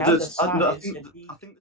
How There's, I, no, I decides think, if he... I think.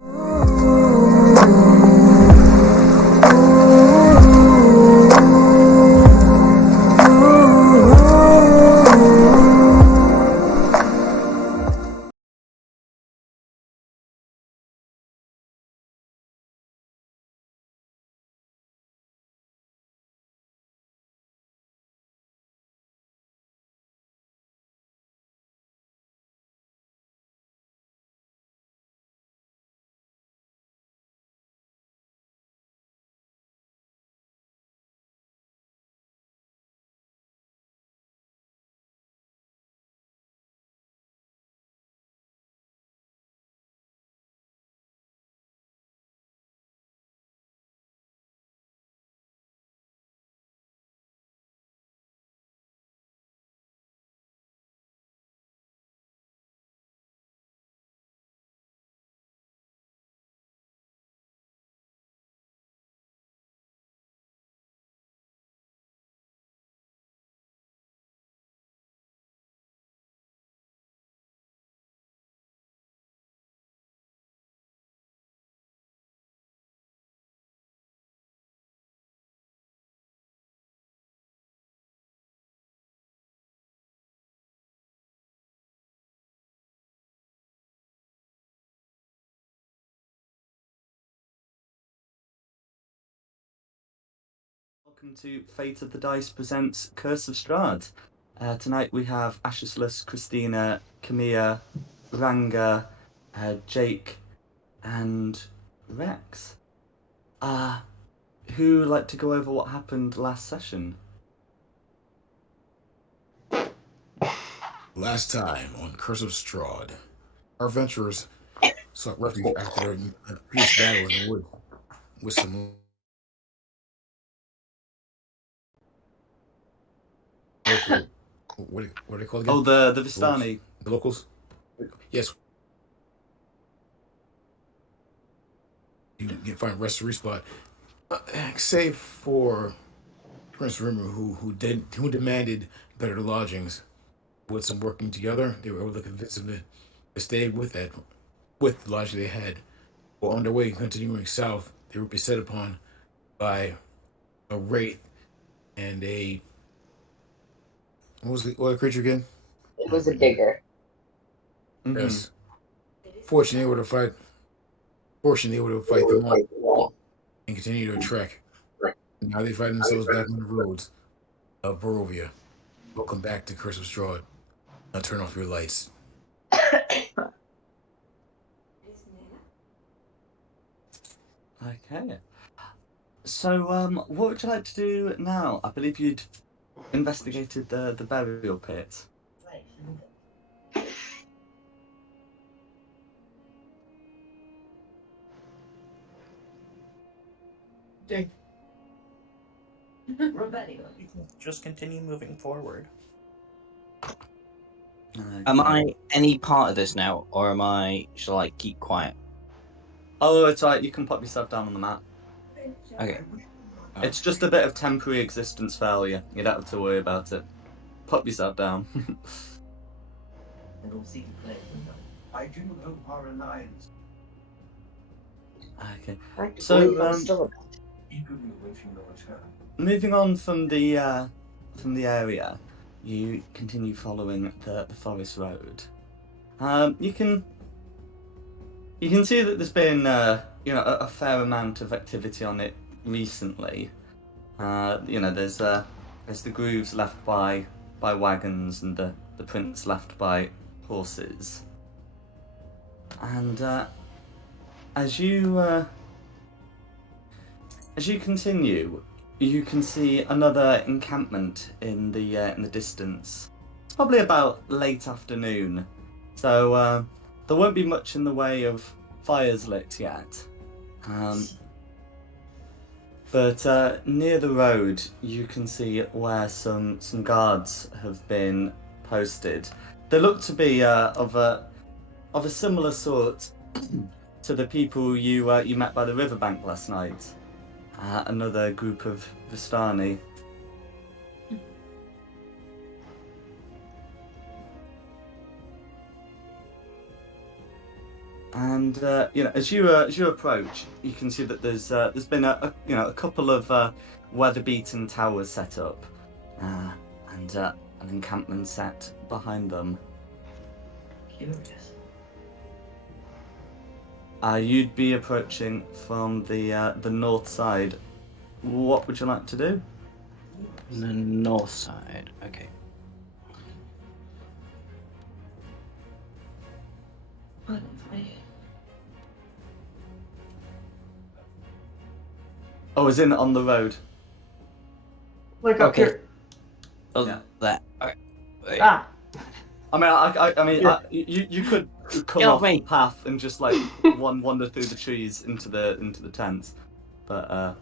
Welcome to Fate of the Dice presents Curse of Strahd. Tonight we have Ashisless, Christina, Camilla, Ranga, Jake, and Rex. Who would like to go over what happened last session? Last time on Curse of Straud, our adventurers sought refuge after their fierce battle in the wood with some local. What are they called again? Oh, the The wolves? Vistani. The locals? Yes. You can find rest and spot. Save for Prince Rimmer, who demanded better lodgings. With some working together, they were able to convince him to stay with the lodging they had. While on their way, continuing south, they were beset upon by a wraith and a what was the creature again? It was a digger. Mm-hmm. Yes. Fortunately able to fight them off and continue their trek. Now they find themselves back on the roads of Barovia. Welcome back to Curse of Strahd. Now turn off your lights. Okay. So, what would you like to do now? I believe you'd investigated the burial pit. Just continue moving forward. Am Okay. I any part of this now, or shall I keep quiet? Oh, it's right. You can pop yourself down on the map. Okay. It's just a bit of temporary existence failure. You don't have to worry about it. Pop yourself down. I do hope our alliance. Okay. Practically, So, I'm still moving on from the area, you continue following the forest road. You can see that there's been a fair amount of activity on it recently. There's the grooves left by wagons and the prints left by horses. And as you continue, you can see another encampment in the distance. It's probably about late afternoon, so there won't be much in the way of fires lit yet. But near the road, you can see where some guards have been posted. They look to be of a similar sort to the people you met by the riverbank last night. Another group of Vistani. And as you approach, you can see that there's been a couple of weather-beaten towers set up, and an encampment set behind them. Curious. You'd be approaching from the north side. What would you like to do? The north side. Okay. Oh, as in on the road. Like up Okay. here. Oh, Yeah. that. Alright. Wait. Ah. You could come Kill off me. the path and just like wander through the trees into the tents, but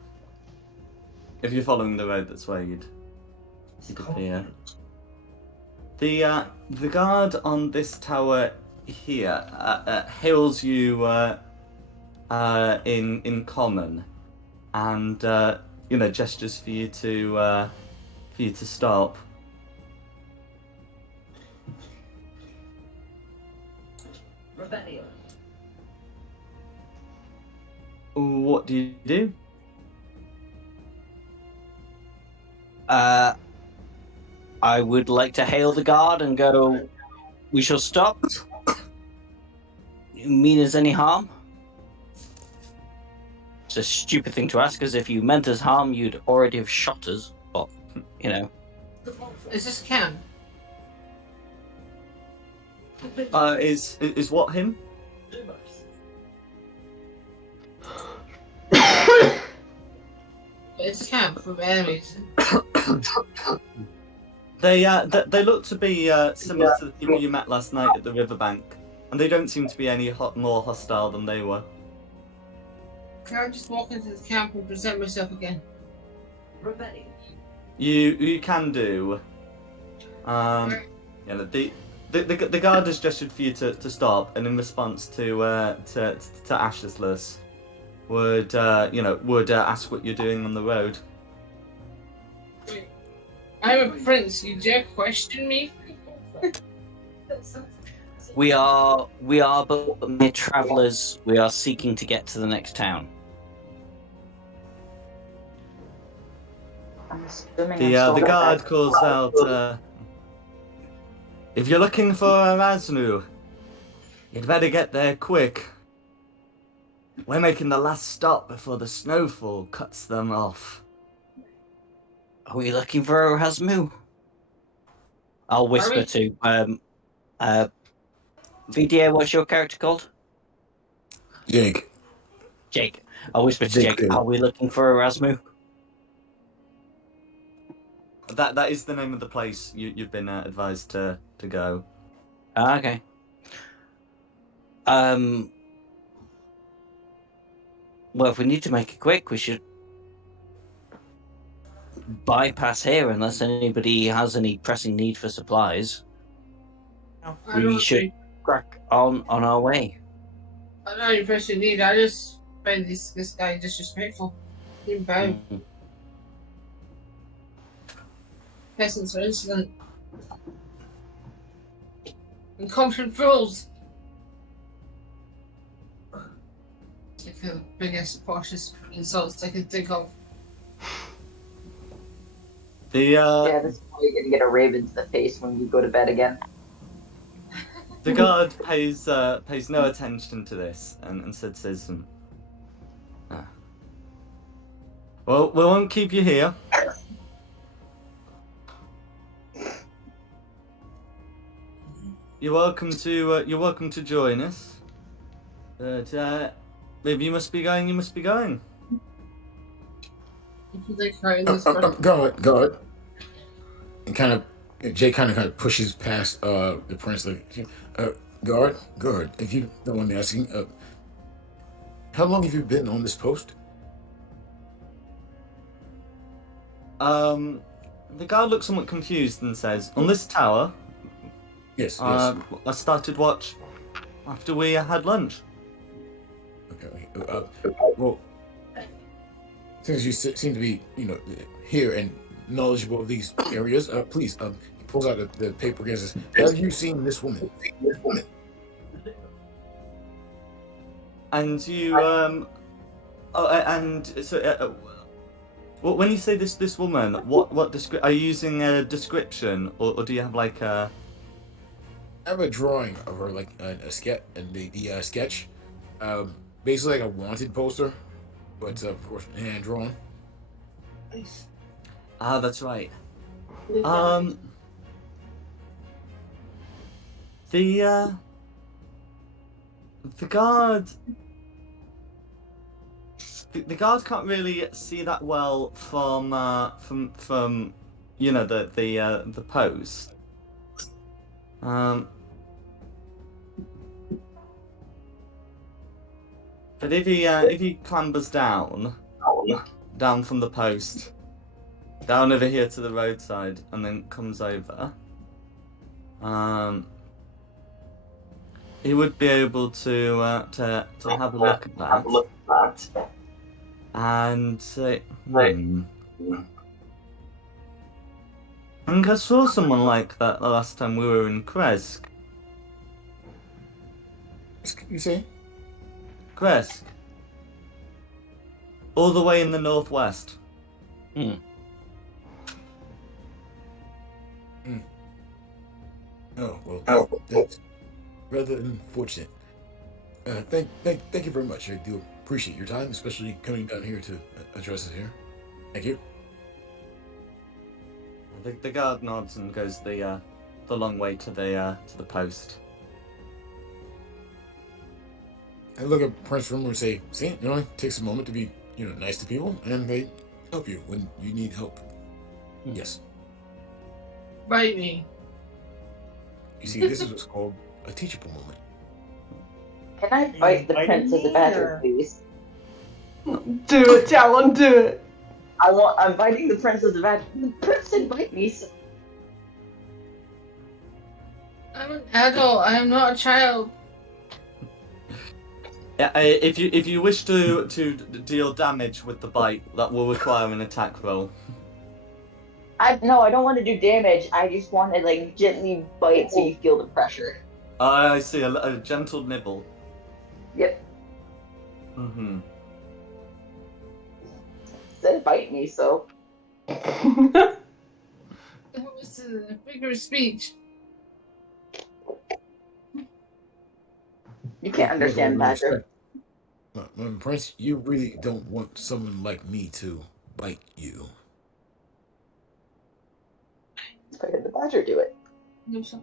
if you're following the road, that's where you'd appear. The guard on this tower here hails you in common, and gestures for you to stop. Rebellion. What do you do? I would like to hail the guard and go, we shall stop. You mean us any harm? It's a stupid thing to ask, as if you meant us harm, you'd already have shot us. But, Is this camp? Is what him? It's a camp with enemies. They look to be similar to the people you met last night at the riverbank, and they don't seem to be any more hostile than they were. Can I just walk into the camp and present myself again? Rebellion. You can do. The guard has gestured for you to stop, and in response to Ashless, would ask what you're doing on the road. I'm a prince. You dare question me? we are but mere travellers. We are seeking to get to the next town. I'm assuming The guard calls out, if you're looking for Erasmu, you'd better get there quick. We're making the last stop before the snowfall cuts them off. Are we looking for Erasmu? I'll whisper to VDA, what's your character called? Jake. Jake. I'll whisper to Jake. Jake. Are we looking for Erasmu? That is the name of the place you've been advised to go. Okay. Well, if we need to make it quick, we should bypass here unless anybody has any pressing need for supplies. I We don't should think- crack on our way. I don't even person need. I just find this guy disrespectful. Didn't bow. Mm. Peasants are insolent. Incompetent fools. It's like the biggest, poshest insults I can think of. Yeah, this is how you're gonna get a raven to the face when you go to bed again. The guard pays no attention to this and says, well, we won't keep you here. You're welcome to join us. But if you must be going, you must be going. If you like hurting this Guard. And Jay kind of pushes past the prince. Like, guard. If you don't mind me asking, how long have you been on this post? The guard looks somewhat confused and says, "On this tower, Yes. I started watch after we had lunch." Okay. Well, since you seem to be, here and knowledgeable of these areas, please, he pulls out the paper and says, "Have you seen this woman?" And you and so when you say this woman, what are you using a description, or do you have like a? I have a drawing of her, like a sketch, and the sketch, basically like a wanted poster, but of course hand drawn. Ah, that's right. The guard. The guard can't really see that well from the post. But if he clambers down from the post, down over here to the roadside, and then comes over, he would be able to have a look at that. And say, I think I saw someone like that the last time we were in Kresk. You see? Kresk. All the way in the northwest. Oh, well, that's rather unfortunate. Thank you very much. I do appreciate your time, especially coming down here to address us here. Thank you. The guard nods and goes the long way to the post. I look at Prince Rumor and say, see, it only takes a moment to be, nice to people, and they help you when you need help. Yes. Bite me. You see, this is what's called a teachable moment. Can I bite the Prince of the Badger, please? Do it, Talon, do it! I'm biting the Prince of the Badger. The Prince didn't bite me, so... I'm an adult. I am not a child. Yeah, if you wish to deal damage with the bite, that will require an attack roll. No, I don't want to do damage. I just want to like gently bite so you feel the pressure. I see, a gentle nibble. Yep. Mm-hmm. Said bite me, so. That was a figure of speech. You can't understand Badger. Prince, you really don't want someone like me to bite you. Why did the Badger do it? No, so.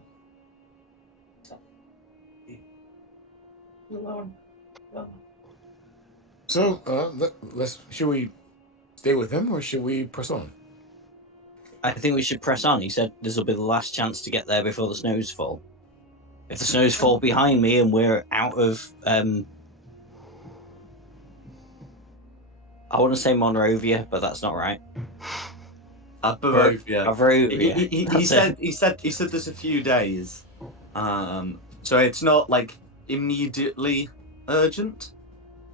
So, should we stay with him or should we press on? I think we should press on. He said this will be the last chance to get there before the snows fall. If the snows fall behind me and we're out of, I want to say Monrovia, but that's not right. Barovia. He said it. there's a few days, so it's not like immediately urgent.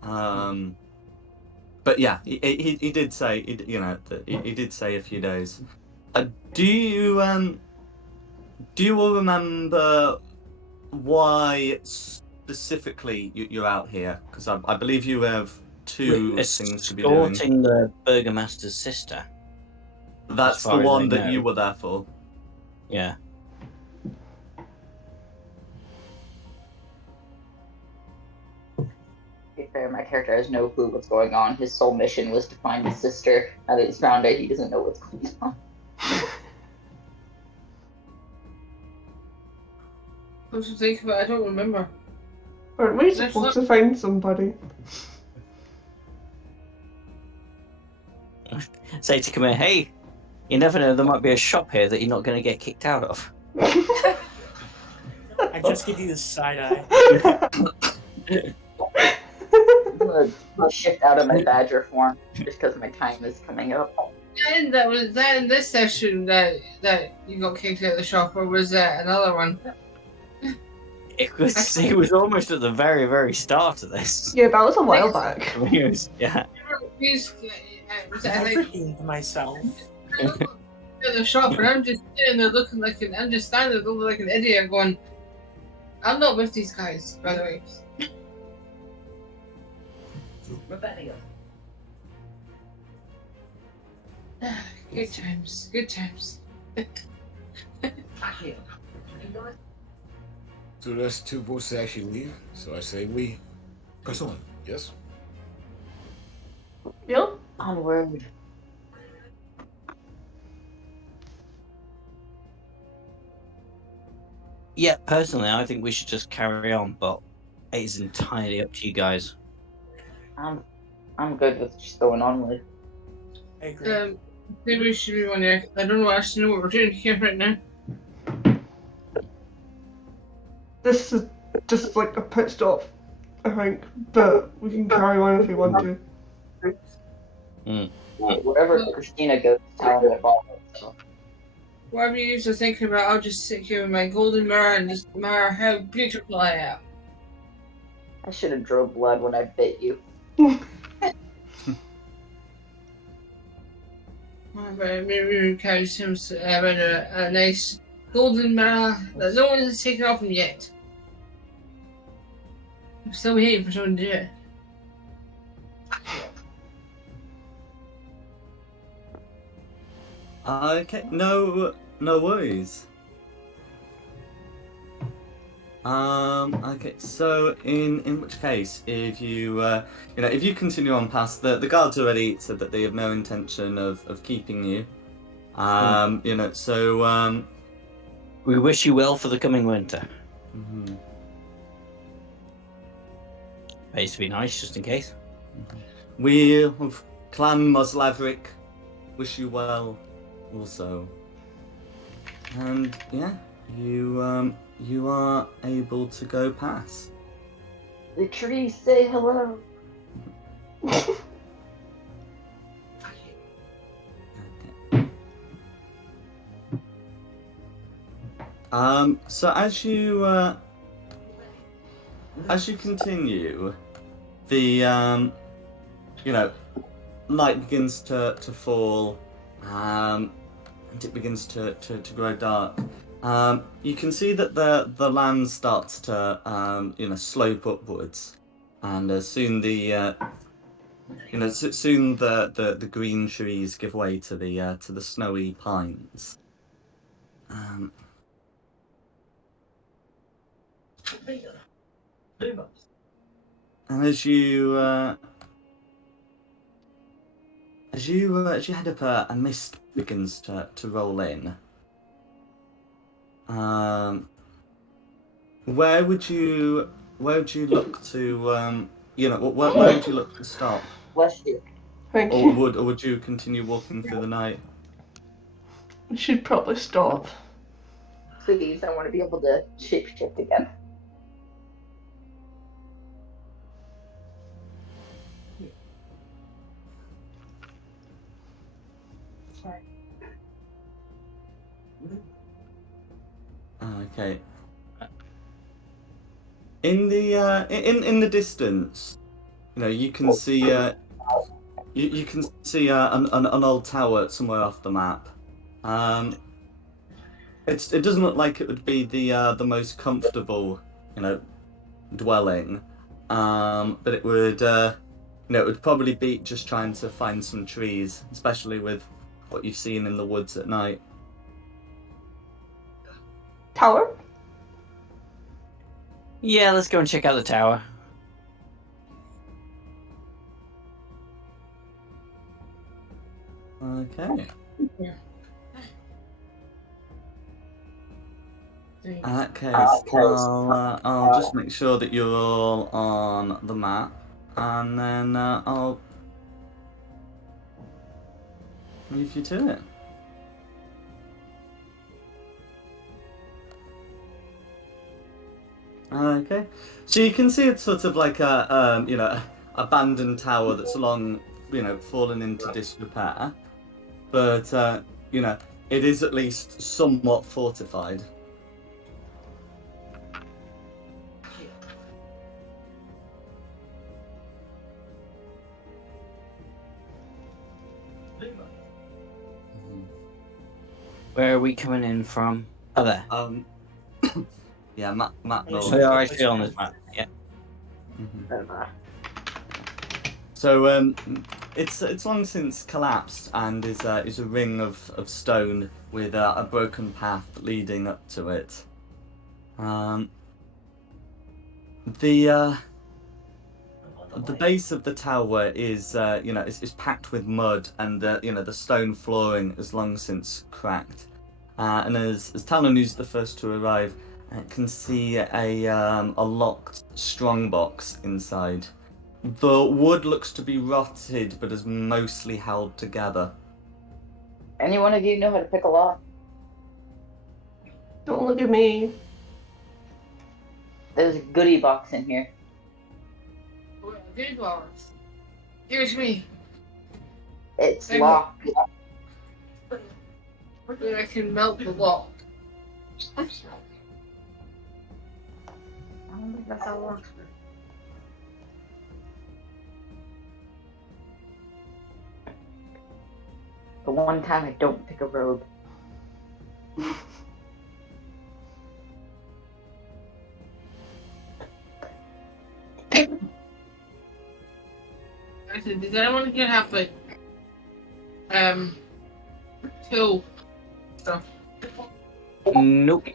But yeah, he did say he did say a few days. Do you all remember why specifically you're out here? Because I believe you have two things to be doing. Escorting the Burgomaster's sister. That's the one that you were there for. Yeah. To be fair, my character has no clue what's going on. His sole mission was to find his sister. Now that he's found her, he doesn't know what's going on. What to think about? I don't remember. Aren't we supposed to find somebody? Say to Camille, hey, you never know, there might be a shop here that you're not going to get kicked out of. I just give you the side eye. I'm gonna shift out of my Badger form just because my time is coming up. And that was that in this session that you got kicked out of the shop, or was that another one? It was almost at the very, very start of this. Yeah, that was a while back. Yeah. I'm freaking to myself. In the shop, and I'm just sitting there looking I'm just standing there looking like an idiot, going, "I'm not with these guys, by the way." Rebellion. Good times. Good times. Accio. So that's 2 votes to actually leave. So I say we press on. Yes. Yeah? Onward. Yeah, personally, I think we should just carry on, but it is entirely up to you guys. I'm good with just going onward. I agree. Maybe we should be on there. I don't actually know what we're doing here right now. This is just like a pit stop, I think. But we can carry on if we want to. Wherever Christina goes, Talon will follow. So. Whatever you guys are thinking about, I'll just sit here with my golden mirror and just admire how beautiful I am. I should have drove blood when I bit you. But maybe we carry him having a nice golden mirror that no one has taken off him yet. I'm still waiting for someone to do it. Okay, no worries. Okay, so in which case, if you if you continue on past the guards already said that they have no intention of keeping you. So We wish you well for the coming winter. mhm. Pays to be nice, just in case. We of Clan Moslavrik wish you well also. And yeah, you are able to go past. The trees say hello. So as you continue, the night begins to fall, and it begins to grow dark. You can see that the land starts to slope upwards, and soon the green trees give way to the snowy pines. And as you head up, a mist begins to roll in. Where would you look to where would you look to stop? Bless you. Thank Or you. would you continue walking through the night? We should probably stop. Please, I want to be able to shapeshift again. Okay. In the in the distance, you can see you can see an old tower somewhere off the map. It doesn't look like it would be the most comfortable dwelling, but it would it would probably be just trying to find some trees, especially with what you've seen in the woods at night. Tower? Yeah, let's go and check out the tower. Okay. Yeah. In that case, I'll just make sure that you're all on the map, and then I'll move you to it. Okay, so you can see it's sort of like a abandoned tower that's long fallen into disrepair, but it is at least somewhat fortified. Where are we coming in from? Oh, there. Yeah, map So they're actually on this map. Yeah. Mhm. So it's long since collapsed and is a ring of stone with a broken path leading up to it. The base of the tower is is packed with mud, and the stone flooring is long since cracked. And as Talon, who's the first to arrive, can see a locked strongbox inside. The wood looks to be rotted, but is mostly held together. Any one of you know how to pick a lock? Don't look at me. There's a goodie box in here. Good box. Give it to me. It's I'm- locked. Then I can melt the lock. I don't think that's how it works. The one time I don't pick a robe. I said, does anyone here have like tool stuff? Nope.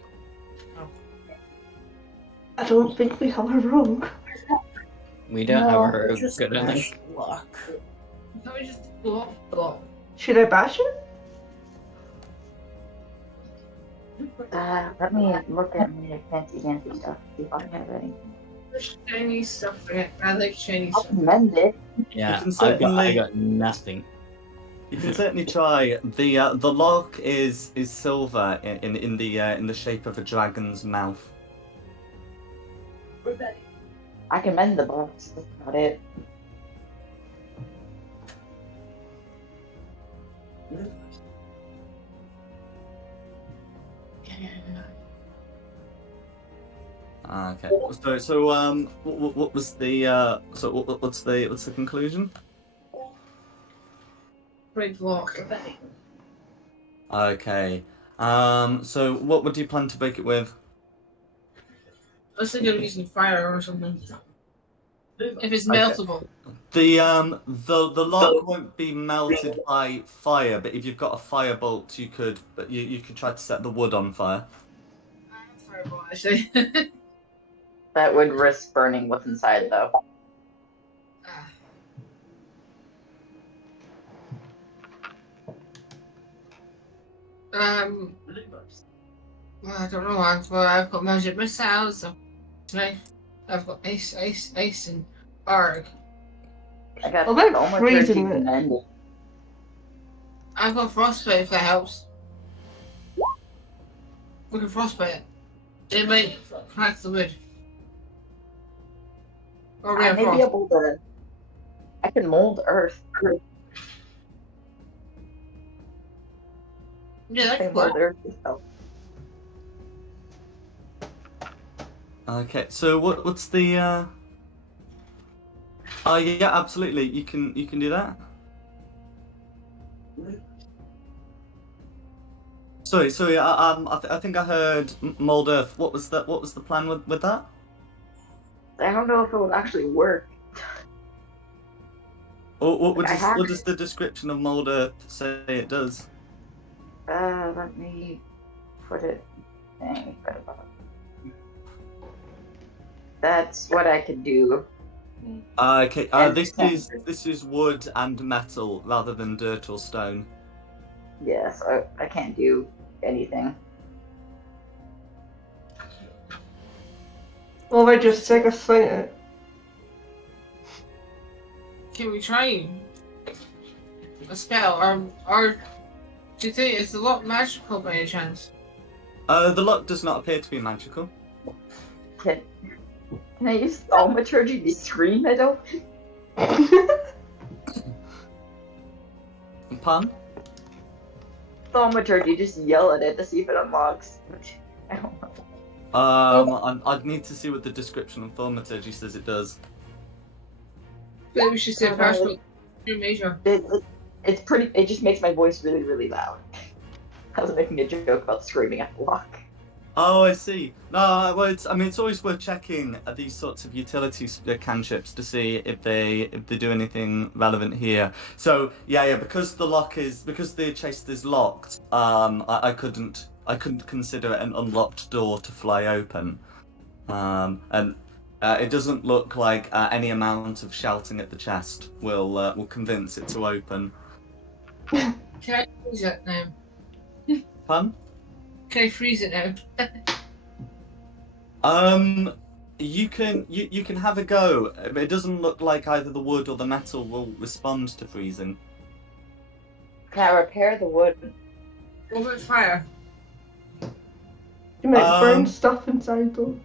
I don't think we have a rogue. We don't have a rogue good enough. Luck. Can we just go off the lock? Should I bash it? Let me look at my fancy stuff. See if I have anything. There's Chinese stuff in it. I like Chinese I'll stuff. mend it. Yeah, can I certainly- got nothing. You can certainly try. The lock is silver in the shape of a dragon's mouth. I can mend the box. That's about it. Okay. So what was the what's the conclusion? Break the lock. Okay. So what would you plan to break it with? I was thinking of using fire or something. If it's Okay. meltable. The lock won't be melted by fire, but if you've got a firebolt, you could try to set the wood on fire. I have fireball, actually. That would risk burning what's inside, though. Well, I don't know. I've got magic missiles. So tonight I've got ice, and arg. I got Well, they're so much freezing energy it. to mend it. I've got frostbite if that helps. We can frostbite it. It might crack the wood. Or I may be reinforce. able to. I can mold earth. Yeah, I that can could mold work. earth itself. Okay. So what's the? Oh yeah, absolutely. You can do that. Sorry. I think I heard mold earth. What was the plan with that? I don't know if it would actually work. Or what I have does the description of mold earth say it does? Let me put it. That's what I could do. Okay. And- This is wood and metal rather than dirt or stone. Yes, I can't do anything. Well, I just take a swing at it. Can we try a spell? Or do you think it's a lot magical by any chance? The lock does not appear to be magical. Can I use thaumaturgy to scream at them? Pun? Thaumaturgy, just yell at it to see if it unlocks. I don't know. I'd need to see what the description of thaumaturgy says it does. Maybe we should say Oh, first, no. but do major. It's pretty. It just makes my voice really, really loud. I was making a joke about screaming at the lock. Oh, I see. No, well, it's always worth checking these sorts of utility cantrips to see if they do anything relevant here. So yeah, because the chest is locked. I couldn't consider it an unlocked door to fly open. And it doesn't look like any amount of shouting at the chest will convince it to open. Can I freeze it now? Pun? Can I freeze it now? You can have a go, but it doesn't look like either the wood or the metal will respond to freezing. Can I repair the wood? What about fire? You might burn Um, stuff inside though.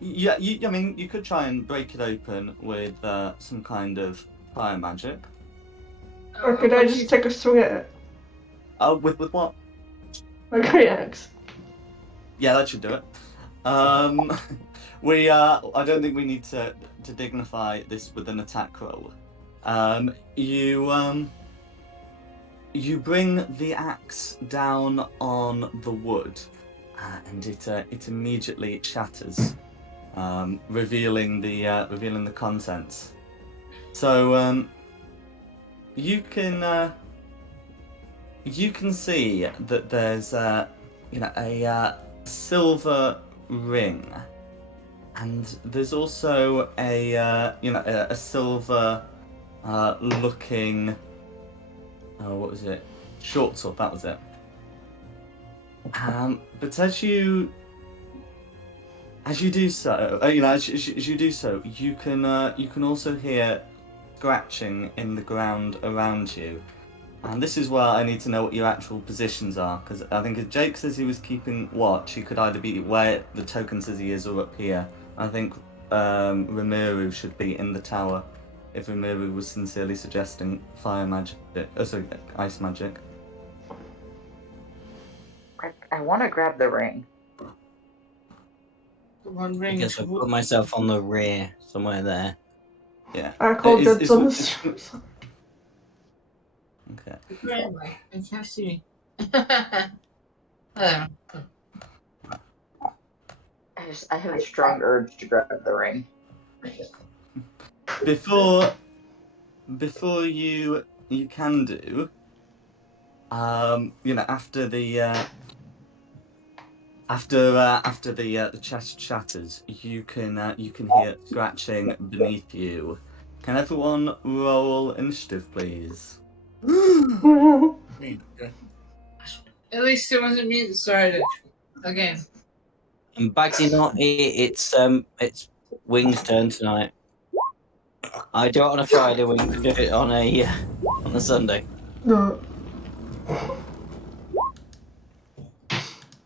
Yeah, I mean, you could try and break it open with some kind of fire magic. Or could I just take a swing at it? With what? My great axe. Yeah, that should do it. I don't think we need to dignify this with an attack roll. You bring the axe down on the wood, and it immediately shatters, revealing the contents. So you can see that there's a silver ring, and there's also a silver looking what was it? Short sword, that was it. But as you do so, you can also hear scratching in the ground around you. And this is where I need to know what your actual positions are, because I think if Jake says he was keeping watch, he could either be where the token says he is or up here. I think Rimuru should be in the tower, if Rimuru was sincerely suggesting fire magic, ice magic. I want to grab the ring. One I ring. guess I put myself on the rear, somewhere there. Yeah. I call Is- dibs is- on is- this. Okay. Where am I? I can't see me. There. I have a strong urge to grab the ring. Before you can do, after the chest shatters, you can hear scratching beneath you. Can everyone roll initiative, please? Me, okay. At least it wasn't me that started. Again. And Bagsy it's Wing's turn tonight. I do it on a Friday, Wing can do it on a Sunday. No.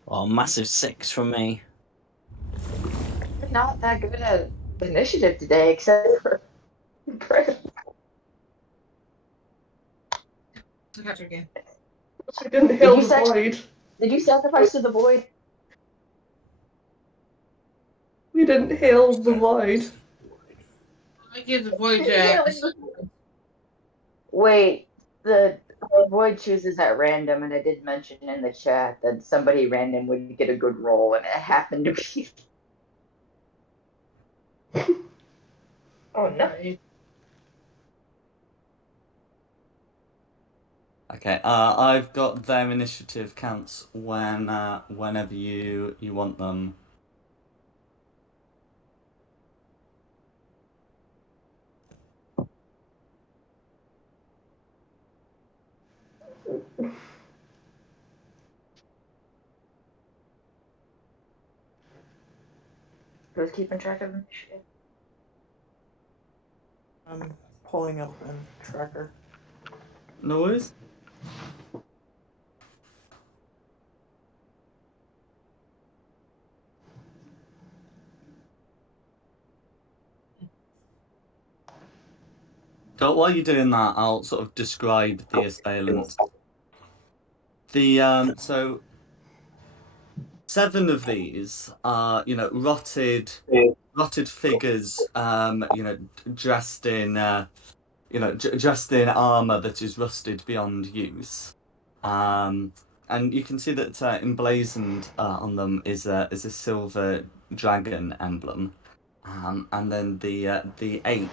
Oh, massive 6 from me. Not that good at initiative today, except for Chris. Look at her again. I didn't hail you the say- void. Did you sacrifice to the void? We didn't hail the void. I give the void Wait, the void chooses at random, and I did mention in the chat that somebody random would get a good roll, and it happened to be. Oh no! Okay. I've got their initiative counts whenever you want them. Who's keeping track of initiative? I'm pulling up an tracker. No worries. So while you're doing that, I'll sort of describe the assailants. So 7 of these are, rotted figures, dressed in, dressed in armor that is rusted beyond use, and and you can see that emblazoned on them is a silver dragon emblem, and then the eighth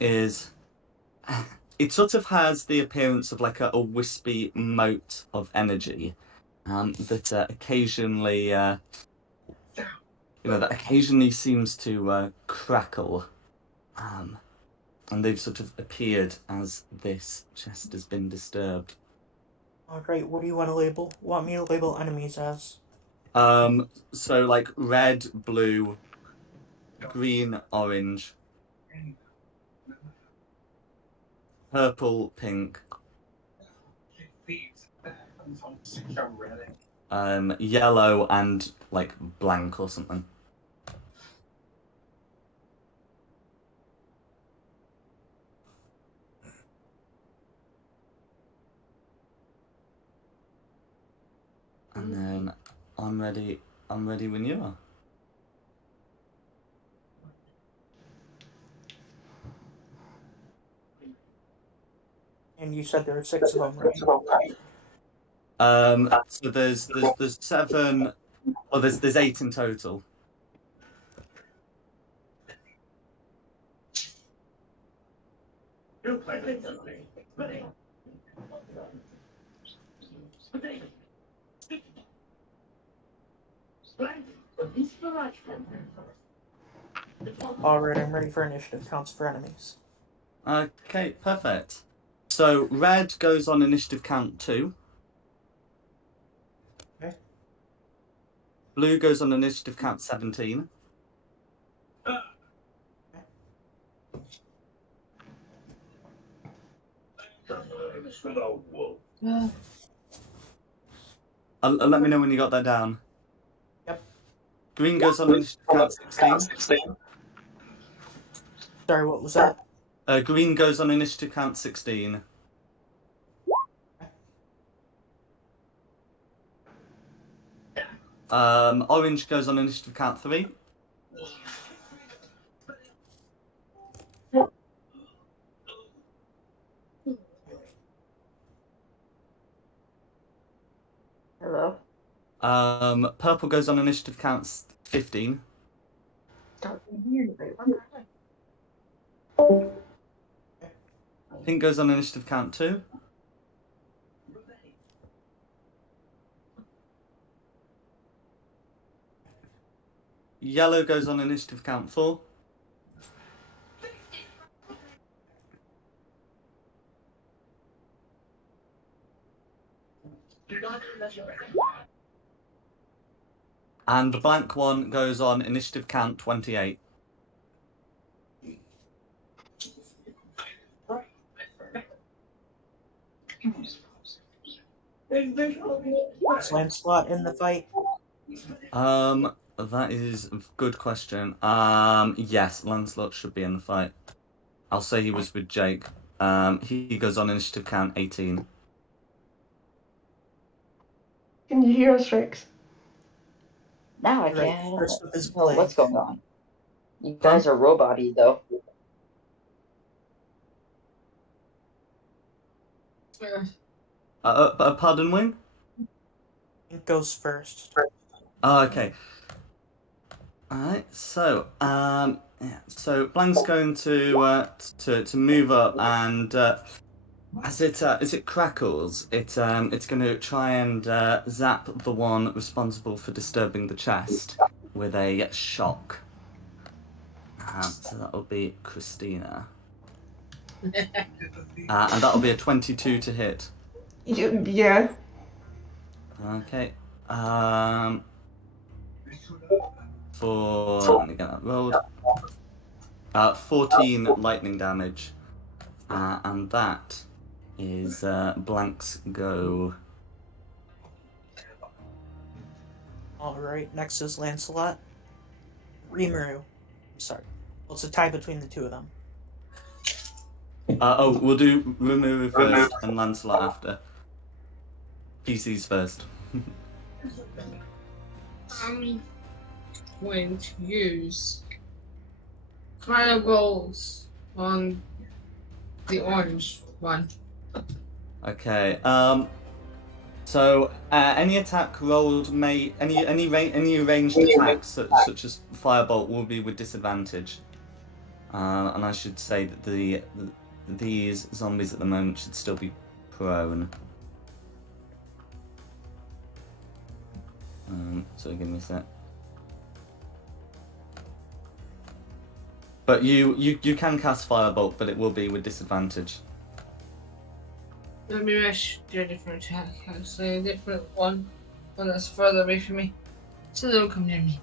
is it sort of has the appearance of like a wispy mote of energy, that occasionally that occasionally seems to crackle, and they've sort of appeared as this chest has been disturbed. Oh, great. What do you want to label? Want me to label enemies as? So like red, blue, green, orange, purple, pink, yellow, and like blank or something. And then I'm ready when you are. And you said there are 6 of them, right? So there's 7. Well, there's 8 in total. Alright, I'm ready for initiative counts for enemies. Okay, perfect. So red goes on initiative count 2. Okay. Blue goes on initiative count 17. Let me know when you got that down. Yep. Green goes on initiative count 16. Sorry, what was that? Green goes on initiative count 16. Orange goes on initiative count 3. Hello. Purple goes on initiative count 15. Pink goes on initiative count 2. Yellow goes on initiative count 4. And the blank one goes on initiative count 28. Is Lancelot in the fight? That is a good question. Yes, Lancelot should be in the fight. I'll say he was with Jake. He goes on initiative count 18. Can you hear us, Rex? Now I Right, can't. first up is Oh, what's blank. going on? You guys are robot-y, though. Pardon, Wing? Pink goes first. Oh, okay. Alright, so so Blank's going to move up, and as it crackles, it's going to try and zap the one responsible for disturbing the chest with a shock. So that'll be Christina, and that'll be a 22 to hit. Yeah. Okay. Let me get that rolled. 14 lightning damage, and that is Blank's go. Alright, next is Lancelot. Rimuru. Sorry. Well, it's a tie between the two of them. We'll do Rimuru first and Lancelot after. PCs first. I'm going to use fireballs on the orange one. Okay. So any attack rolled may any ranged attacks such as firebolt will be with disadvantage. And I should say that these zombies at the moment should still be prone. So give me a sec. But you can cast firebolt, but it will be with disadvantage. Maybe I should do a different attack. Actually, a different one that's further away from me, so they don't come near me.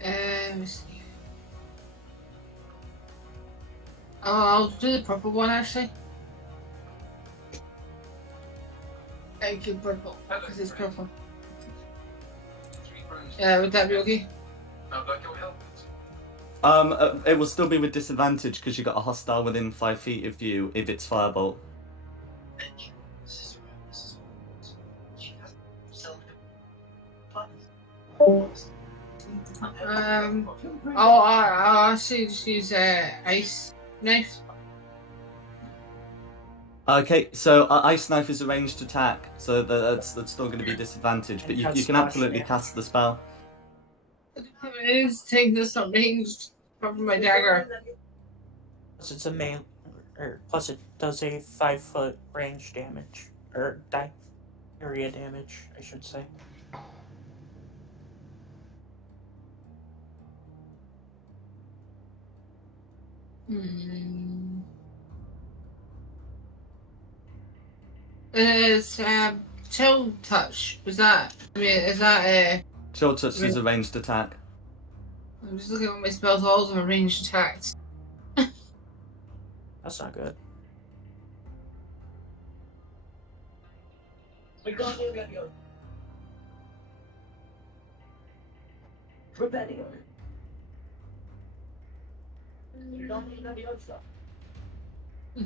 Let's see. Oh, I'll do the purple one actually. Thank you, purple, because it's purple. Would that be okay? It will still be with disadvantage because you got a hostile within 5 feet of you if it's firebolt. I'll actually just use ice knife. Okay, so ice knife is a ranged attack, so that's still going to be disadvantage, but you can absolutely cast the spell. It is thing that's not ranged from my dagger. Plus it's a melee, or plus it does a 5-foot range damage, or area damage, I should say. Is chill touch? Is that? I mean, is that a? Chill touch is a ranged attack. I'm just looking at my spells. All of them are ranged attacks. That's not good. And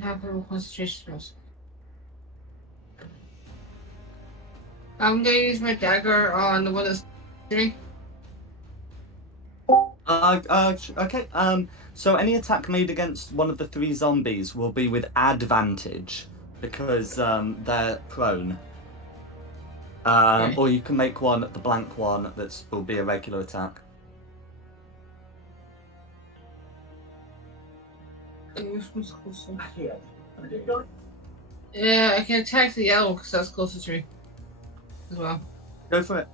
have a concentration spells. I'm gonna use my dagger on the one that's me. Okay. So any attack made against one of the 3 zombies will be with advantage because they're prone. Or you can make one, the blank one, that will be a regular attack. Yeah, I can attack the yellow because that's closer to me as well. Go for it.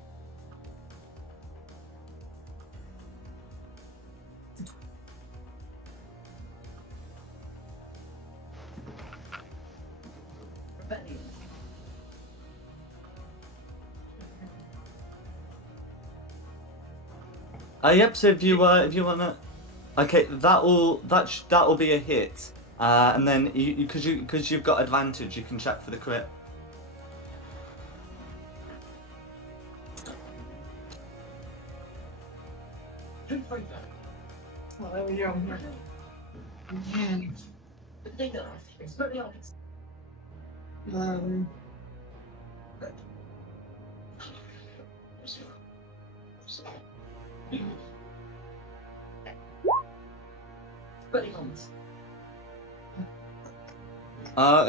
Yep. So if you wanna, okay, that'll be a hit, and then because you've got advantage, you can check for the crit. Well, there we go.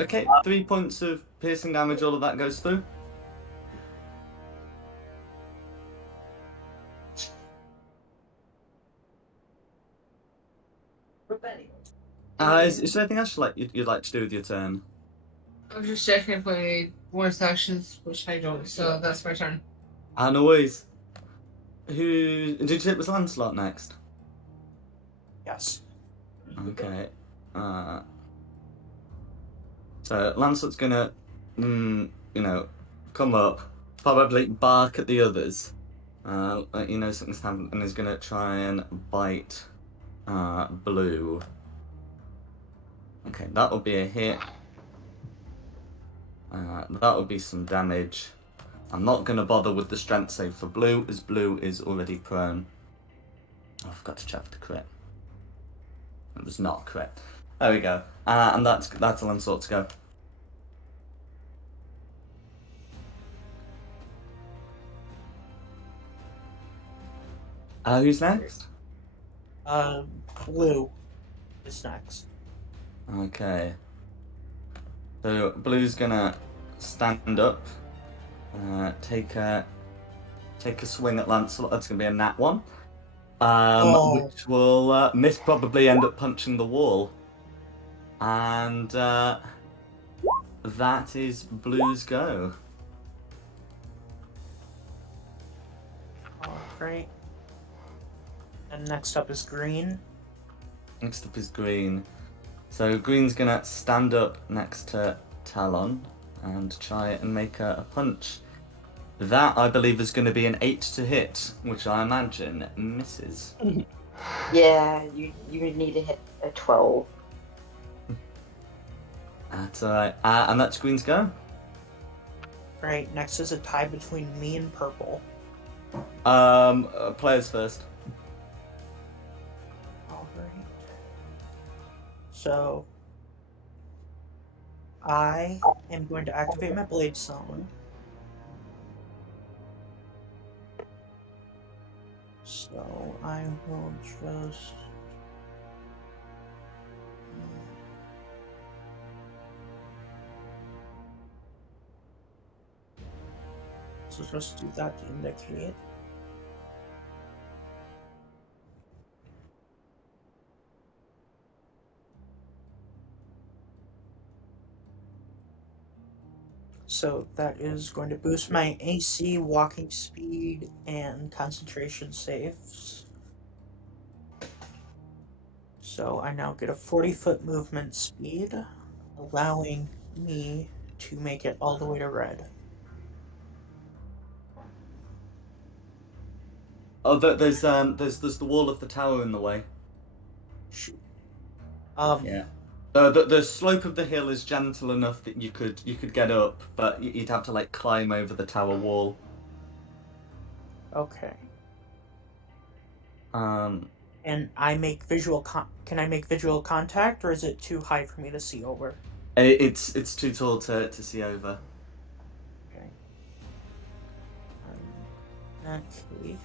Okay, 3 points of piercing damage. All of that goes through. Is there anything else you'd like to do with your turn? I'm just checking if I bonus actions, which I don't, so that's my turn. No worries. Who did you say it was Lancelot next? Yes. Okay. So Lancelot's gonna, come up, probably bark at the others. Something's happened, and is gonna try and bite Blue. Okay, that'll be a hit. That'll be some damage. I'm not gonna bother with the strength save for Blue, as Blue is already prone. Oh, I forgot to check for the crit. It was not a crit. There we go. And that's Lancelot to go. Who's next? Blue is next. Okay. So Blue's gonna stand up, take a swing at Lancelot. That's gonna be a nat 1, Oh. which will miss, probably end up punching the wall, and that is Blue's go. Alright. And next up is green. Next up is Green. So Green's gonna stand up next to Talon and try and make a punch. That, I believe, is going to be an 8 to hit, which I imagine misses. Yeah, you would need to hit a 12. That's alright. And that's Green's go. Right, next is a tie between me and purple. Players first. Alright. So I am going to activate my blade song. So I will just just do that to indicate. So that is going to boost my AC, walking speed, and concentration saves. So I now get a 40-foot movement speed, allowing me to make it all the way to red. Oh, there's the wall of the tower in the way. Shoot. Yeah. The slope of the hill is gentle enough that you could get up, but you'd have to like climb over the tower wall. Okay. And I make visual can I make visual contact, or is it too high for me to see over? it's too tall to see over. Okay. In that case.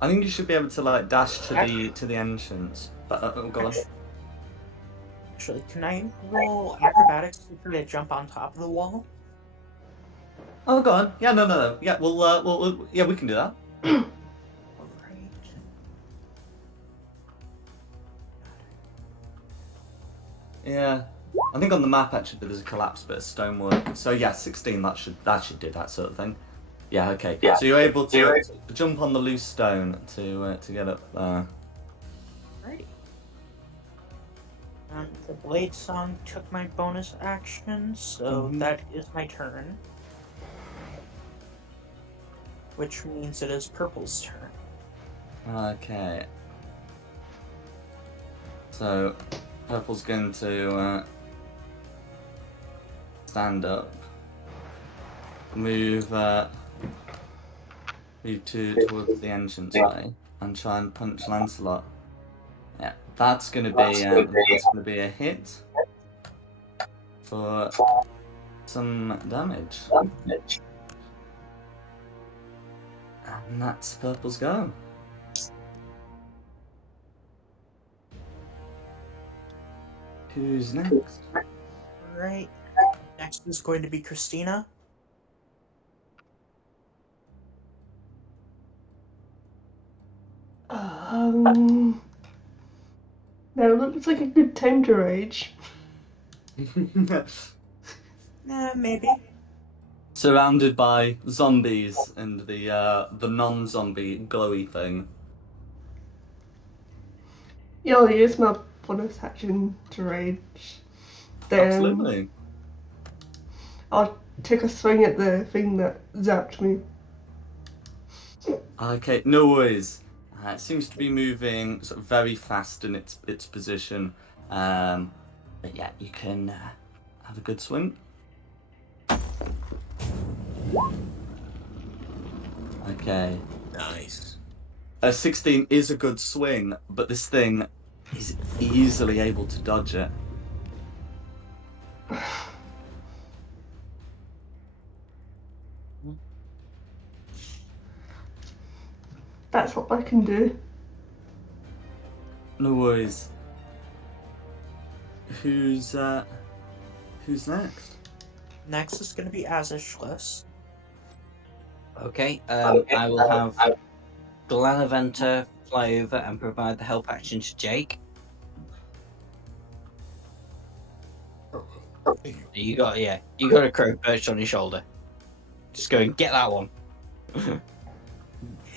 I think you should be able to like dash to the entrance. But go on. Actually, can I roll acrobatics to try to jump on top of the wall? Oh, go on. Yeah, no. Yeah, yeah, we can do that. Alright. Yeah, I think on the map actually there's a collapsed bit of stonework. So yeah, 16. That should do that sort of thing. Yeah. Okay. Yeah. So you're able to jump on the loose stone to get up there. Alrighty. The blade song took my bonus action, so that is my turn. Which means it is purple's turn. Okay. So purple's going to stand up, move towards the entranceway, and try and punch Lancelot. Yeah, that's going to be a hit for some damage. And that's purple's go. Who's next? Right. Next is going to be Christina. Now it looks like a good time to rage. Maybe. Surrounded by zombies and the non-zombie glowy thing. Yeah, I'll use my bonus action to rage. Then Absolutely. I'll take a swing at the thing that zapped me. Okay, no worries. It seems to be moving sort of very fast in its position. But yeah, you can have a good swing. Okay. Nice. A 16 is a good swing, but this thing is easily able to dodge it. that's what I can do. No worries. Who's next? Next is going to be Azishless. Okay, I will have Glanaventa fly over and provide the help action to Jake. Thank you. You got a crow perched on your shoulder. Just go and get that one.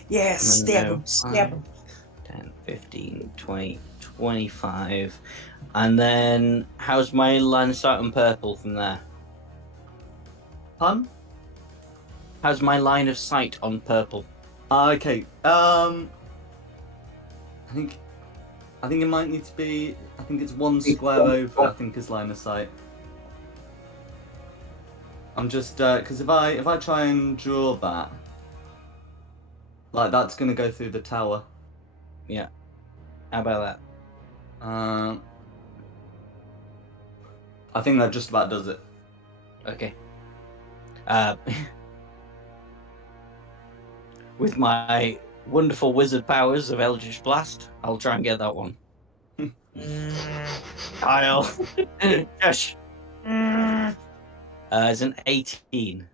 Yeah, stab No, him, stab him. 10, 15, 20, 25. And then how's my line of sight on purple from there? Pun? How's my line of sight on purple? Okay. I think it might need to be. I think it's one square over. I think is line of sight. I'm just because if I try and draw that, like that's gonna go through the tower. Yeah. How about I think that just about does it. that? Okay. With my wonderful wizard powers of Eldritch Blast, I'll try and get that one. Kyle. Josh. It's an 18.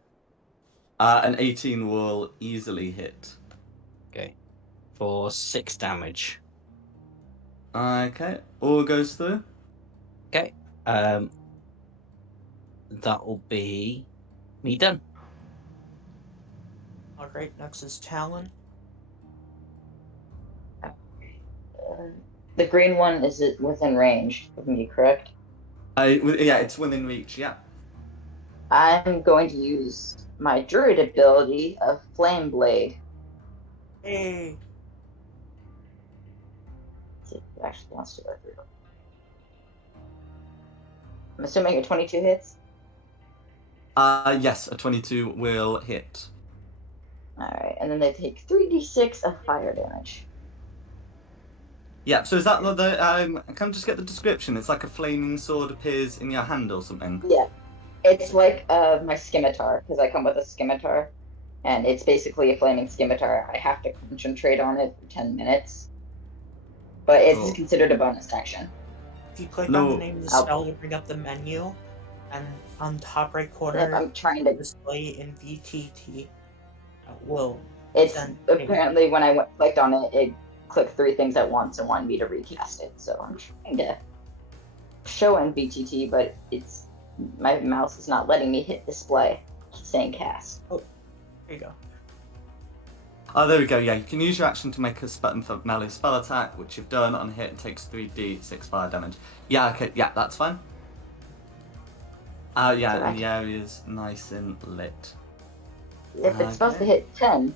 An 18 will easily hit. Okay. For 6 damage. Okay, all goes through. Okay. That will be me done. Alright, next is Talon. The green one is it within range of me, correct? Yeah, it's within reach. Yeah. I'm going to use my druid ability of Flame Blade. Hey, See if it actually wants to go through. I'm assuming a 22 hits. Yes, a 22 will hit. Alright, and then they take 3d6 of fire damage. Yeah, so is that the can I just get the description? It's like a flaming sword appears in your hand or something. Yeah. It's like my scimitar, because I come with a scimitar. And it's basically a flaming scimitar. I have to concentrate on it for 10 minutes. But it's Cool. considered a bonus action. if you click on No. the name of the spell, you bring up the menu, and on top right Yep, corner, I'm trying to. display in VTT. Will It's then apparently when I clicked on it, it clicked 3 things at once and wanted me to recast it. So I'm trying to show in VTT, but it's my mouse is not letting me hit display. It's saying cast. There you go. Oh, there we go. Yeah, you can use your action to make a melee spell attack, which you've done. On a hit, it takes 3d6 fire damage. Yeah, okay, yeah, that's fine. Yeah, and the area's nice and lit. If it's supposed to hit 10,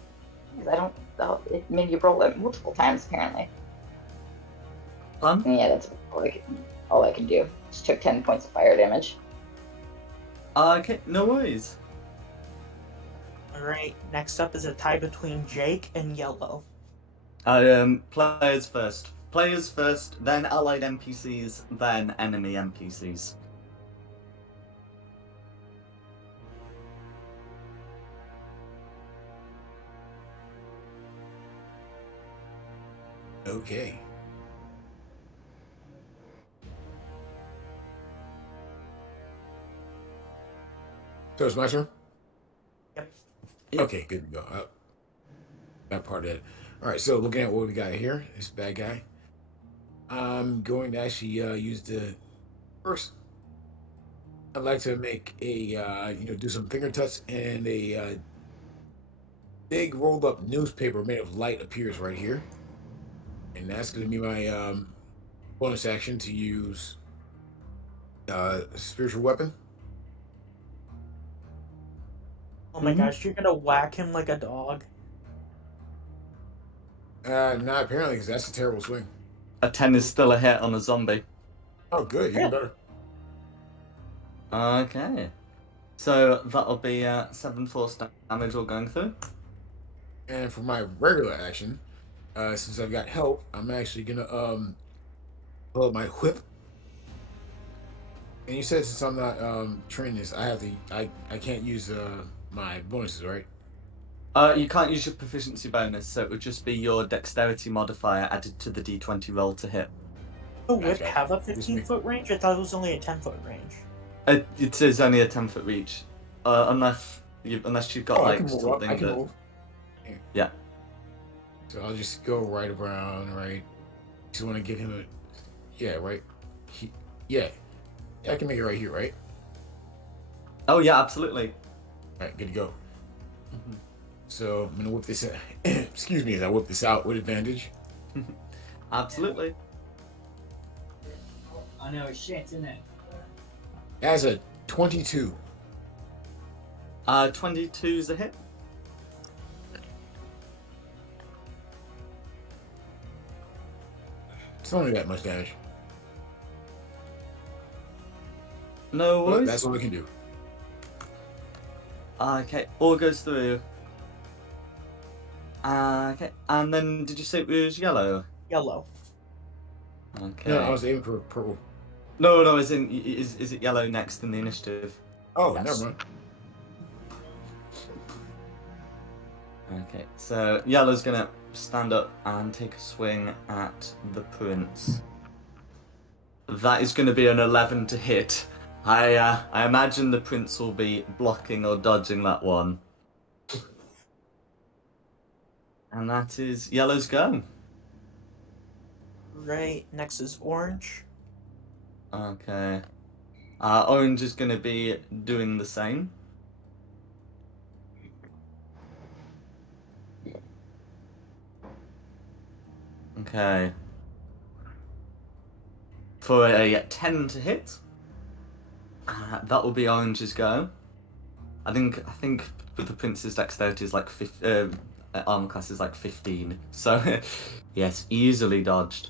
because I don't. Oh, it made you roll it multiple times apparently. Fun? Yeah, that's all I can do. Just took 10 points of fire damage. Okay, no worries. Alright, next up is a tie between Jake and Yellow. Players first. Players first, then allied NPCs, then enemy NPCs. Okay. So it's my turn? Yep. Okay, good to go. That part of it. All right, so looking at what we got here, this bad guy. I'm going to actually use the first. I'd like to make a do some finger touch, and a big rolled up newspaper made of light appears right here, and that's going to be my bonus action to use spiritual weapon. Oh my gosh, you're gonna whack him like a dog. Not apparently, because that's a terrible swing. A 10 is still a hit on a zombie. Oh, good, even better. Okay. So that'll be 7 force damage all going through. And for my regular action, since I've got help, I'm actually gonna pull up my whip. And you said since I'm not trained this, I can't use my bonuses, right? You can't use your proficiency bonus, so it would just be your dexterity modifier added to the d20 roll to hit. Oh, would Gotcha. have a Just me. 15-foot range? I thought it was only a 10-foot range. It is only a 10-foot reach, unless you've got Oh, I like can move. something I can that. move. Yeah. So I'll just go right around, right? Just want to give him a, yeah, right. Yeah, I can make it right here, right? Oh yeah, absolutely. All right, good to go. Mhm. So I'm gonna whip this. Excuse me, as I whip this out with advantage. Absolutely. I know it's shit, isn't it? As a 22. 22's a hit. It's only that much damage. No But worries. that's all I can do. Okay, all goes through. Okay, and then did you say it was yellow? Yellow. Okay. No, I was aiming for purple. No, is it yellow next in the initiative? Oh, Yes. never mind. Okay, so yellow's gonna stand up and take a swing at the prince. That is gonna be an 11 to hit. I imagine the prince will be blocking or dodging that one. And that is yellow's go. Right, next is orange. Okay. Orange is gonna be doing the same. Okay. For a 10 to hit, that will be orange's go. I think with the prince's dexterity is like armor class is like 15, so yes, easily dodged.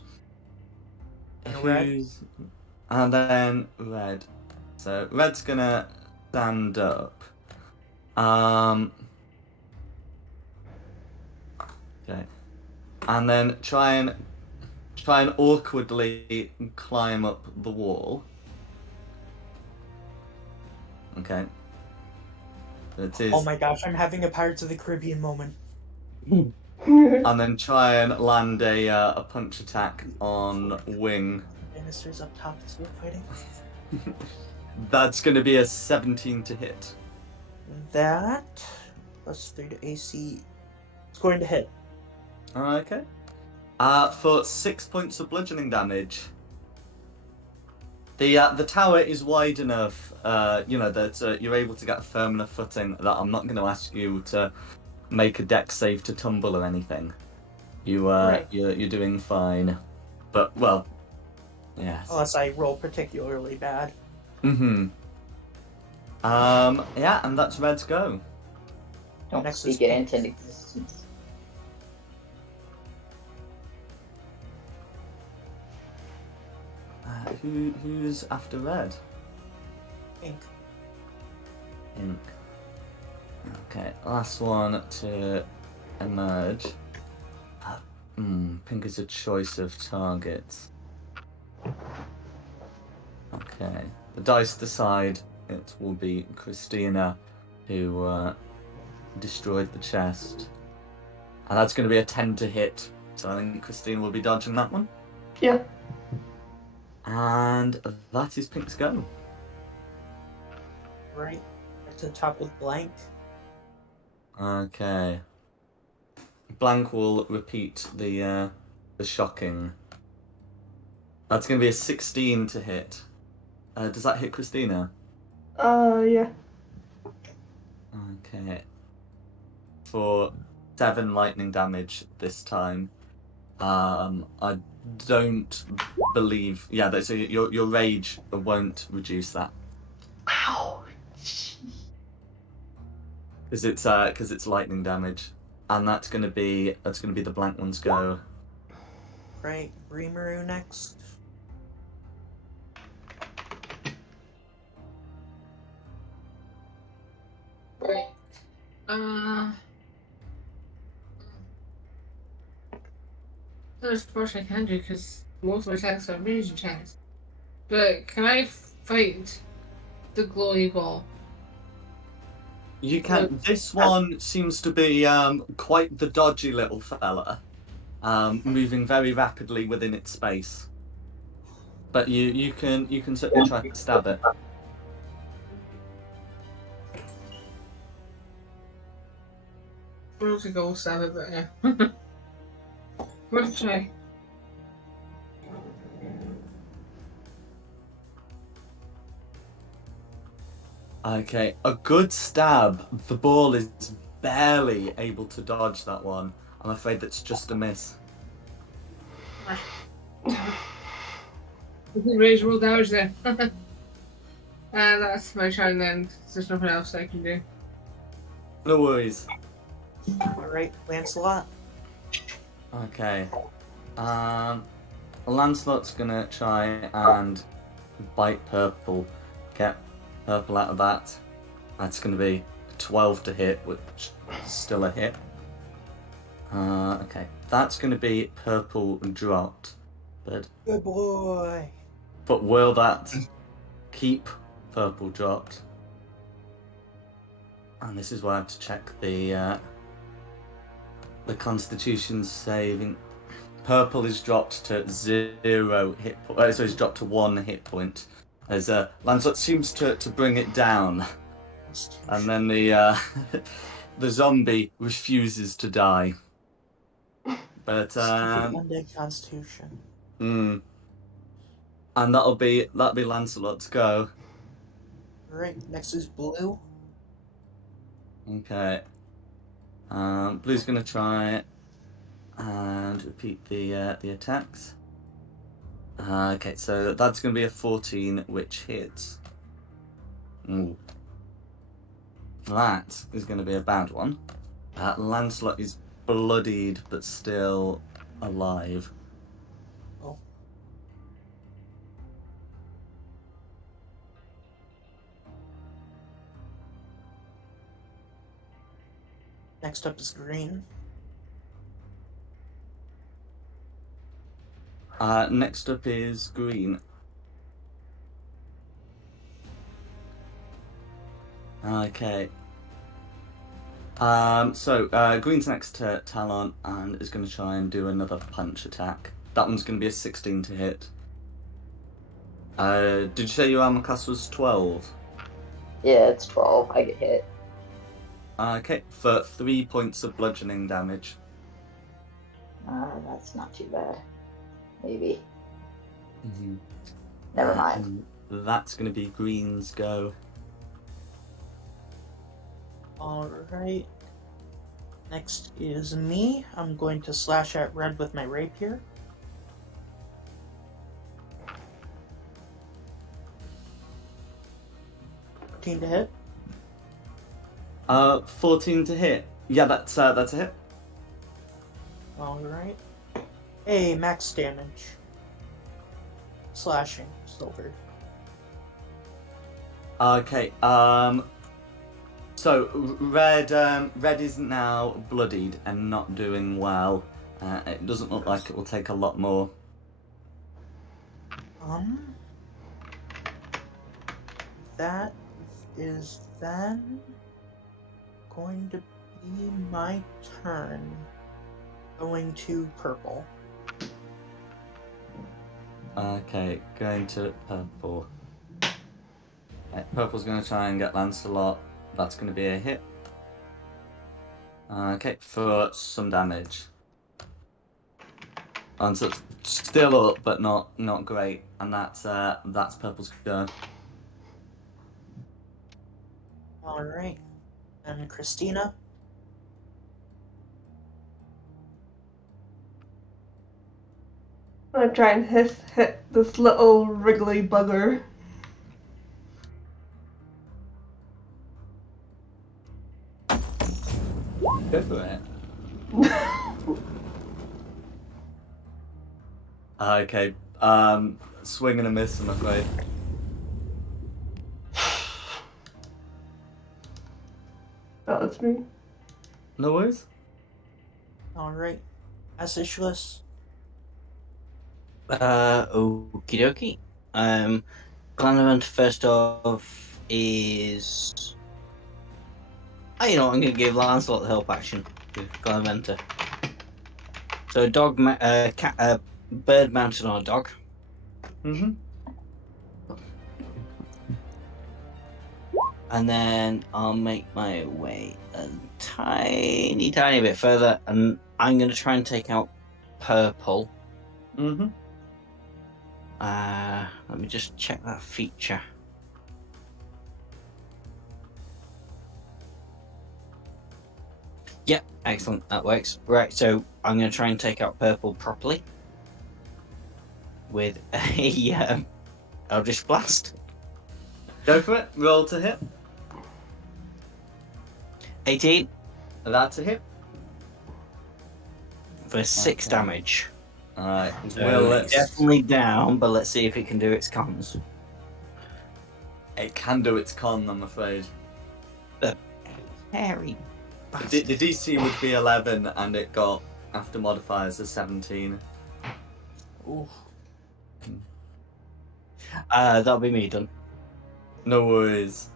And red. And then red. So red's gonna stand up. Okay. And then try and awkwardly climb up the wall. Okay. It is. Oh my gosh, I'm having a Pirates of the Caribbean moment. And then try and land a punch attack on wing. Ministers up top is we're fighting. That's going to be a 17 to hit. That plus 3 to AC. It's going to hit. Okay. For 6 points of bludgeoning damage. The tower is wide enough, that you're able to get a firm enough footing that I'm not going to ask you to make a dex save to tumble or anything. Right. You're doing fine, but well, yes. Unless I roll particularly bad. Mm-hmm. Yeah, and that's red's go. Don't Next speak is it pink. into existence. Who's after red? Pink. Pink. Okay, last one to emerge. Pink is a choice of targets. Okay, the dice decide it will be Christina who destroyed the chest. And that's going to be a 10 to hit, so I think Christina will be dodging that one. Yeah. And that is Pink's go. Right. At the top with blank. Okay. Blank will repeat the shocking. That's going to be a 16 to hit. Does that hit Christina? Yeah. Okay. For 7 lightning damage this time. I don't believe. Yeah, so your rage won't reduce that Ow. because it's lightning damage, and that's gonna be the blank one's go. Right. Rimuru next. Right. There's much I can do because most of my attacks are range attacks. But can I fight the glowy ball? You can. This one seems to be quite the dodgy little fella, moving very rapidly within its space. But you can certainly try to stab it. We'll also go stab it, but yeah. We'll try. Okay, a good stab. The ball is barely able to dodge that one. I'm afraid that's just a miss. Raise roll damage then. That's my turn then. There's nothing else I can do. No worries. Alright, Lancelot. Okay. Lancelot's gonna try and bite Purple. Get Purple out of that. That's gonna be 12 to hit, which is still a hit. Okay. That's gonna be Purple dropped. But Good boy. will that keep Purple dropped? And this is where I have to check the Constitution saving. Purple is dropped to 0 hit point. So he's dropped to 1 hit point. As Lancelot seems to bring it down, and then the the zombie refuses to die. But Undead Constitution. and that'll be Lancelot's go. Alright, next is Blue. Okay. Blue's gonna try and repeat the attacks. Okay, so that's gonna be a 14, which hits. Ooh. That is gonna be a bad one. Lancelot is bloodied but still alive. Oh. Next up is Green. Next up is Green. Okay. So Green's next to Talon and is going to try and do another punch attack. That one's going to be a 16 to hit. Did you say your armor class was 12? Yeah, it's 12. I get hit. Okay, for 3 points of bludgeoning damage. That's not too bad. Maybe. Mm-hmm. Never mind. That's going to be Green's go. Alright. Next is me. I'm going to slash at Red with my rapier. To hit. 14 to hit. Yeah, that's a hit. Alright. Hey, max damage. Slashing, silver. Okay, so Red is now bloodied and not doing well. It doesn't look like it will take a lot more. That is then going to be my turn. Going to Purple. Okay, going to Purple. Purple's going to try and get Lancelot. That's going to be a hit. Okay, for some damage. And so it's still up, but not great. And that's Purple's go. Alright. And Christina. I'm gonna try and hit this little wriggly bugger. Go for it. Okay, swing and a miss, I'm afraid. Oh, that's me. No worries. Alright. Asishless. Okie dokie. Glenavant first off is Oh, you know what? I'm going to give Lancelot the help action with Clementa. So a dog, bird mounted on a dog. Mm-hmm. And then I'll make my way a tiny bit further, and I'm going to try and take out purple. Mm-hmm. Let me just check that feature. Yep, excellent. That works. Right, so I'm going to try and take out purple properly with a Eldritch Blast. Go for it. Roll to hit. 18 That's a hit. for 6 Okay. damage. Alright. So Well, it's definitely down, but let's see if it can do its cons. it can do its con, I'm afraid. Hairy The bastard. DC would be 11, and it got, after modifiers, a 17. Ooh. That'll be me done. No worries.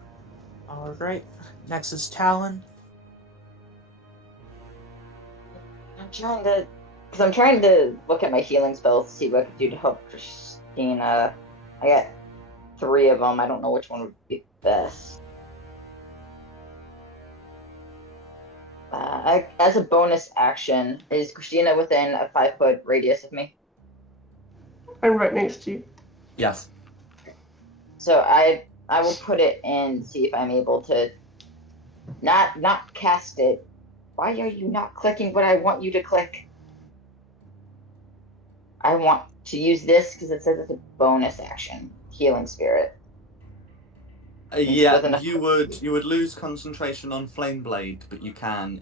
Alright. Next is Talon. I'm trying to look at my healing spells to see what I could do to help Christina. I got 3 of them. I don't know which one would be best. As a bonus action, is Christina within a 5-foot radius of me? I'm right next to you. Yes. So I will put it in, see if I'm able to not cast it. Why are you not clicking what I want you to click? I want to use this because it says it's a bonus action. Healing Spirit. Yeah, within a- you would lose concentration on Flame Blade, but you can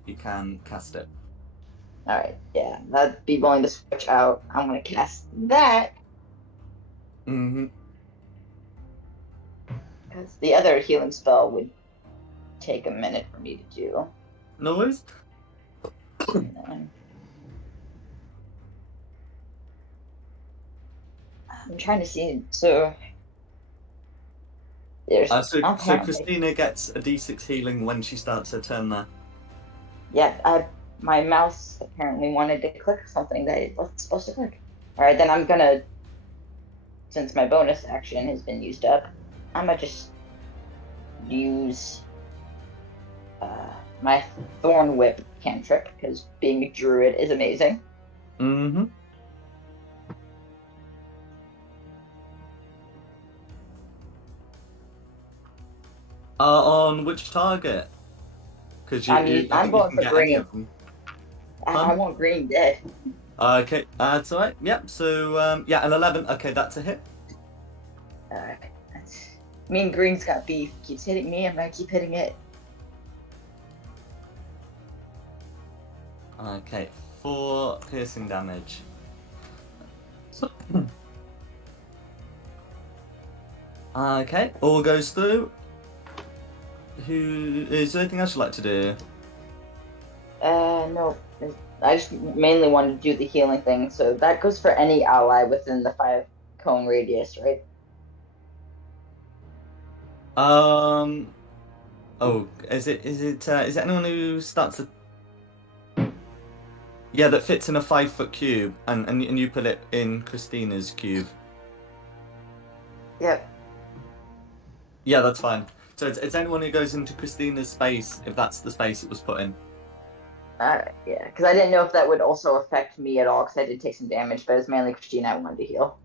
cast it. Alright, yeah. I'd be willing to switch out. I'm gonna cast that Mm-hmm. because the other healing spell would take a minute for me to do. No worries. I'm trying to see. So there's So apparently, Christina gets a D6 healing when she starts her turn there. yeah. My mouse apparently wanted to click something that it wasn't supposed to click. All right, then I'm gonna, since my bonus action has been used up, I'm gonna just use my Thorn Whip cantrip because being a druid is amazing. Mm-hmm. On which target? Because I'm you going can for get any green. of them. I want green dead. Okay, that's alright. Yep. So yeah, an 11. Okay, that's a hit. Me and green's got beef. Keeps hitting me. I'm gonna keep hitting it. Okay, 4 piercing damage. Okay, all goes through. Is there anything else you'd like to do? No. I just mainly wanted to do the healing thing, so that goes for any ally within the 5-cone radius, right? Oh, is it anyone who starts a... Yeah, that fits in a 5-foot cube, and you put it in Christina's cube. Yep. Yeah, that's fine. So it's anyone who goes into Christina's space, if that's the space it was put in. Yeah, because I didn't know if that would also affect me at all, because I did take some damage, but it's mainly Christina I wanted to heal.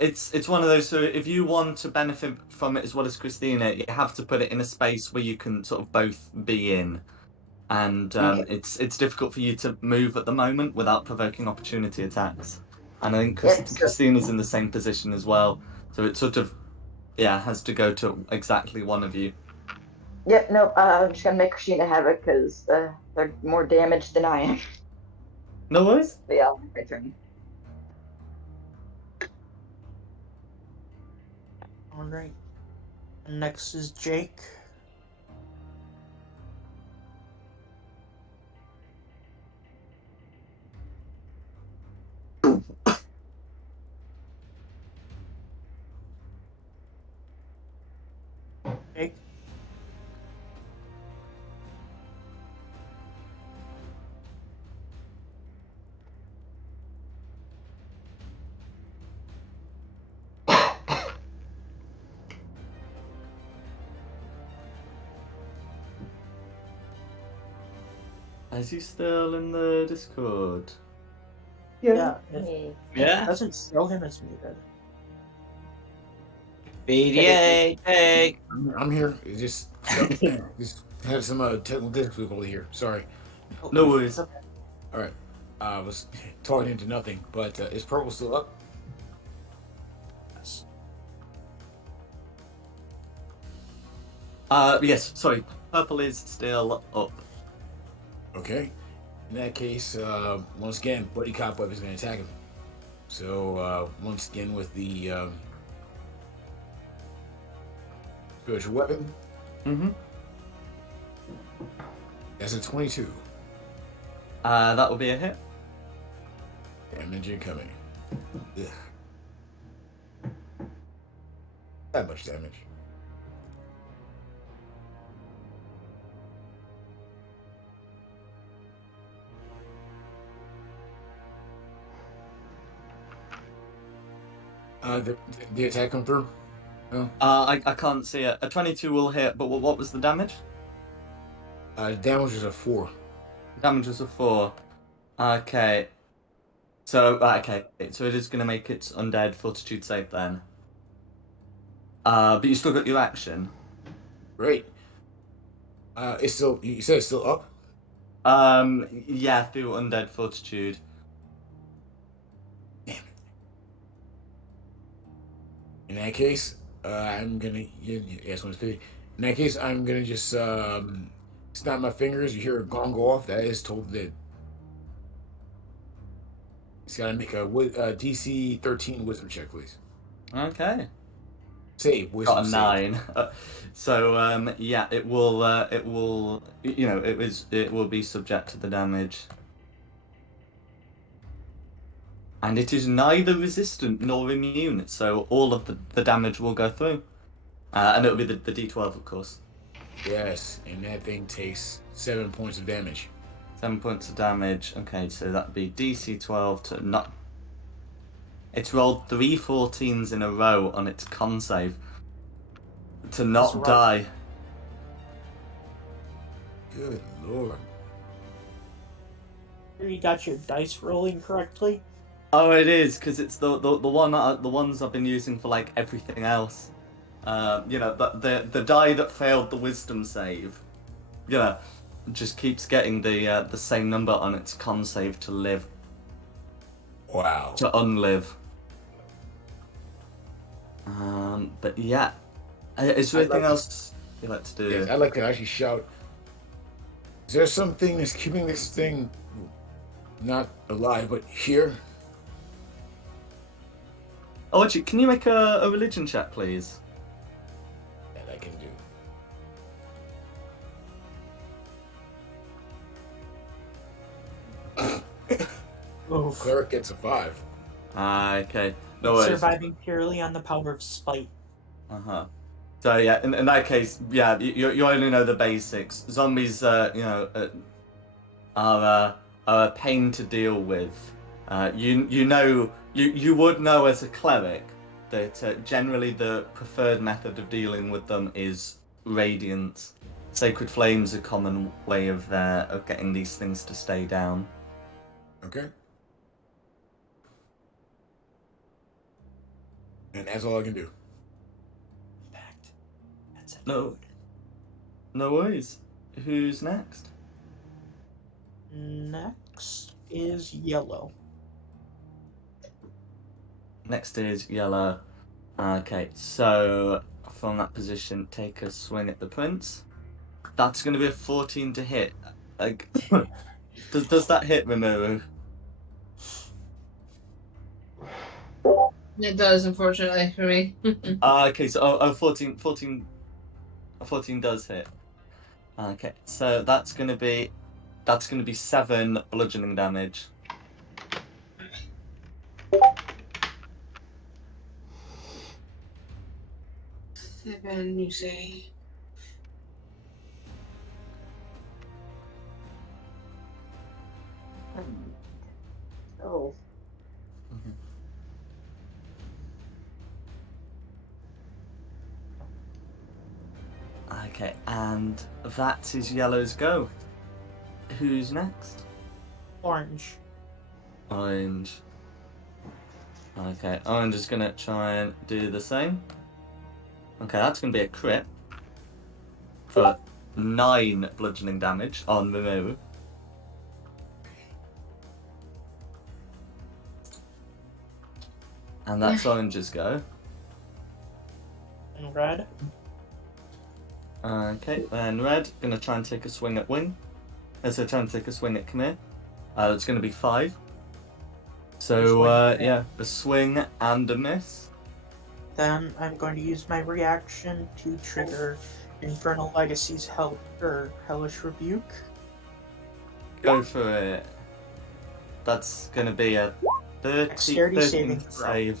It's one of those, so if you want to benefit from it as well as Christina, you have to put it in a space where you can sort of both be in. And Okay. it's difficult for you to move at the moment without provoking opportunity attacks. And I think Yep, so- Christina's in the same position as well, so it sort of has to go to exactly one of you. Yep, nope, I'm just gonna make Christina have it, because they're more damaged than I am. No worries. But yeah, my turn. Alright. Next is Jake. Jake. Is he still in the Discord? Yeah. It Yeah. doesn't show him as muted. BDA, take. I'm here. It just had some technical difficulty here. Sorry. No worries. It's okay. All right. I was talking into nothing, but is purple still up? Yes. Yes, sorry. Purple is still up. Okay. In that case, once again, Buddy Cop Web is going to attack him. So, once again, with the spiritual weapon, Mm-hmm. that's a 22. That will be a hit. Damage incoming. Ugh. That much damage. The attack come through? No. I can't see it. A 22 will hit, but what was the damage? Damage is a 4. Damage was a 4. Okay. So, okay. So it is going to make its undead fortitude save then. But you still got your action. Great. It's still. You said it's still up. Yeah, through undead fortitude. Damn it. In that case, I'm gonna. Yes, 150. In that case, I'm gonna just snap my fingers. You hear a gong go off. That is told dead. It's gotta make a DC 13 wisdom check, please. Okay. Save wisdom. Got a 9. So yeah, it will. You know, it will be subject to the damage. And it is neither resistant nor immune, so all of the damage will go through. And it'll be the D12, of course. Yes, and that thing takes 7 points of damage. 7 points of damage. Okay, so that'd be DC 12 to not. It's rolled 3 14s in a row on its con save to not That's die. Good lord. You got your dice rolling correctly. Oh, it is because it's the ones I've been using for like everything else. You know, the die that failed the wisdom save, you know, just keeps getting the same number on its con save to live. Wow. To unlive. But yeah, is there anything else you'd like to do? Yeah, I'd like to actually shout. Is there something that's keeping this thing not alive, but here? Oh, actually, can you make a religion check, please? That I can do. Oof. Cleric gets a 5. Okay. No worries. Surviving purely on the power of spite. So yeah, in that case, yeah, you only know the basics. Zombies, you know, are a pain to deal with. You would know as a cleric that generally the preferred method of dealing with them is radiance. Sacred flame's a common way of getting these things to stay down. Okay. And that's all I can do. Fact. That's a No worries. Who's next? Next is yellow. Next is yellow. Okay, so from that position, take a swing at the prince. That's going to be a 14 to hit. Like, does that hit, Rimuru? It does, unfortunately, for me. Okay, so 14 does hit. Okay, so that's going to be 7 bludgeoning damage. Seven, you say? Oh. Okay, and that is Yellow's go. Who's next? Orange. Orange. Okay, Orange is gonna try and do the same. Okay, that's gonna be a crit for 9 bludgeoning damage on Mamoru. And that's Orange's go. And red. Okay, then Red gonna try and take a swing at Wing. So try and take a swing at Khmer. It's gonna be 5. So yeah, a swing and a miss. Then I'm going to use my reaction to trigger Infernal Legacy's Hellish Rebuke. Go for it. That's gonna be a Dexterity 13 saving throw. save.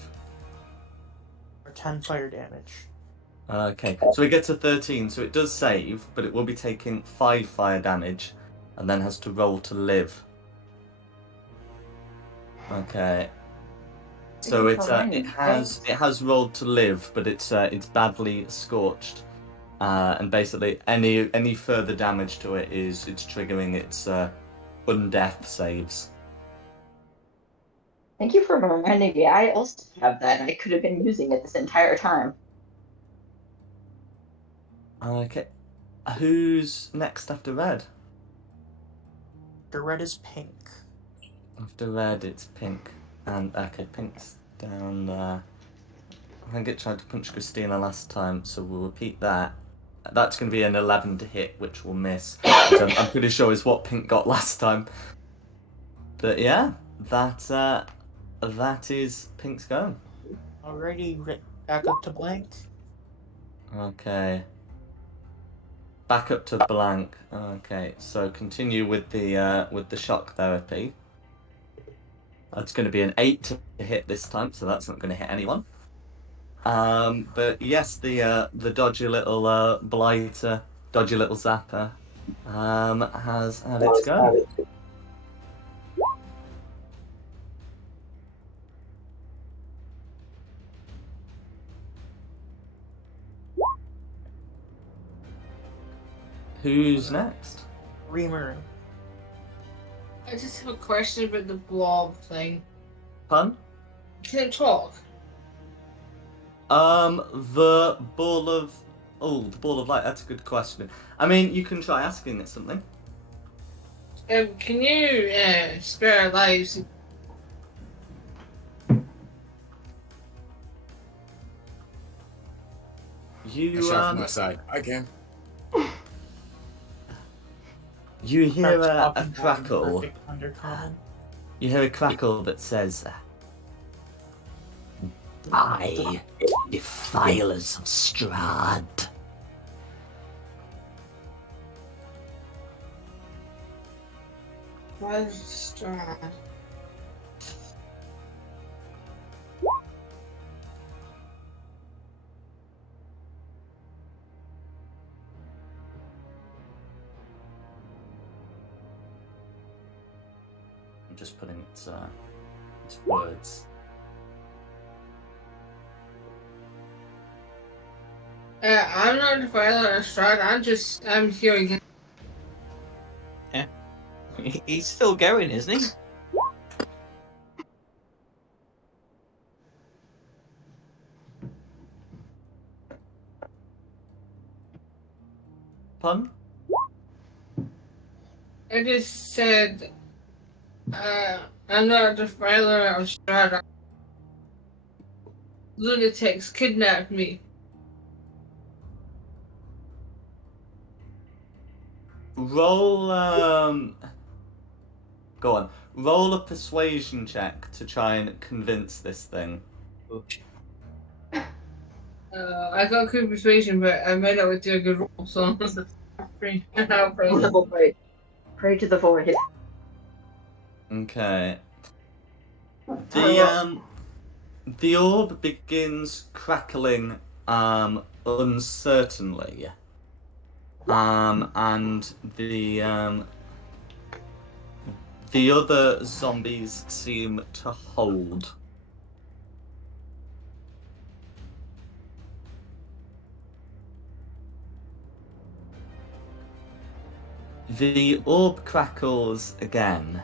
For 10 fire damage. Okay, so it gets a 13, so it does save, but it will be taking 5 fire damage, and then has to roll to live. Okay. So it has rolled to live, but it's badly scorched, and basically any further damage to it it's triggering its undeath saves. Thank you for reminding me. I also have that, and I could have been using it this entire time. Okay, who's next after Red? The red is pink. After Red, it's Pink, and okay, Pink's down there. I think it tried to punch Christina last time, so we'll repeat that. That's going to be an 11 to hit, which will miss. Which I'm pretty sure is what Pink got last time. But yeah, that is Pink's go. Alrighty, back up to blank. Okay. Back up to blank. Okay, so continue with the shock therapy. That's going to be an 8 to hit this time, so that's not going to hit anyone. But yes, the dodgy little blighter, dodgy little zapper, has had its go. Who's next? Reamer. I just have a question about the blob thing. Pun? Can it talk? The ball of light. That's a good question. I mean, you can try asking it something. Can you spare lives? You shot from my side. I can. You hear a Starts crackle. perfect undercommon. You hear a crackle that says, "By defilers of Straud." Why is it Straud? I'm just putting its words. I'm not a filer of Straud. I'm hearing him. He's still going, isn't he? Pun? I just said, I'm not a defiler of Straud. Lunatics kidnapped me. Roll Go on. Roll a persuasion check to try and convince this thing. I got good persuasion, but I might not do a good roll, so pray. Pray to the void. Okay. The orb begins crackling uncertainly. And the other zombies seem to hold. The orb crackles again.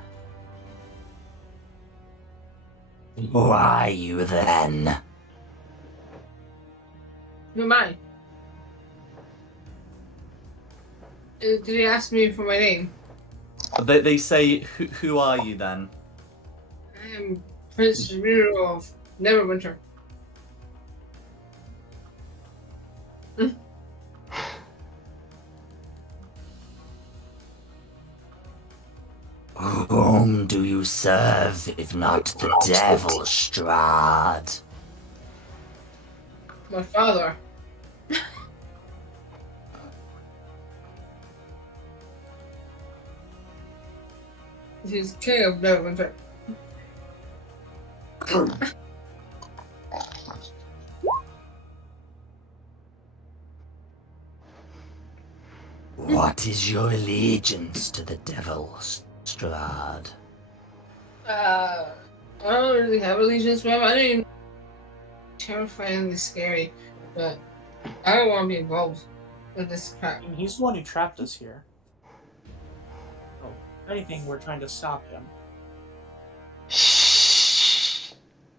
Who are you then? Who am I? Did he ask me for my name? They say, who are you then? I am Prince Riro of Neverwinter. Whom do you serve, if not the devil, Straud? My father. He's king of Neverwinter. What is your allegiance to the devil, Straud? I don't really have allegiance with him. I don't even terrifyingly scary, but I don't want to be involved with this crap. And he's the one who trapped us here. So, if anything, we're trying to stop him. Shh.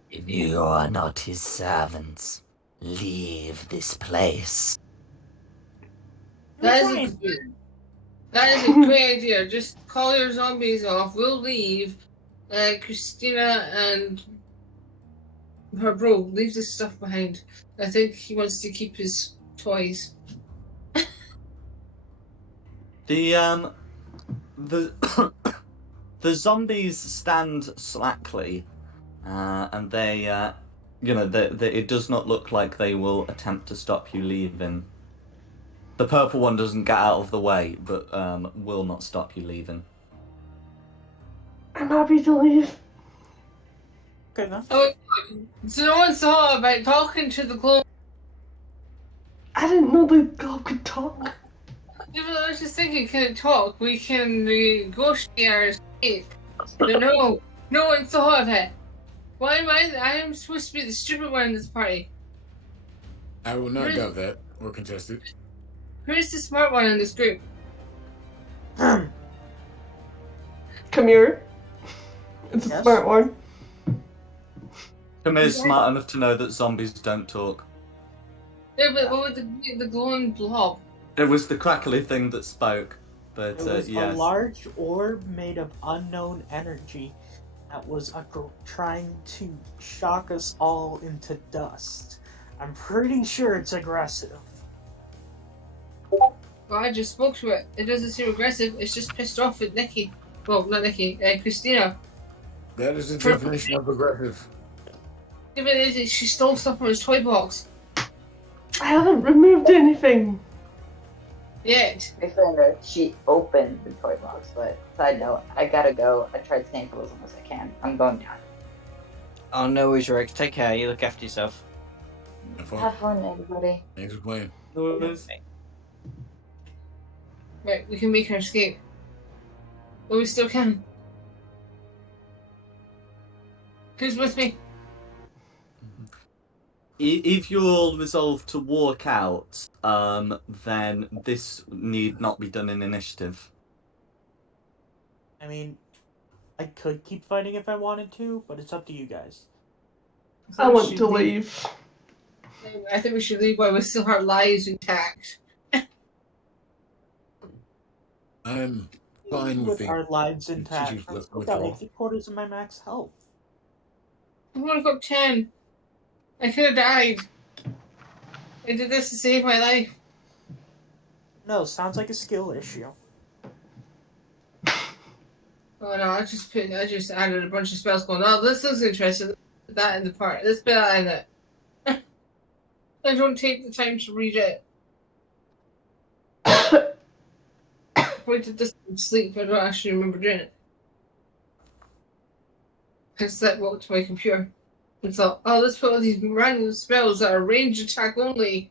If you are not his servants, leave this place. That We're is trying a to. that is a great idea. Just call your zombies off. We'll leave. Christina and her bro leave this stuff behind. I think he wants to keep his toys. The the zombies stand slackly, and they, it does not look like they will attempt to stop you leaving. The purple one doesn't get out of the way, but will not stop you leaving. I'm happy to leave. Okay, then. Oh, so no one saw about talking to the clone. I didn't know the globe could talk. Even though I was just thinking, can it talk? We can negotiate our escape. But no one thought of it. Why am I am supposed to be the stupid one in this party. I will not Really? doubt that or contest it. Who's the smart one in this group? Come here. It's a Yes? smart one. Kamir's smart enough to know that zombies don't talk. Yeah, but what was the glowing blob? It was the crackly thing that spoke, but It was yes. a large orb made of unknown energy that was trying to shock us all into dust. I'm pretty sure it's aggressive. Well, I just spoke to it. It doesn't seem aggressive. It's just pissed off with Nikki. Well, not Nikki, Christina. That is the definition of aggressive. Even if she stole stuff from his toy box. I haven't removed anything. Yet. To be fair, she opened the toy box, but side note, I gotta go. I tried staying for as long as I can. I'm going down. Oh, no worries, Rex. Take care. You look after yourself. Have fun. Have fun, everybody. Thanks for playing. Right, we can make our escape. But we still can. Who's with me? If you're all resolved to walk out, then this need not be done in initiative. I mean, I could keep fighting if I wanted to, but it's up to you guys. I want to leave. I think we should leave while we still have our lives intact. I'm fine with our lives intact. strategic I still got withdrawal. like 3/4 of my max health. I'm gonna go up 10. I could have died. I did this to save my life. No, sounds like a skill issue. Oh no, I just added a bunch of spells going, oh, this looks interesting. That in the part. Let's put that in it. I don't take the time to read it. I waited this sleep, I don't actually remember doing it. I just walked to my computer and thought, oh, let's put all these random spells that are range attack only.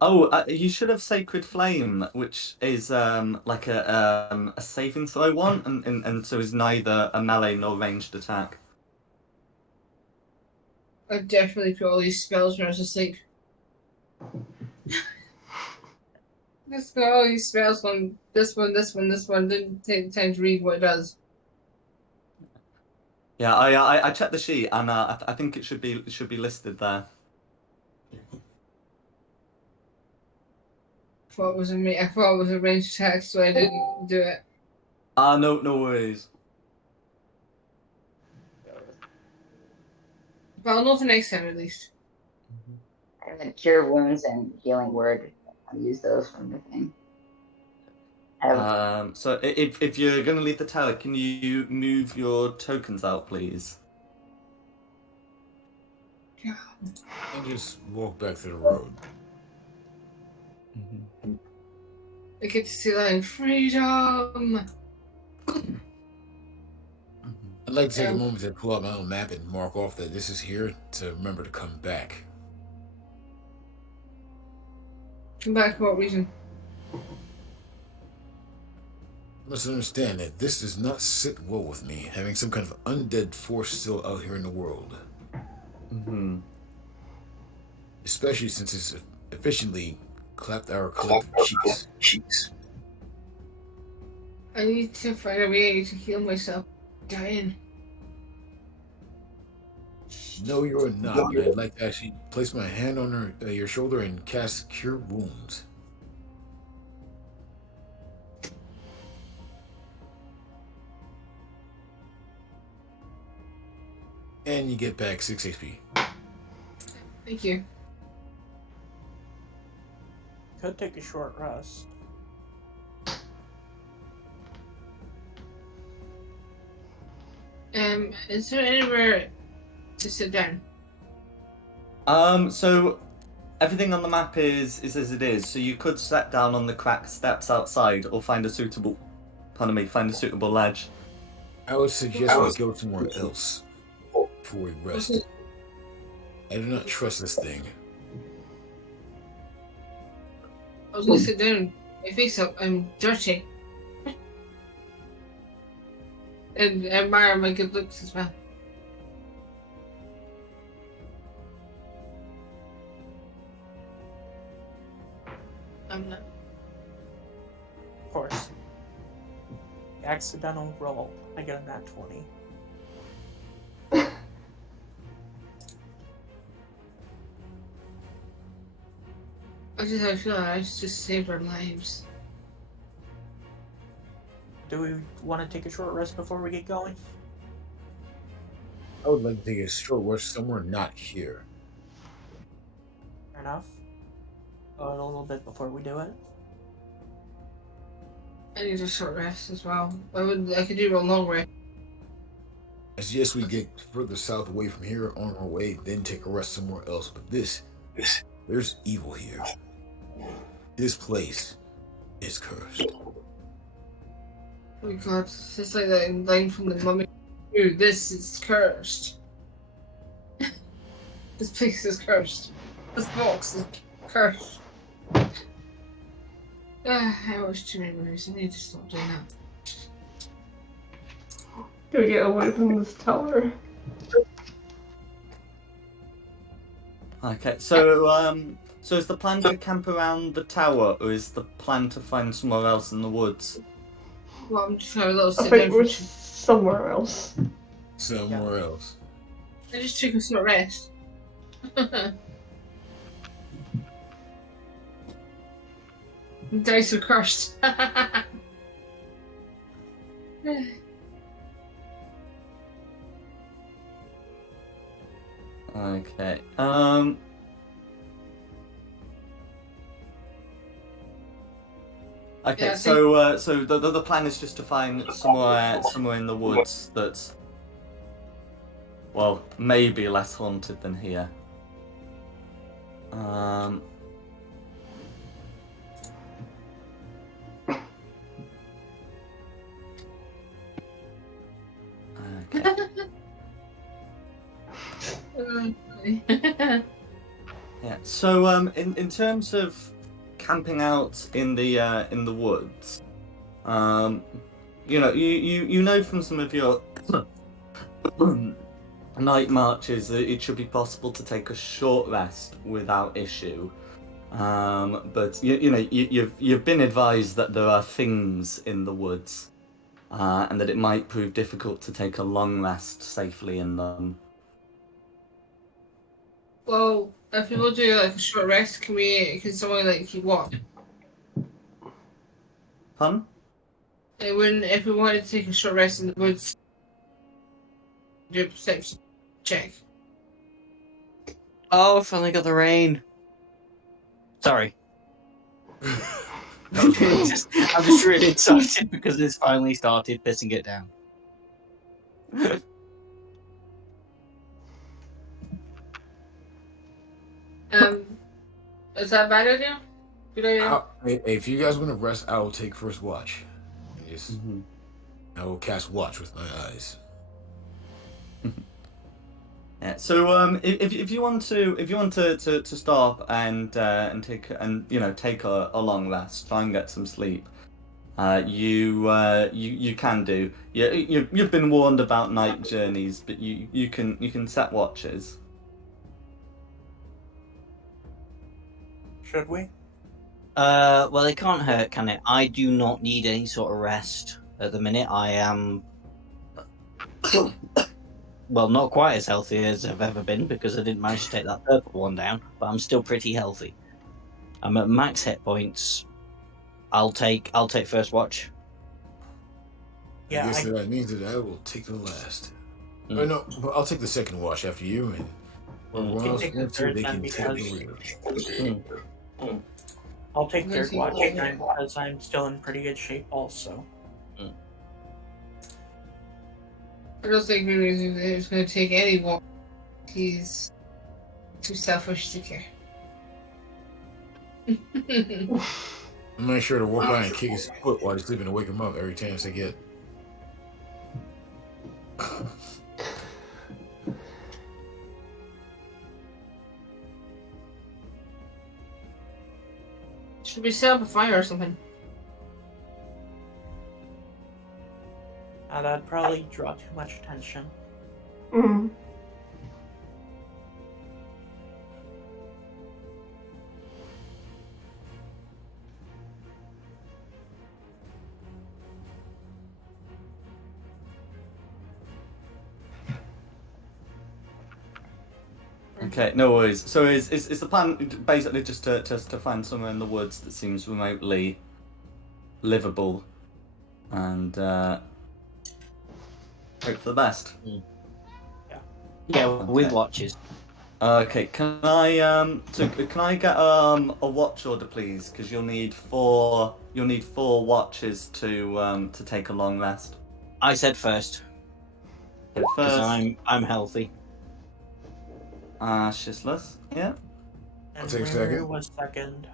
Oh, you should have Sacred Flame, which is like a saving throw one, and so is neither a melee nor ranged attack. I definitely put all these spells when I was asleep. Just got all these spells on this one, this one, this one. Didn't take the time to read what it does. Yeah, I checked the sheet and I think it should be listed there. I thought it was I thought it was a ranged attack, so I didn't do it. No worries. But I'll know for next time at least. And then cure wounds and healing word. I'll use those from the thing. So if you're gonna leave the tower, can you move your tokens out, please? And just walk back to the road. I get to see that in freedom. I'd like to take a moment to pull out my own map and mark off that this is here to remember to come back. Come back for what reason? You must understand that this does not sit well with me, having some kind of undead force still out here in the world. Especially since it's efficiently clapped our collective cheeks. I need to find a way to heal myself. Dying. No, you're not. I'd like to actually place my hand on your shoulder and cast Cure Wounds. And you get back 6 HP. Thank you. Could take a short rest. Is there anywhere to sit down? So everything on the map is as it is. So you could sit down on the cracked steps outside, or find a suitable ledge. I would suggest we go somewhere else before we rest. I do not trust this thing. I was gonna sit down. My face up. I'm dirty. And admire my good looks as well. I'm not. Of course. Accidental roll. I get a nat 20. I just have a feeling I just saved our lives. Do we want to take a short rest before we get going? I would like to take a short rest somewhere not here. Fair enough. Go a little bit before we do it. I need a short rest as well. I could do a long rest. I suggest we get further south away from here on our way, then take a rest somewhere else. But there's evil here. This place is cursed. Oh my god, it's like that line from the mummy. Dude, this is cursed. This place is cursed. This box is cursed. I watched too many movies. I need to stop doing that. Gotta get away from this tower. Okay, so is the plan to camp around the tower, or is the plan to find somewhere else in the woods? Well, I'm just having a little I sit think down. we're somewhere else. Somewhere else. I just took a short rest. Dice are cursed. Okay. Okay, Yeah, so the plan is just to find somewhere in the woods that's, well, maybe less haunted than here. Okay. Yeah. So in terms of camping out in the woods, you know from some of your night marches that it should be possible to take a short rest without issue. But you've been advised that there are things in the woods, and that it might prove difficult to take a long rest safely in them. Well, if people do like a short rest, can someone like what? Pardon? If we wanted to take a short rest in the woods, do a perception check. Oh, I finally got the rain. Sorry. I'm just really excited because it's finally started pissing it down. Is that a bad idea? Good idea. If you guys want to rest, I will take first watch. Mm-hmm. I will cast watch with my eyes. Yeah. So if you want to stop and take a long rest, try and get some sleep. You can do. You've been warned about night journeys, but you can set watches. Should we? Well, it can't hurt, can it? I do not need any sort of rest at the minute. I am, well, not quite as healthy as I've ever been because I didn't manage to take that purple one down, but I'm still pretty healthy. I'm at max hit points. I'll take first watch. Yeah, I guess that means that I will take the last. Oh, no, but I'll take the second watch after you, and everyone can else take the wants to, third they then can take because the rear. I'll take I'm third gonna watch take- then because I'm still in pretty good shape also. I don't think he's going to take any walk. He's too selfish to care. I'm not sure to walk by and kick his foot while he's sleeping to wake him up every chance I get. Should we set up a fire or something? That'd probably draw too much attention. Mm. Okay, no worries. So is the plan basically just to find somewhere in the woods that seems remotely livable, and hope for the best? Yeah, with Okay. watches. Okay, can I get a watch order, please? Because you'll need four watches to take a long rest. I said first Okay, because first, I'm healthy. Shistless, yeah. And take a Rimuru second. was second.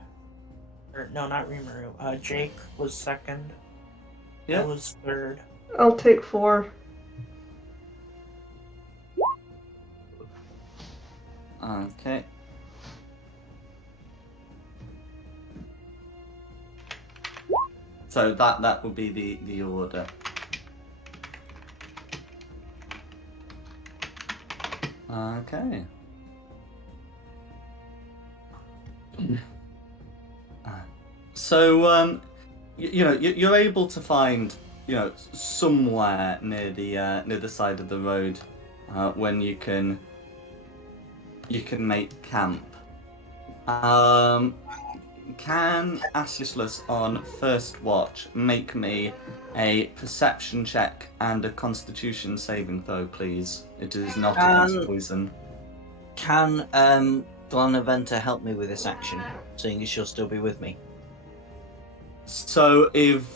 Or no, not Rimuru. Jake was second. Yeah. I was third. I'll take 4. Okay. So that would be the order. Okay. So you're able to find somewhere near the side of the road when you can make camp. Can Ashless on first watch make me a perception check and a constitution saving throw, please? It is not against poison. Can Glanaventa help me with this action, seeing as she'll still be with me? So if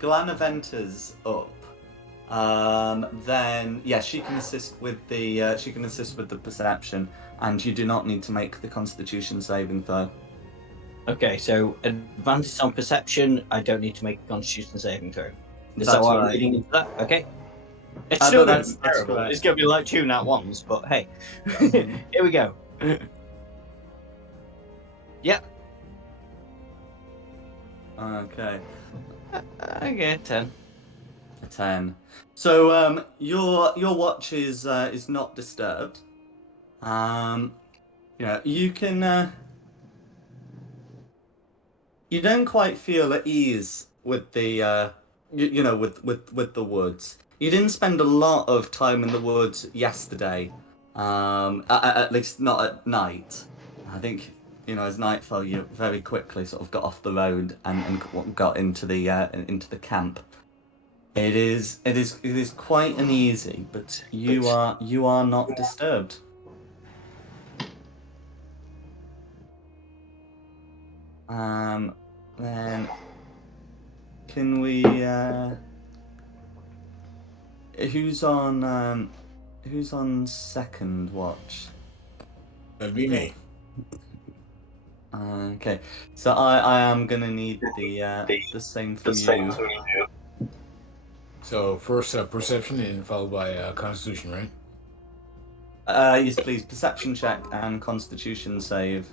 Glanaventa's up, then yeah, she can assist with the perception, and you do not need to make the Constitution saving throw. Okay, so advantage on perception. I don't need to make a Constitution saving throw. Is That's that what I'm right. reading into that? Okay. It's still going to that's be terrible. correct. It's going to be like 2 nat ones, but hey, here we go. Yep. Okay. Okay, 10. A 10. So your watch is not disturbed. You can. You don't quite feel at ease with the with the woods. You didn't spend a lot of time in the woods yesterday, at least not at night. I think as night fell, you very quickly sort of got off the road and got into the camp. It is quite uneasy, but you are not disturbed. Then can we? Who's on second watch? That'd be me. Okay, so I am gonna need the same from you. So first perception and followed by Constitution, right? Yes, please. Perception check and Constitution save.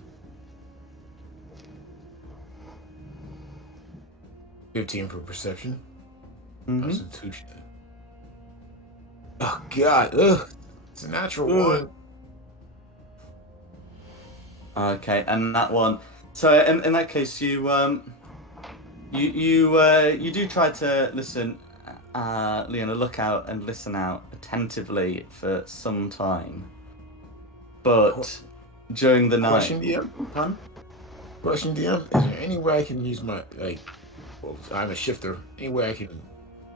15 for perception. Mhm. Constitution. Oh God! Ugh! It's a natural one. Okay, and that one. So in that case, you do try to listen, Leona, look out and listen out attentively for some time, but during the night. Question, DM. Pardon? Question, DM. Is there any way I can use my Well, I'm a shifter. Any way I can?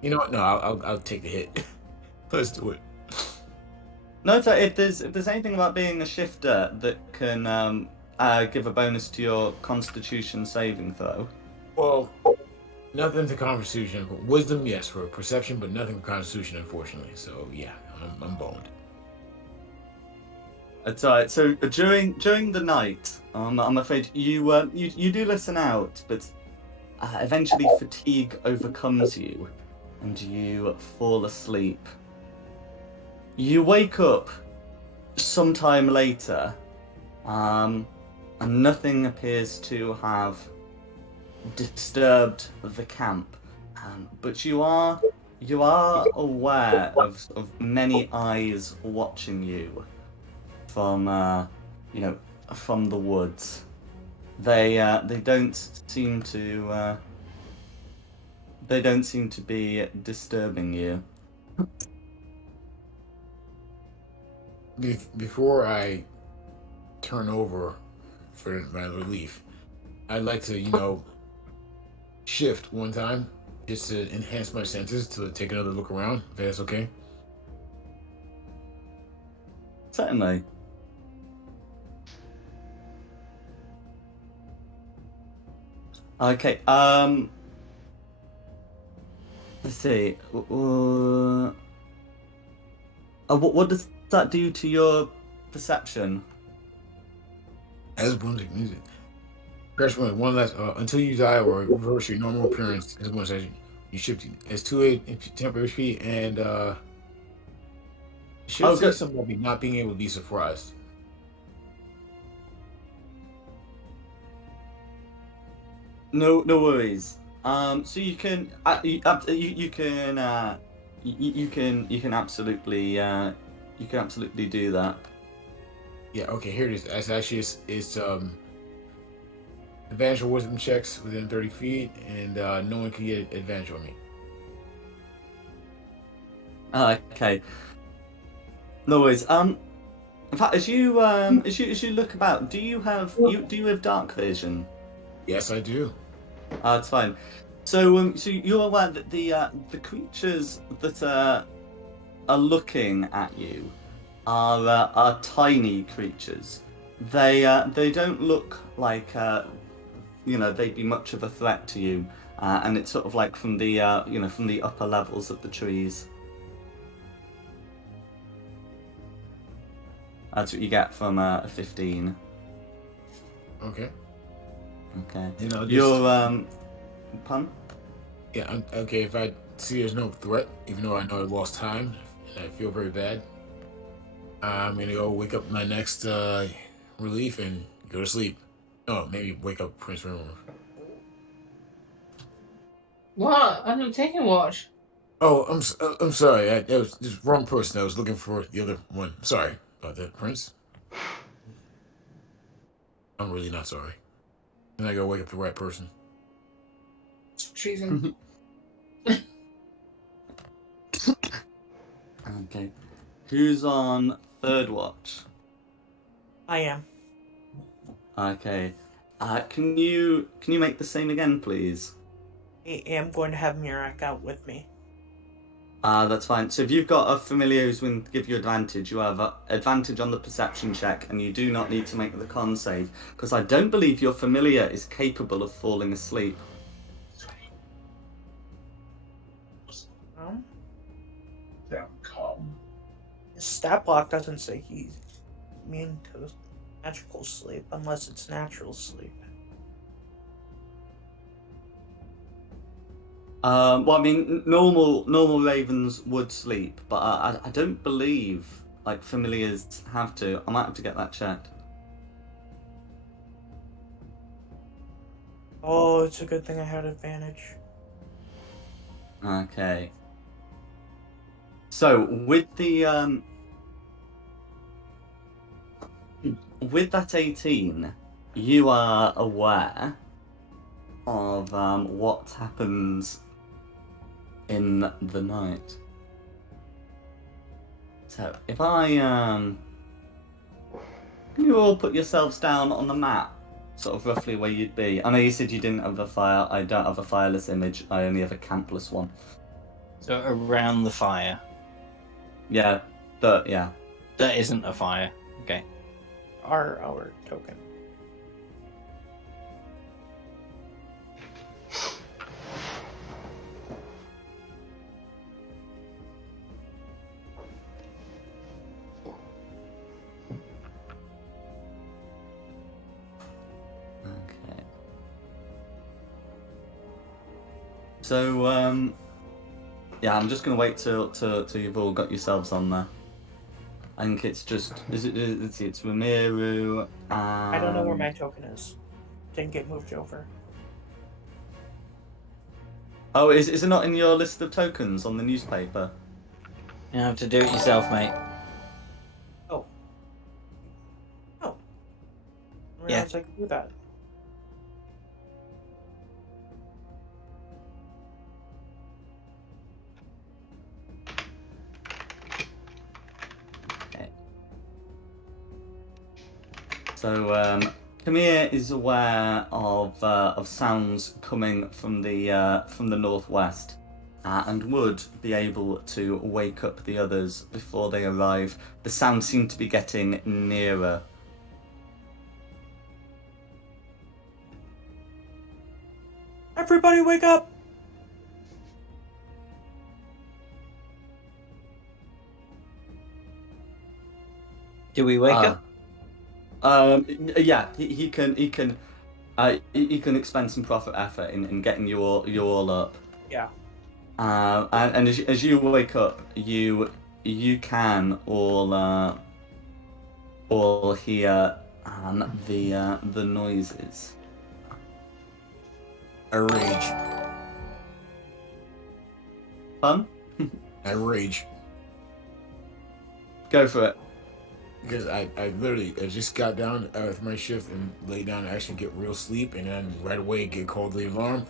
You know what? No, I'll take the hit. Let's do it. No, so if there's anything about being a shifter that can give a bonus to your Constitution saving throw. Well, nothing to Constitution. Wisdom, yes, for perception, but nothing to Constitution, unfortunately. So yeah, I'm boned. It's alright. So during the night, I'm afraid you do listen out, but eventually fatigue overcomes you, and you fall asleep. You wake up sometime later, and nothing appears to have disturbed the camp. But you are aware of many eyes watching you from from the woods. They don't seem to be disturbing you. Before I turn over for my relief, I'd like to, shift one time just to enhance my senses to take another look around, if that's okay. Certainly. Okay. Let's see. What does that do to your perception? As music. Press one last until you die or reverse your normal appearance. As one says, you shift as 2 temporary speed and should say something about not being able to be surprised. No worries. So you can you can absolutely do that. Yeah. Okay. Here it is. It's actually it's advantage or wisdom checks within 30 feet, and no one can get advantage on me. Okay. No worries. In fact, as you look about, do you have dark vision? Yes, I do. It's fine. So you're aware that the creatures that are looking at you are tiny creatures. They don't look like they'd be much of a threat to you, and it's sort of like from the from the upper levels of the trees. That's what you get from a 15. Okay. Okay. Just... You're pun? Yeah. Okay. If I see there's no threat, even though I know I lost time and I feel very bad, I'm gonna go wake up my next relief and go to sleep. Oh, maybe wake up Prince Rimmer. What? I'm not taking watch. Oh, I'm sorry. That was just wrong person. I was looking for the other one. Sorry about that, Prince. I'm really not sorry. And I gotta wake up the right person. It's treason. Okay. Who's on third watch? I am. Okay. Can you make the same again, please? I am going to have Mirak out with me. That's fine. So if you've got a familiar who's going to give you advantage, you have advantage on the perception check, and you do not need to make the con save, because I don't believe your familiar is capable of falling asleep. Um, Damn calm. his stat block doesn't say he's immune to magical sleep unless it's natural sleep. Well, I mean, normal ravens would sleep, but I don't believe like familiars have to. I might have to get that checked. Oh, it's a good thing I had advantage. Okay. So with that 18, you are aware of what happens in the night. So if I can you all put yourselves down on the map, sort of roughly where you'd be. I know you said you didn't have a fire. I don't have a fireless image. I only have a campless one. So around the fire. Yeah, yeah. That isn't a fire. Okay. Our token. Okay. So yeah, I'm just gonna wait till you've all got yourselves on there. I think it's just it's Ramiru. I don't know where my token is. Didn't get moved over. Oh, is it not in your list of tokens on the newspaper? You have to do it yourself, mate. Oh. I Yeah. realized I could do that. Okay. So Kamir is aware of sounds coming from the northwest, and would be able to wake up the others before they arrive. The sounds seem to be getting nearer. Everybody wake up! Do we wake up? Yeah, he can expend some profit effort in getting you all up. Yeah. And as you wake up, you can all hear the noises. I rage. Fun? I rage. Go for it. Because I literally just got down after my shift and lay down to actually get real sleep, and then right away get called the alarm.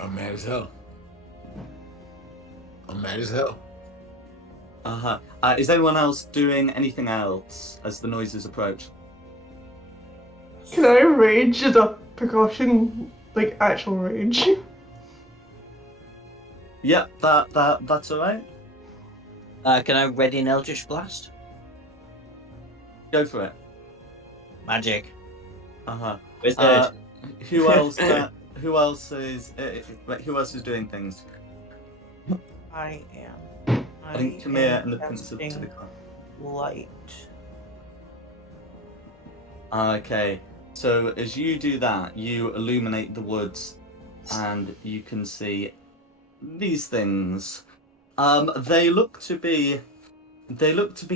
I'm mad as hell. I'm mad as hell. Uh-huh. Is anyone else doing anything else as the noises approach? Can I rage as a precaution? Like actual rage? Yep, that's alright. Can I ready an Eldritch Blast? Go for it. Magic. Uh-huh. Wizard. Who else is doing things? I am. I think Kamir and the Prince of casting Tidicon. light. Okay, so as you do that, you illuminate the woods, and you can see these things. They look to be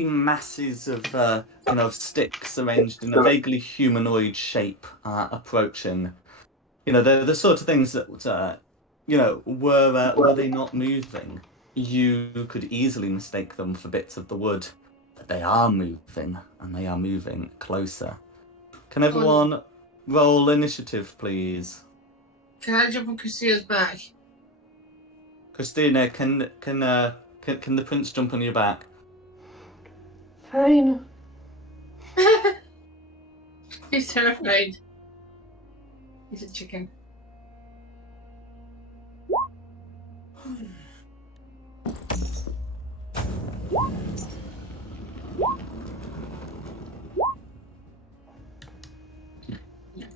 masses of sticks arranged in a vaguely humanoid shape, approaching. They're the sort of things that were they not moving, you could easily mistake them for bits of the wood. But they are moving, and they are moving closer. Can everyone roll initiative, please. Can I jump on Christina's back? Christina, can the prince jump on your back? Fine. He's terrified. He's a chicken.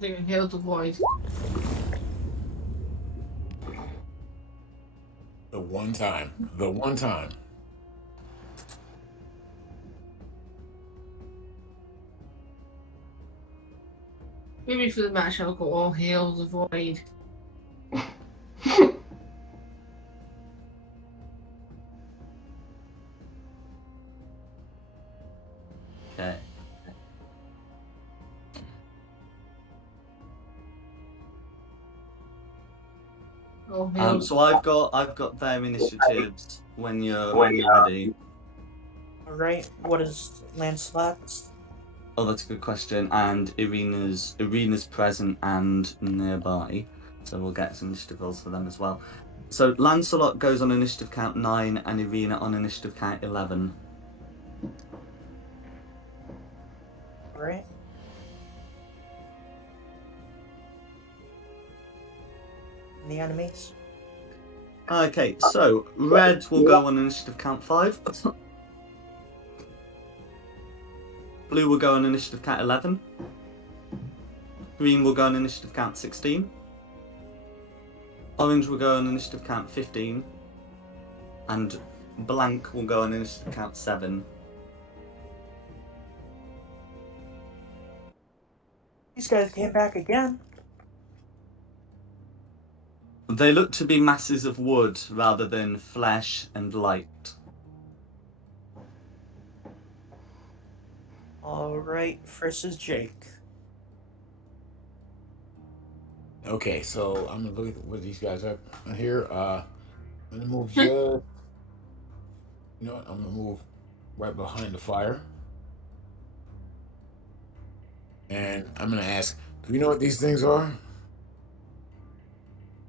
They inhaled the void. The one time. The one time. Maybe for the match I'll go all hail the void. Okay. All hail. So I've got their initiatives when you're ready. Alright, what is Lancelot's? Oh, that's a good question. And Irina's present and nearby, so we'll get some initiative rolls for them as well. So Lancelot goes on initiative count 9 and Irina on initiative count 11. Alright. And the enemies? Okay, so Red will go on initiative count 5. Blue will go on initiative count 11. Green will go on initiative count 16. Orange will go on initiative count 15. And blank will go on initiative count 7. These guys came back again. They look to be masses of wood rather than flesh and light. Alright, versus Jake. Okay, so I'm gonna look at what these guys are here. I'm gonna move just. You know what? I'm gonna move right behind the fire, and I'm gonna ask, do you know what these things are?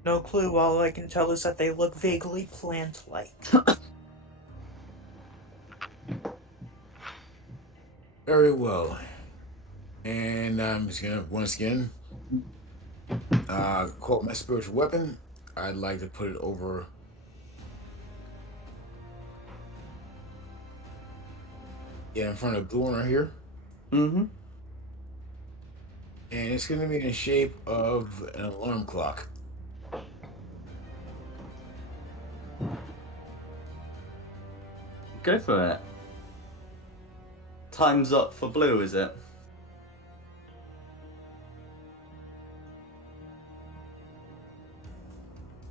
No clue, all I can tell is that they look vaguely plant-like. Very well. And I'm just gonna once again quote my spiritual weapon. I'd like to put it over in front of the blue one right here. Mm-hmm. And it's gonna be in the shape of an alarm clock. Go for it. Time's up for blue, is it?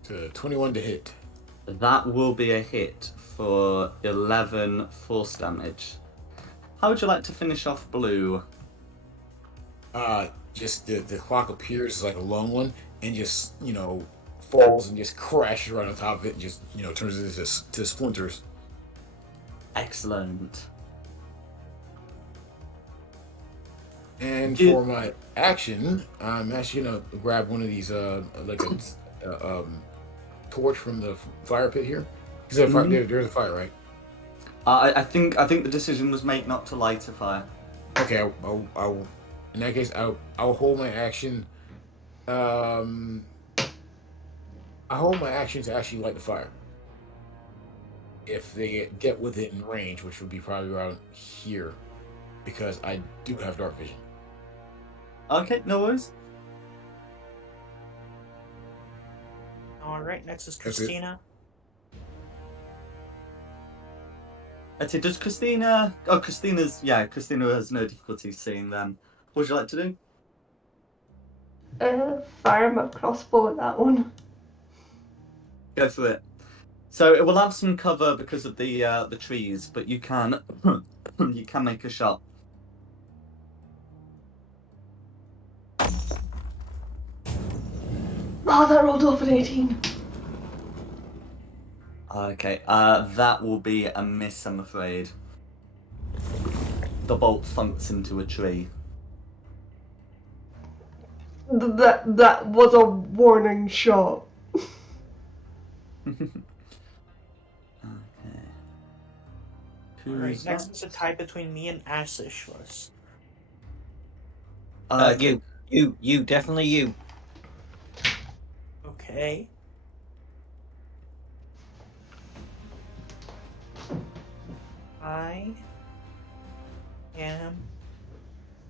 It's 21 to hit. That will be a hit for 11 force damage. How would you like to finish off blue? Just the clock appears as like a long one and just, falls and just crashes right on top of it and just, turns it to splinters. Excellent. And for my action, I'm actually gonna grab one of these, like a torch from the fire pit here. There's a fire, right? I think the decision was made not to light a fire. Okay, I'll in that case, I'll hold my action. I hold my action to actually light the fire. If they get within range, which would be probably around here, because I do have dark vision. Okay, no worries. Alright, next is That's it. Christina. Okay, does Christina... Oh, Christina has no difficulty seeing them. What would you like to do? Fire my crossbow at that one. Go for it. So it will have some cover because of the trees, but you can you can make a shot. Oh, that rolled off an 18. Okay, that will be a miss, I'm afraid. The bolt thunks into a tree. That was a warning shot. Okay. Alright, Who's next is a tie between me and Asishless. Okay. You, definitely you. Okay. I am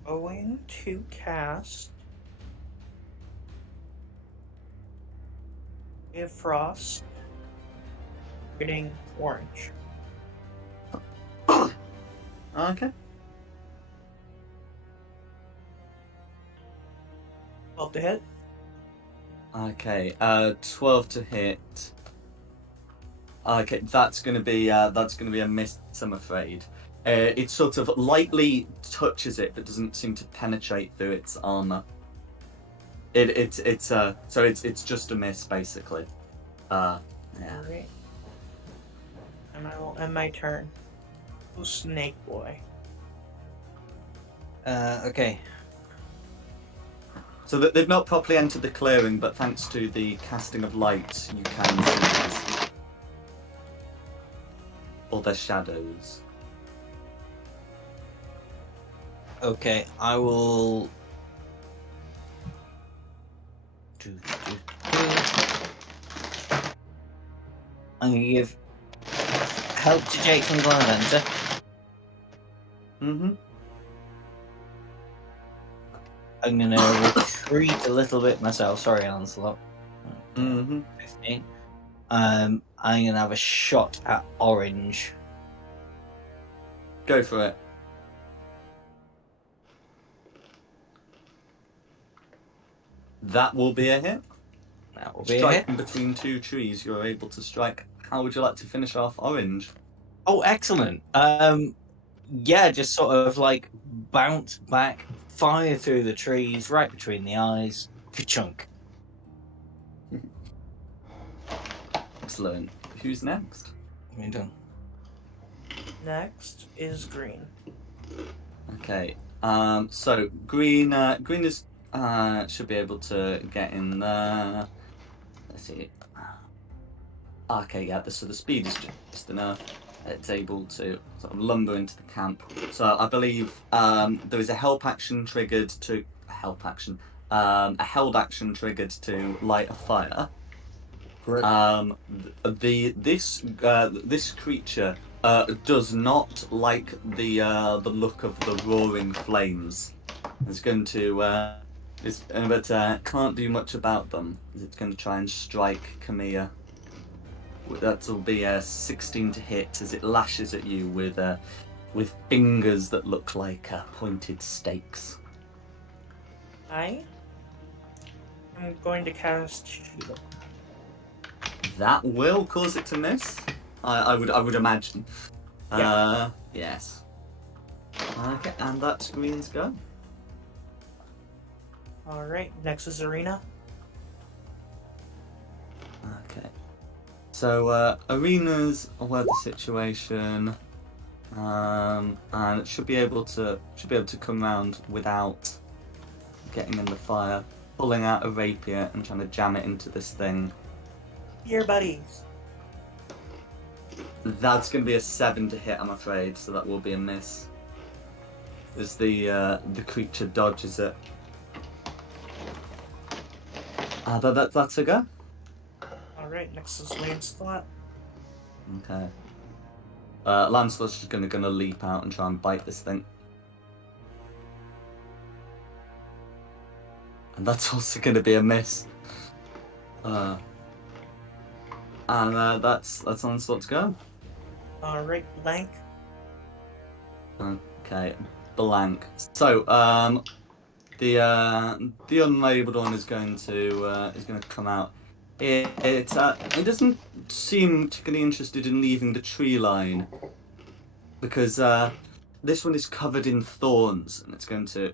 going to cast a frost getting orange. Okay. 12 to hit. Okay. 12 to hit. Okay, that's gonna be a miss, I'm afraid. It sort of lightly touches it, but doesn't seem to penetrate through its armor. It's just a miss basically. Yeah. Alright. And I will end my turn. Oh, Snake Boy. Okay. So that they've not properly entered the clearing, but thanks to the casting of light, you can see this. All their shadows. Okay, I will. I'm gonna give help to Jake from Glenventer. Mm-hmm. I'm gonna retreat a little bit myself. Sorry, Lancelot. Mm-hmm. 15. I'm gonna have a shot at orange. Go for it. That will be a hit. That will be a hit. Striking between two trees, you're able to strike. How would you like to finish off orange? Oh, excellent. Yeah, just sort of like bounce back, fire through the trees, right between the eyes, ka-chunk. Excellent. Who's next? You're done. Next is green. Okay. So green is should be able to get in there. Let's see. Okay, yeah, so the speed is just enough. It's able to sort of lumber into the camp. So I believe there is a help action triggered to a held action triggered to light a fire. Correct. This creature does not like the look of the roaring flames. It's going to but can't do much about them. It's going to try and strike Camilla. That will be a 16 to hit as it lashes at you with fingers that look like pointed stakes. I am going to cast Shield. That will cause it to miss. I would imagine. Yeah. Yes. Okay, and that's green's go. Alright, next is Arena. Okay. So Arena's aware of the situation, and it should be able to come round without getting in the fire, pulling out a rapier and trying to jam it into this thing. Here, buddies. That's going to be a 7 to hit, I'm afraid, so that will be a miss. As the creature dodges it. That's a go. Alright, next is Lancelot. Okay. Lancelot's just gonna leap out and try and bite this thing. And that's also gonna be a miss. And that's Lancelot's go. Alright, Blank. Okay, blank. So the unlabeled one is going to come out. It doesn't seem particularly interested in leaving the tree line because this one is covered in thorns, and it's going to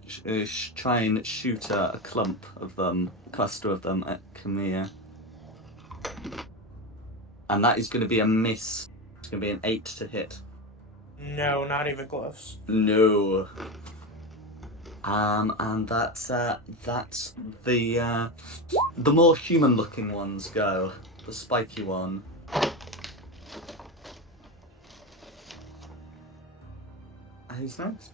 try and shoot a clump of them, a cluster of them at Camilla. And that is going to be a miss. It's going to be an 8 to hit. No, not even close. No. And that's the more human-looking ones go. The spiky one. Who's next?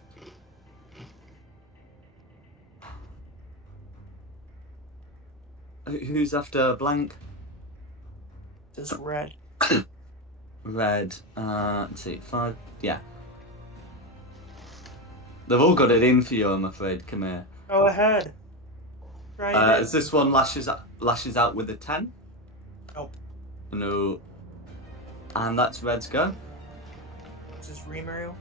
Who's after blank? This is red. Red. Let's see, 5. Yeah. They've all got it in for you, I'm afraid. Come here. Go ahead. Try it. Is this one lashes out with a 10? Nope. No. And that's Red's go. This is Rimuru.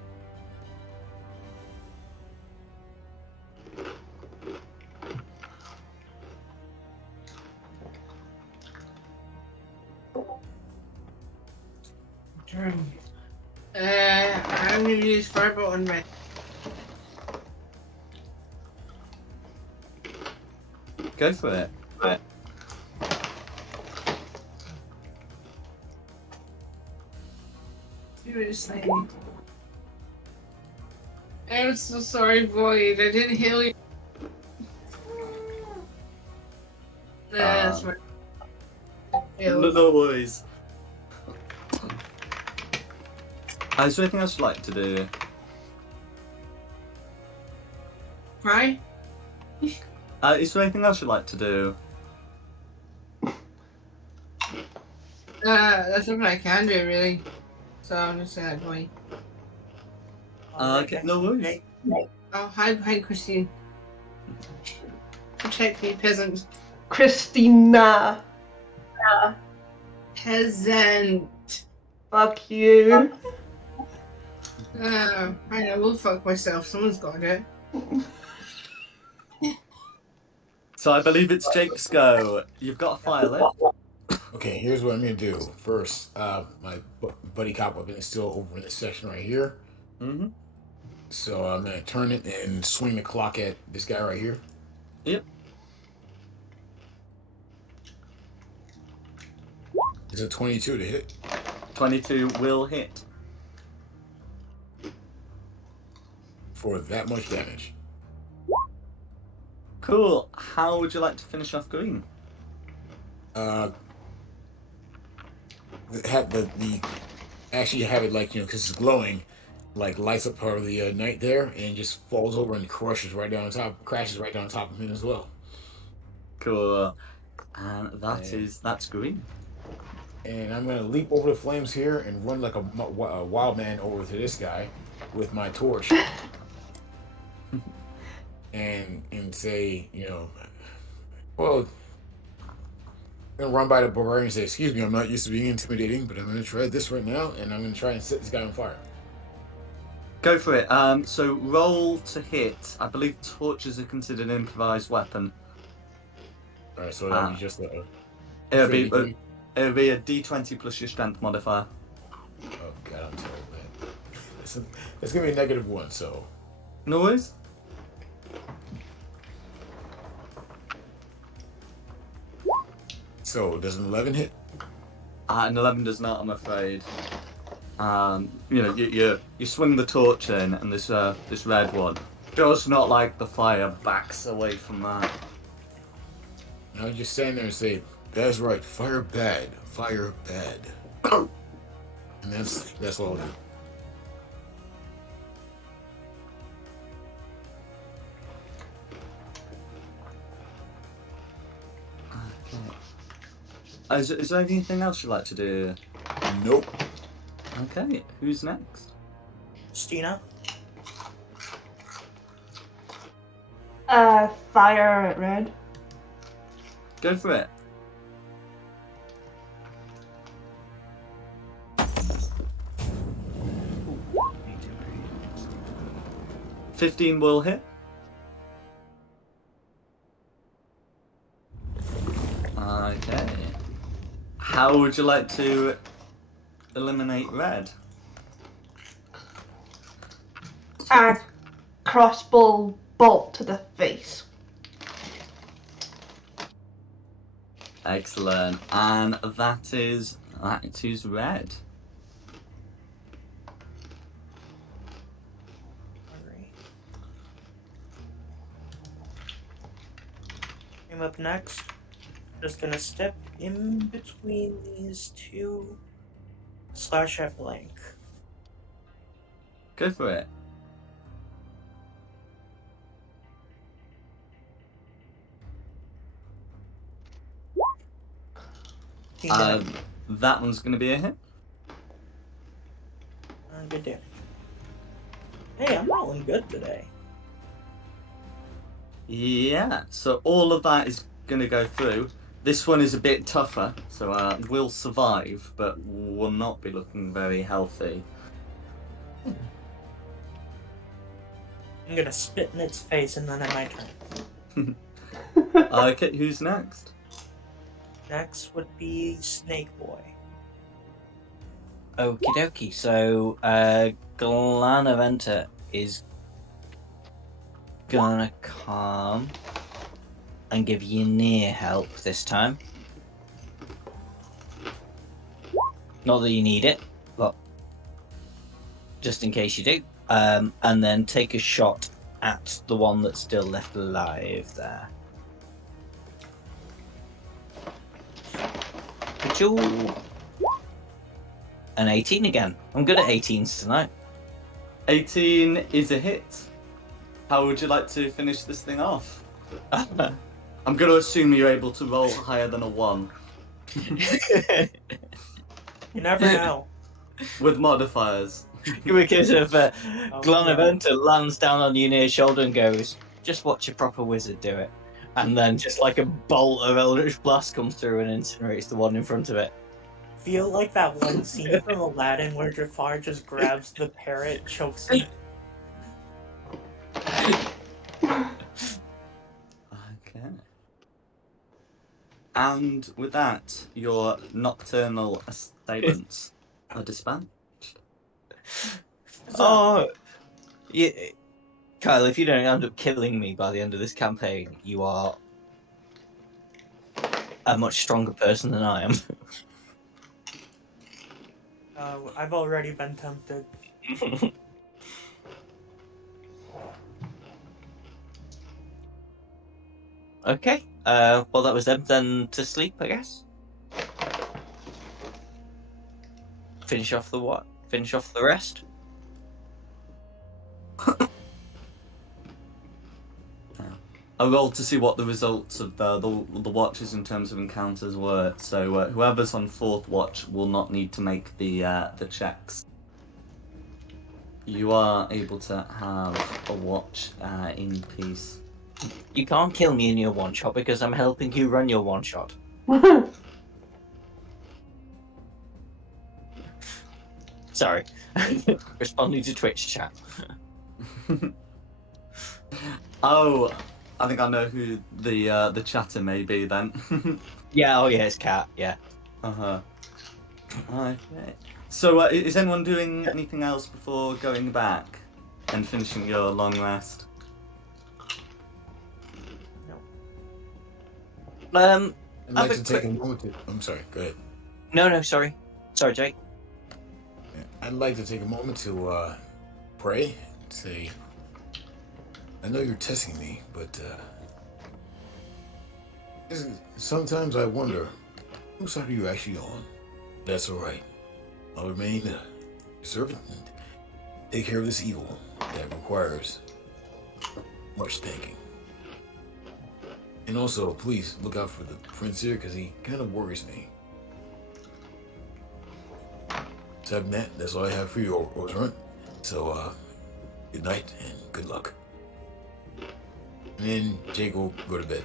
Turn. I'm gonna use Firebolt on red. Go for it. Seriously. I'm so sorry, Void. I didn't heal you. That's right. No worries. Is there anything else you'd like to do? Cry? Is there anything else you'd like to do? That's something I can do, really. So I'm just going. Okay, no worries. Oh, hide behind Christine. Protect me, peasant. Christina. Peasant. Fuck you. I know, we'll fuck myself. Someone's got it. So I believe it's Jake's go. You've got to file it. Okay, here's what I'm gonna do. First, my buddy cop weapon is still over in this section right here. Mm-hmm. So I'm gonna turn it and swing the clock at this guy right here. Yep. Is it 22 to hit? 22 will hit. For that much damage. Cool. How would you like to finish off green? Actually have it like, because it's glowing, like lights up part of the night there and just falls over and crashes right down on top of him as well. Cool. And that's green. And I'm gonna leap over the flames here and run like a wild man over to this guy with my torch. and say, well, I'm gonna run by the barbarian and say, excuse me, I'm not used to being intimidating, but I'm gonna try this right now, and I'm gonna try and set this guy on fire. Go for it. So roll to hit. I believe torches are considered an improvised weapon. Alright, so that'll be just a... It'll be a D20 plus your strength modifier. Oh god, I'm terrible, man. It's gonna be a -1, so... No worries. So, does an 11 hit? An 11 does not, I'm afraid. You swing the torch in, and this red one does not like the fire, backs away from that. And I'll just stand there and say, that's right, fire bad. And that's what I'll do. Is there anything else you'd like to do? Nope. Okay, who's next? Stina. Fire at red. Go for it. Ooh. 15 will hit. Okay. How would you like to eliminate red? Crossbow bolt to the face. Excellent. And that is red. I'm up next. Just gonna step in between these two. Slash at blank. Go for it. That one's going to be a hit. Good damage. Hey, I'm rolling good today. Yeah, so all of that is going to go through. This one is a bit tougher, so will survive, but will not be looking very healthy. I'm gonna spit in its face and then at my turn. Okay, who's next? Next would be Snake Boy. Okie dokie. So, Glanaventa is gonna come and give you near help this time. Not that you need it, but just in case you do. And then take a shot at the one that's still left alive there. Ka-choo. An 18 again. I'm good at 18s tonight. 18 is a hit. How would you like to finish this thing off? I'm going to assume you're able to roll higher than a 1. You never know. With modifiers. Because of Glanaventa lands down on you near your shoulder and goes, just watch a proper wizard do it. And then just like a bolt of Eldritch Blast comes through and incinerates the one in front of it. Feel like that one scene from Aladdin where Jafar just grabs the parrot, chokes it. Okay. And with that, your nocturnal assailants are dispatched. Oh, yeah. Kyle, if you don't end up killing me by the end of this campaign, you are a much stronger person than I am. I've already been tempted. Okay. Well, that was them then to sleep, I guess. Finish off the what? Finish off the rest? I rolled to see what the results of the watches in terms of encounters were. So whoever's on 4th watch will not need to make the checks. You are able to have a watch in peace. You can't kill me in your one shot because I'm helping you run your one shot. Sorry. Responding to Twitch chat. Oh, I think I know who the chatter may be then. Yeah, oh yeah, it's Cat, yeah. Uh-huh. Okay. So is anyone doing anything else before going back and finishing your long rest? I'd Have like a to take quick- a moment to. I'm sorry, go ahead. No, sorry. Sorry, Jake. Yeah, I'd like to take a moment to pray and say, I know you're testing me, but sometimes I wonder, whose side are you actually on? That's all right. I'll remain a servant and take care of this evil that requires much thinking. And also, please look out for the prince here, because he kind of worries me. So that's all I have for you, Orzarin. So, good night and good luck. And then Jake will go to bed.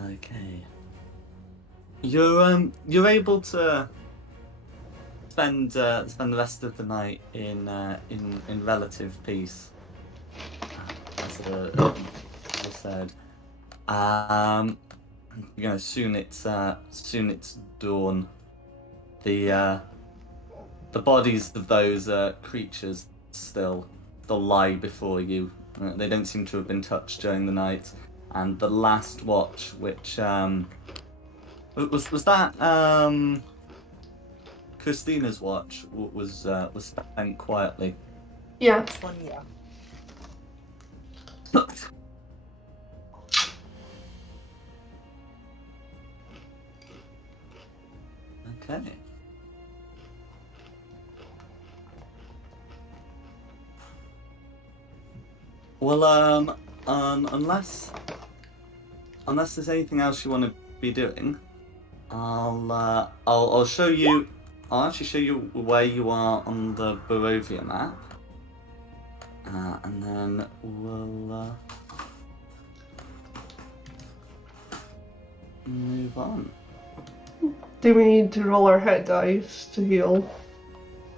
Okay. You're able to spend the rest of the night in relative peace. As I said. Soon it's dawn. The bodies of those creatures still lie before you. They don't seem to have been touched during the night. And the last watch, which was that Christina's watch, was spent quietly. Yeah. This one, yeah. Okay. Well, unless there's anything else you want to be doing, I'll show you. I'll actually show you where you are on the Barovia map, and then we'll move on. Do we need to roll our hit dice to heal?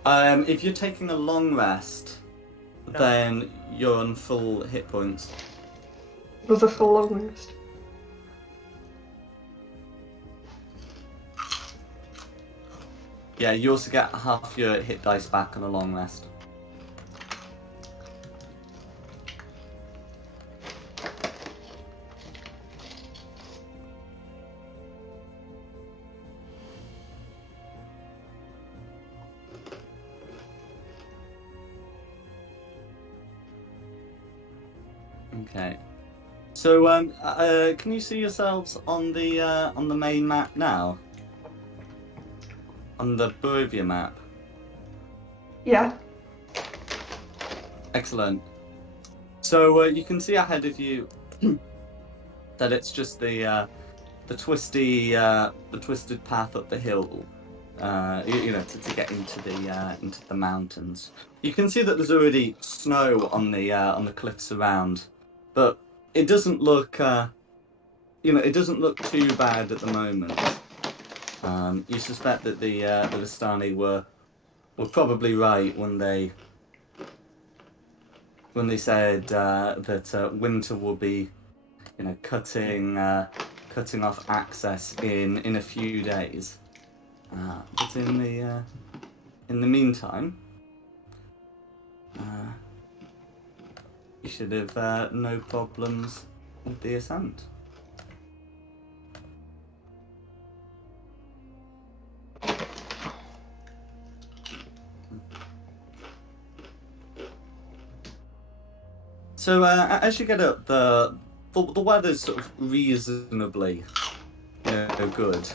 If you're taking a long rest, No. then you're on full hit points. Was a full long rest? Yeah, you also get half your hit dice back on a long rest. Okay. So, can you see yourselves on the main map now? On the Barovia map. Yeah. Excellent. So you can see ahead of you that it's just the twisted path up the hill. To get into the mountains. You can see that there's already snow on the cliffs around, but it doesn't look it doesn't look too bad at the moment. You suspect that the Vistani were probably right when they said that winter will be, cutting off access in a few days. But in the meantime, you should have no problems with the ascent. So as you get up, the weather's sort of reasonably, good.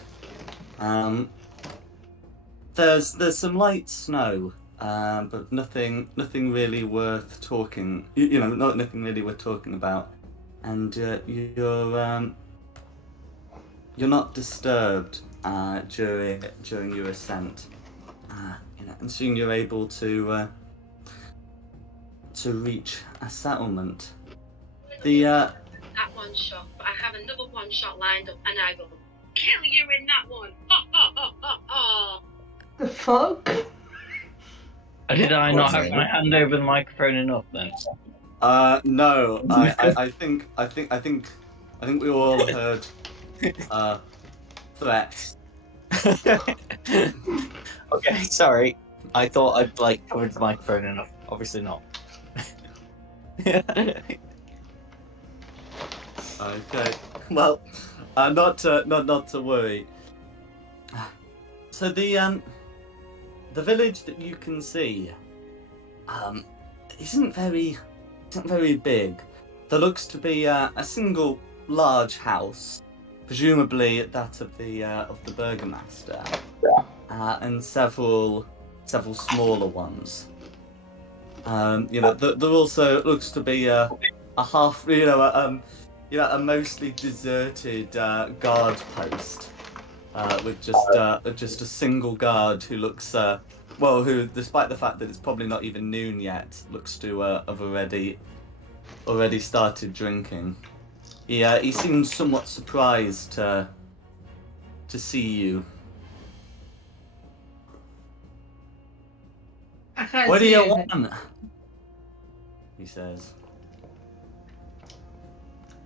There's some light snow, but nothing really worth talking. Nothing really worth talking about, and you're not disturbed during your ascent. And soon you're able to reach a settlement. That one shot, but I have another one shot lined up, and I will kill you in that one. Ha ha ha ha ha. The fuck? Did I not have my hand over the microphone enough then? No. I think we all heard threats. Okay, sorry. I thought I'd covered the microphone enough. Obviously not. Okay. Well, not to worry. So the village that you can see isn't very big. There looks to be a single large house, presumably that of the burgomaster, and several smaller ones. There also looks to be a half, a mostly deserted guard post, with just a single guard who looks, who, despite the fact that it's probably not even noon yet, looks to have already started drinking. He seems somewhat surprised to see you. I can't What do see you anything. want? He says.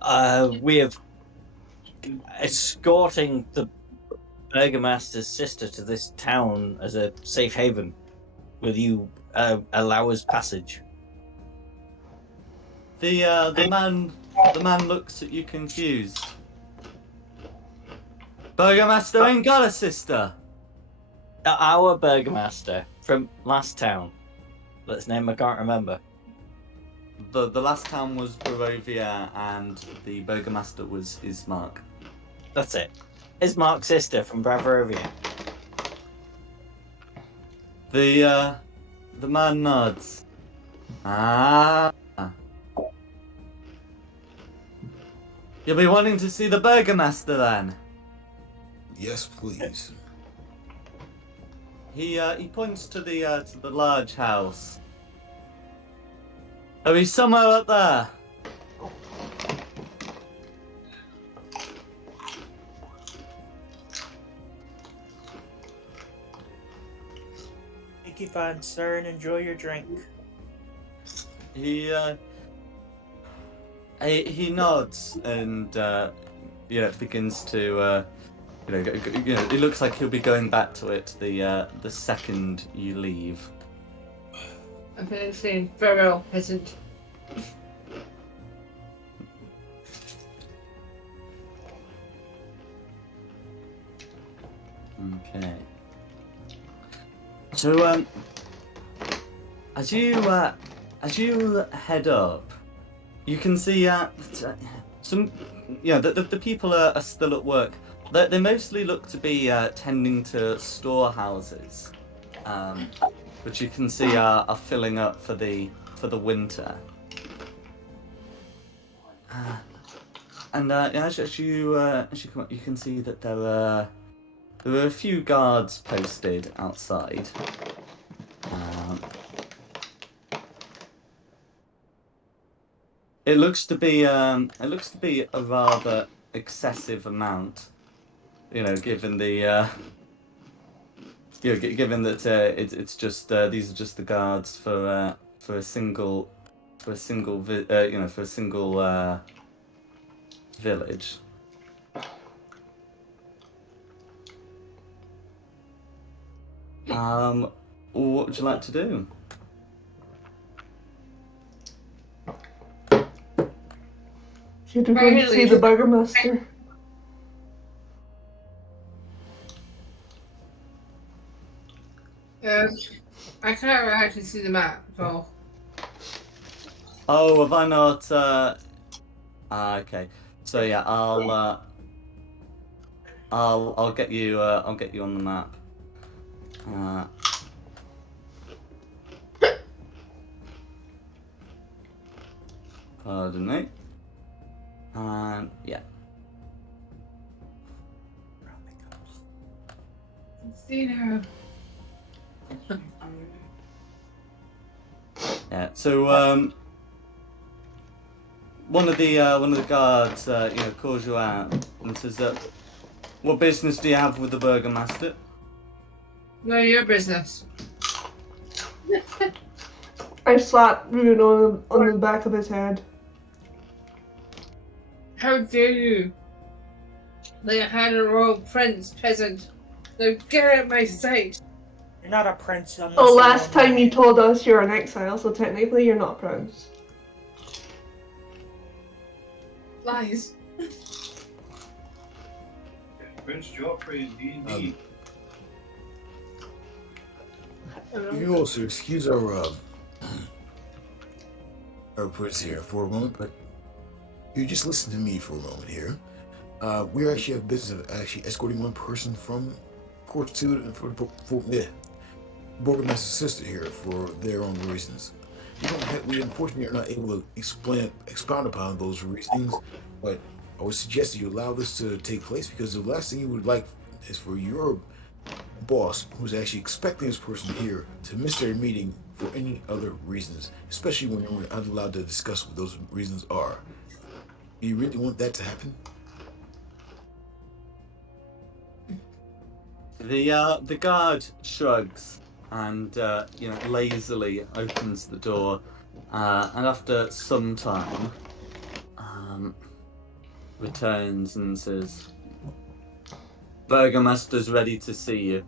We're escorting the burgomaster's sister to this town as a safe haven. Will you allow us passage? The man looks at you confused. Burgomaster ain't got a sister. Our burgomaster from last town. Let's name I can't remember. The last town was Barovia, and the burgomaster was Ismark. That's it. Ismark's sister from Barovia. The man nods. Ah. You'll be wanting to see the Burgomaster then? Yes, please. He points to the large house. Oh, he's somewhere up there. Take you fine, sir, and enjoy your drink. He nods and begins to it looks like he'll be going back to it the second you leave. I'm saying farewell, peasant. Okay. So as you head up, you can see some the people are still at work. They mostly look to be tending to storehouses, which you can see are filling up for the winter. And as you come up, you can see that there are a few guards posted outside. It looks to be a rather excessive amount, given the given that it's just these are just the guards for a single village. What would you like to do? Should we go and see the Burgomaster? I can't actually see the map, so. Oh, have I not? Okay. So yeah, I'll get you on the map. Pardon me. Yeah. See now. Yeah. So one of the guards calls you out and says that, "What business do you have with the Burgomaster?" None of your business. I slapped Ruben on the back of his head. How dare you? Like I had a royal prince, peasant. Now get out of my sight. You're not a prince unless Oh, you're last on time you told us you're an exile, so technically you're not a prince. Lies. Prince Joffrey is D&D. You also excuse our prince here for a moment, but you just listen to me for a moment here. We actually have business of actually escorting one person from court to for Burgomaster's sister here for their own reasons. We unfortunately are not able to expound upon those reasons, but I would suggest that you allow this to take place because the last thing you would like is for your boss, who's actually expecting this person here, to miss their meeting for any other reasons, especially when we're not allowed to discuss what those reasons are. Do you really want that to happen? The guard shrugs and lazily opens the door, and after some time returns and says, "Burgomaster's ready to see you."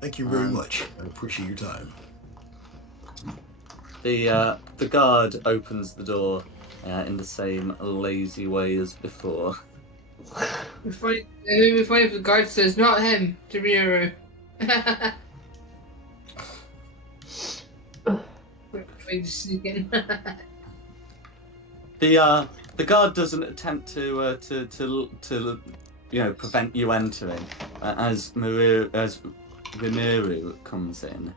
Thank you very much. I appreciate your time. The guard opens the door in the same lazy way as before. It'd be funny if the guard says, "Not him," to Miru. Wait, sneak in. The guard doesn't attempt to prevent you entering, as Rimuru comes in,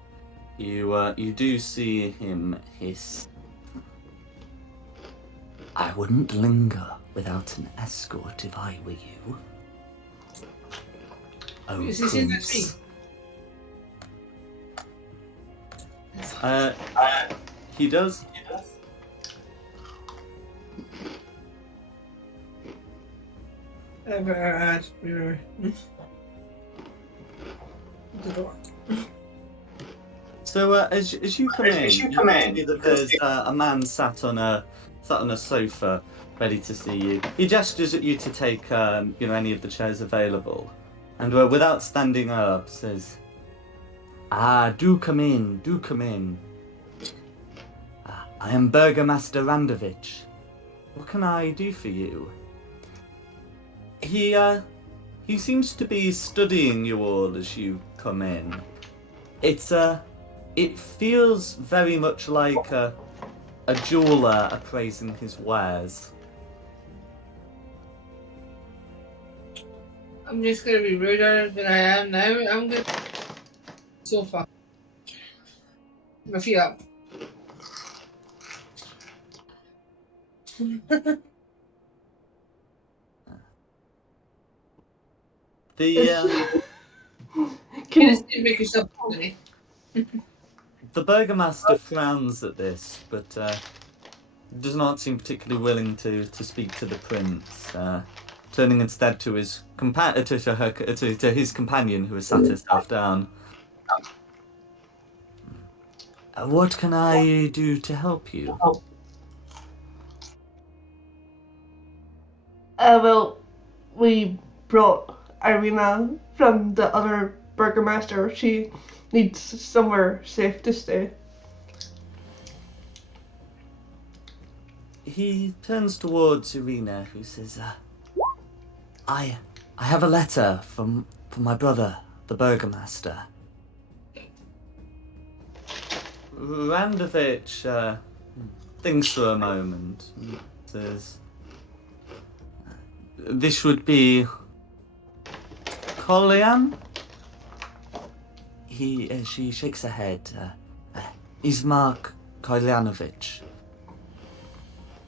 you do see him hiss. I wouldn't linger without an escort if I were you. Oh, Is he saying that's me? Prince. He does. So as you come in, you can see that there's a man sat on a sofa, ready to see you. He gestures at you to take any of the chairs available, and without standing up, says, "Ah, do come in, do come in. I am Burgomaster Randovich. What can I do for you?" He seems to be studying you all as you come in. It feels very much like a jeweler appraising his wares. I'm just gonna be ruder than I am now. I'm gonna sofa. My feet up. The You just need to make yourself funny. the burgomaster frowns at this, but does not seem particularly willing to speak to the prince. Turning instead to his to his companion, who has sat herself down. What can I do to help you? Well, we brought Irina from the other burgomaster. She needs somewhere safe to stay. He turns towards Irina, who says, I have a letter from my brother, the burgomaster." Randovich thinks for a moment and says, "This would be Kolyan?" She shakes her head. Ismark Kolyanovich.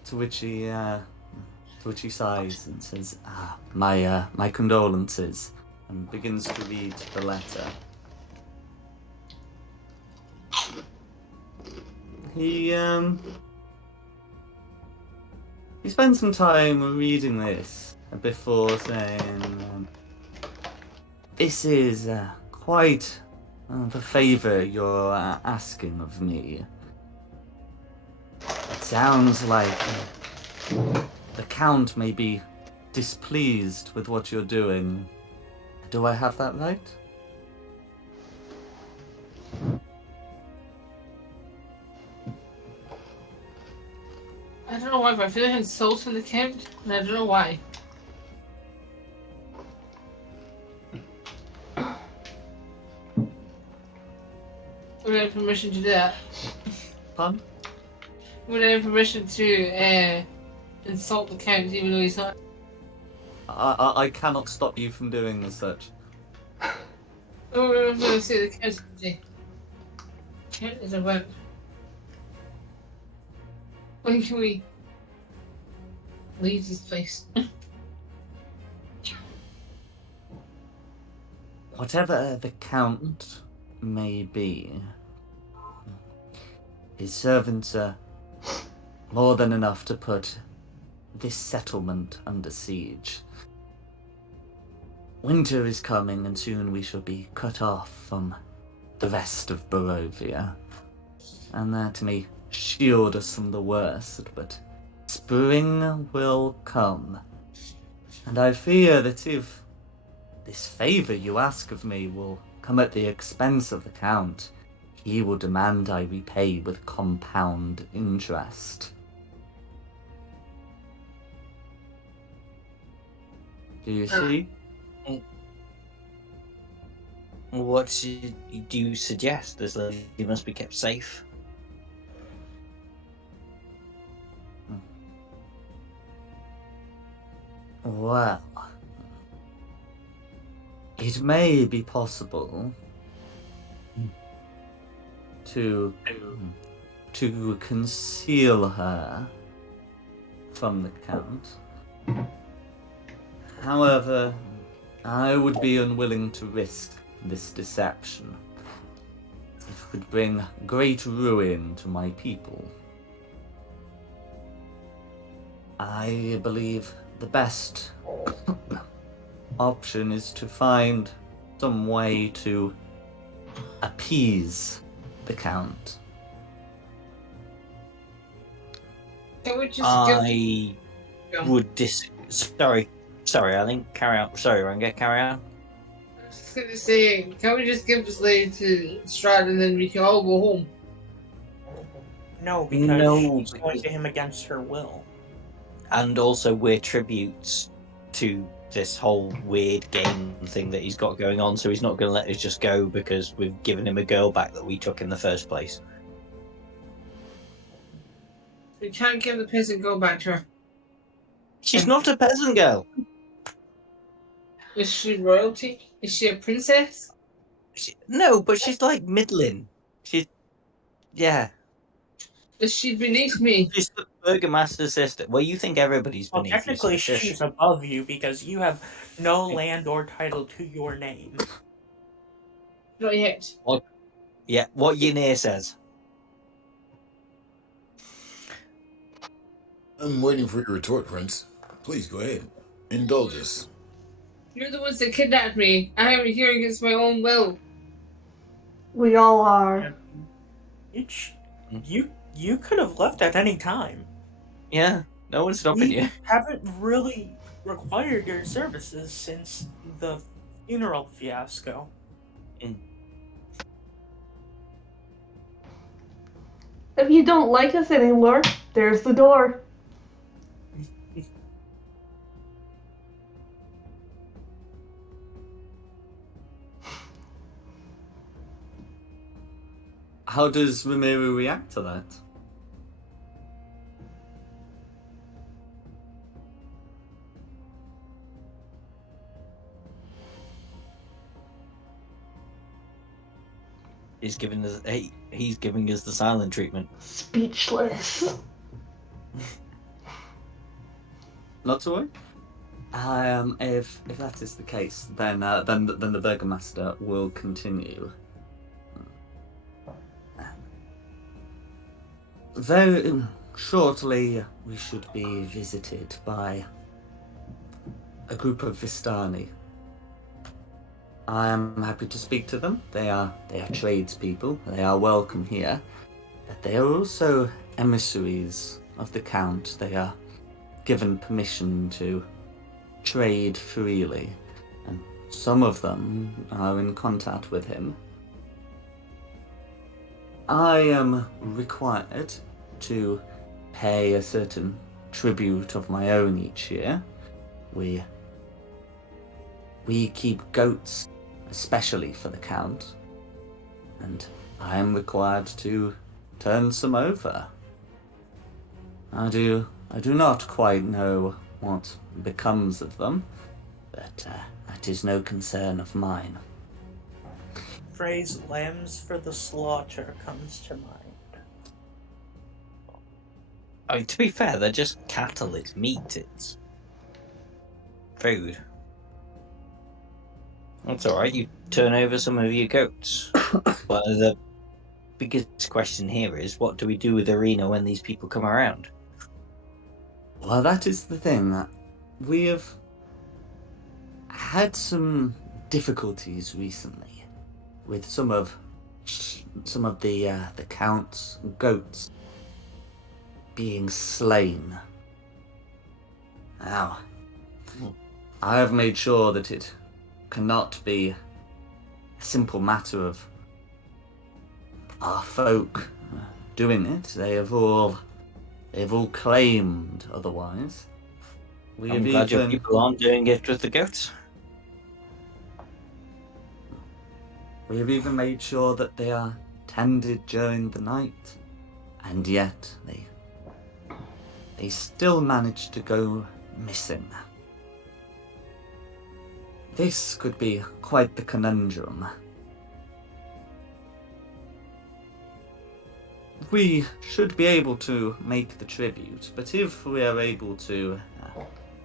To which he sighs and says, my condolences," and begins to read the letter. He spends some time reading this before saying, "This is quite the favor you're asking of me. It sounds like the Count may be displeased with what you're doing. Do I have that right?" I don't know why, but I feel like insulting the count, and I don't know why. Would I have permission to do that? Pardon? Would I have permission to insult the count even though he's not? I cannot stop you from doing as such. Oh, I was going to say the count's the count is a wimp. When can we leave this place? Whatever the Count may be, his servants are more than enough to put this settlement under siege. Winter is coming, and soon we shall be cut off from the rest of Barovia, and that may shield us from the worst, but spring will come, and I fear that if this favor you ask of me will come at the expense of the Count, he will demand I repay with compound interest. Do you see? What do you suggest? This lady must be kept safe. Well, it may be possible to conceal her from the Count. However, I would be unwilling to risk this deception. It would bring great ruin to my people. I believe the best option is to find some way to appease the Count. Can we just I would Sorry, Eileen. Carry on. Sorry, Ranga. Carry on. I was just gonna say, can we just give this lady to Straud and then we can all go home? No, because No, she's going to him against her will. And also, we're tributes to this whole weird game thing that he's got going on, so he's not going to let us just go because we've given him a girl back that we took in the first place. We can't give the peasant girl back to her. She's not a peasant girl. Is she royalty? Is she a princess? No, but she's like middling. Yeah. Is she beneath me? She's the burgomaster's sister. Well, you think everybody's Well, beneath you, technically, so shush. she's above you because you have no land or title to your name. Not yet. Yeah, what Ynir says. I'm waiting for your retort, Prince. Please go ahead. Indulge us. You're the ones that kidnapped me. I am here against my own will. We all are. You could have left at any time. Yeah, no one's stopping We you. haven't really required your services since the funeral fiasco. If you don't like us anymore, there's the door. How does Ramiru react to that? He's giving us the silent treatment. Speechless. Not to worry. If that is the case, then the Burgomaster will continue. Very shortly, we should be visited by a group of Vistani. I am happy to speak to them. They are tradespeople. They are welcome here. But they are also emissaries of the Count. They are given permission to trade freely, and some of them are in contact with him. I am required to pay a certain tribute of my own each year. We keep goats especially for the Count, and I am required to turn some over. I do not quite know what becomes of them, but that is no concern of mine. Phrase lambs for the slaughter comes to mind. I mean, to be fair, they're just cattle. It's meat. It's food. That's all right. You turn over some of your goats. But the biggest question here is, what do we do with Arena when these people come around? Well, that is the thing. That we have had some difficulties recently with some of the Count's goats being slain. Now, I have made sure that it cannot be a simple matter of our folk doing it. They have all claimed otherwise. I'm glad your people aren't doing it with the goats. We have even made sure that they are tended during the night, and yet they still manage to go missing. This could be quite the conundrum. we should be able to make the tribute, but if we are able to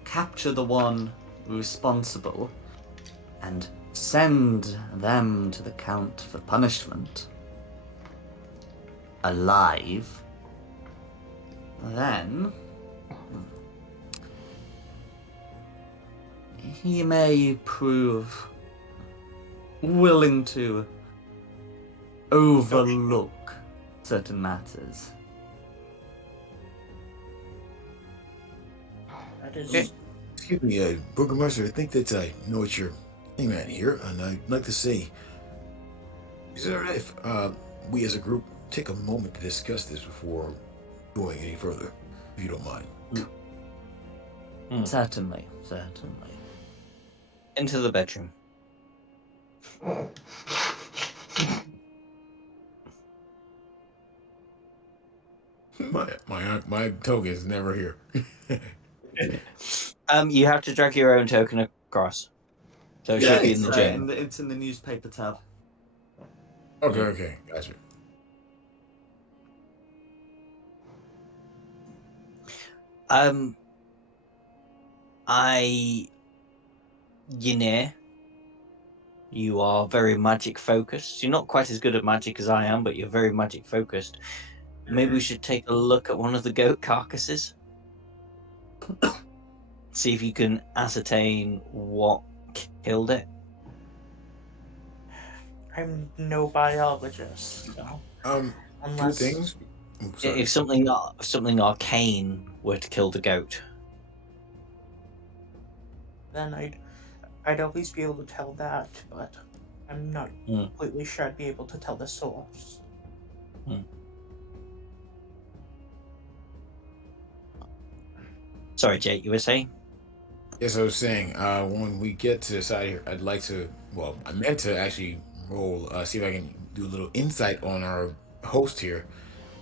capture the one responsible and send them to the Count for punishment alive, then he may prove willing to overlook certain matters. That is. Okay. Excuse me, Burgermaster, I think that I know what you're aiming at here, and I'd like to say, is it alright if we as a group take a moment to discuss this before going any further, if you don't mind? Certainly. Into the bedroom. My token is never here. You have to drag your own token across. So it should be in the jail. It's in the newspaper tab. Okay, gotcha. You are very magic focused. You're not quite as good at magic as I am, but you're very magic focused. Maybe we should take a look at one of the goat carcasses. See if you can ascertain what killed it. I'm no biologist, so Two unless things. Oh, sorry. If something arcane were to kill the goat, then I'd always be able to tell that, but I'm not completely sure I'd be able to tell the source. Sorry, Jake, you were saying? Yes, I was saying, when we get to the side here, I'd like to, well, I meant to actually roll, see if I can do a little insight on our host here,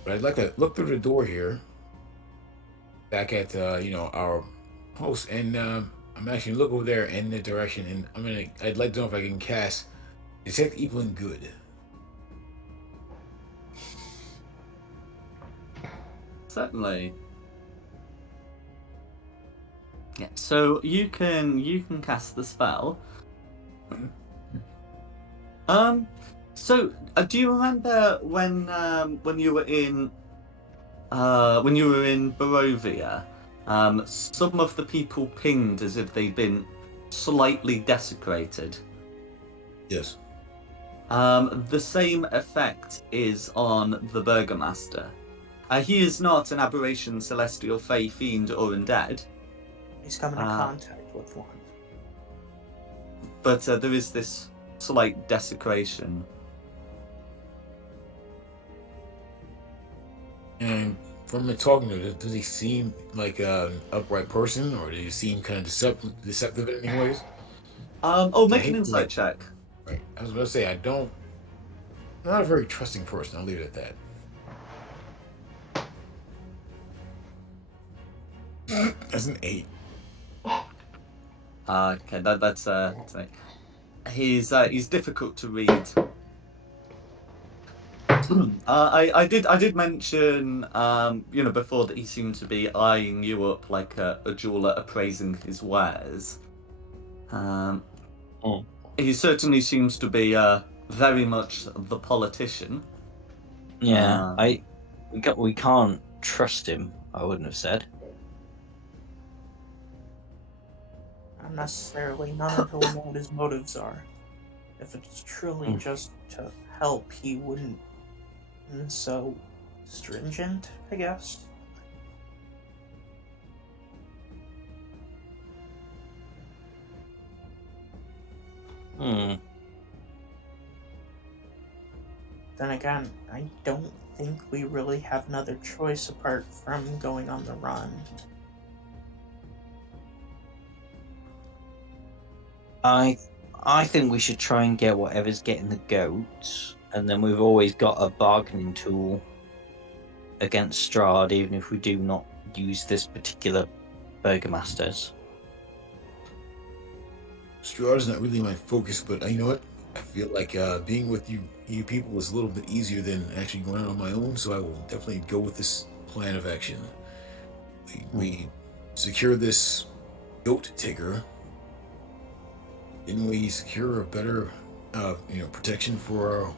but I'd like to look through the door here, back at, our host, and I'm actually look over there in the direction, and I'd like to know if I can cast Detect Evil and Good. Certainly. Yeah, so you can cast the spell. So do you remember when you were in Barovia, some of the people pinged as if they'd been slightly desecrated? Yes. The effect effect is on the Burgomaster. He is not an aberration, celestial, fey, fiend, or undead. He's coming in contact with one. But there is this slight desecration. And from talking to him, does he seem like an upright person, or does he seem kind of deceptive in any ways? Make an insight check. Right. I was going to say, I'm not a very trusting person. I'll leave it at that. That's an 8. Okay, that's he's difficult to read. I did mention before that he seemed to be eyeing you up like a jeweler appraising his wares. He certainly seems to be very much the politician. Yeah, we can't trust him. I wouldn't have said. Not necessarily, not until we know what his motives are. If it's truly just to help, he wouldn't be so stringent, I guess. Hmm. Then again, I don't think we really have another choice apart from going on the run. I think we should try and get whatever's getting the goats, and then we've always got a bargaining tool against Straud, even if we do not use this particular Burgomaster's. Straud is not really my focus, but you know what? I feel like being with you people is a little bit easier than actually going out on my own, so I will definitely go with this plan of action. We secure this goat taker, then we secure a better, protection for our,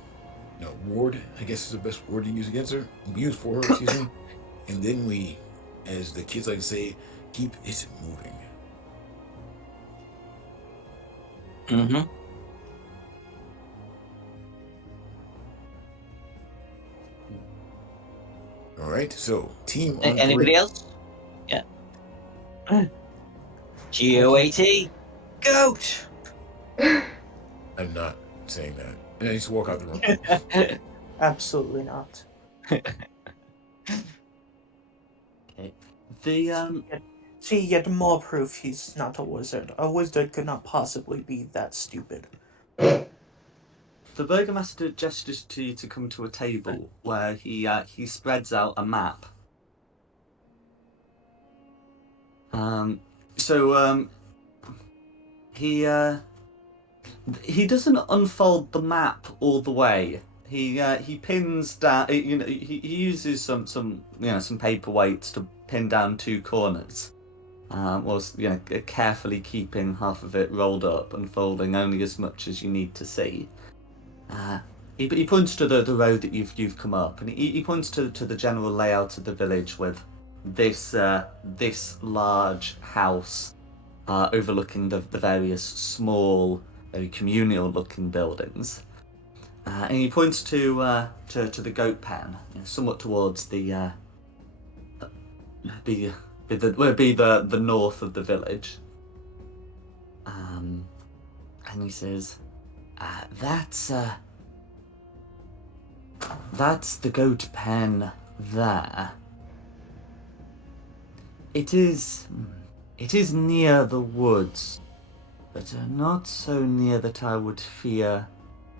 ward. I guess is the best word to use against her. We use for her, excuse me. And then we, as the kids like to say, keep it moving. Mm-hmm. All right, so team on Anybody three. else? Yeah. GOAT. Goat. I'm not saying that. And I just walk out the room. Absolutely not. Okay. The See, yet more proof he's not a wizard. A wizard could not possibly be that stupid. The burgomaster gestures to you to come to a table where he spreads out a map. So he doesn't unfold the map all the way. He pins down. He uses some paperweights to pin down two corners. Whilst carefully keeping half of it rolled up and folding only as much as you need to see. He points to the road that you've come up, and he points to the general layout of the village with this large house overlooking the various small, very communal-looking buildings. And he points to the goat pen, somewhat towards the north of the village. And he says, "That's the goat pen there. It is near the woods, but not so near that I would fear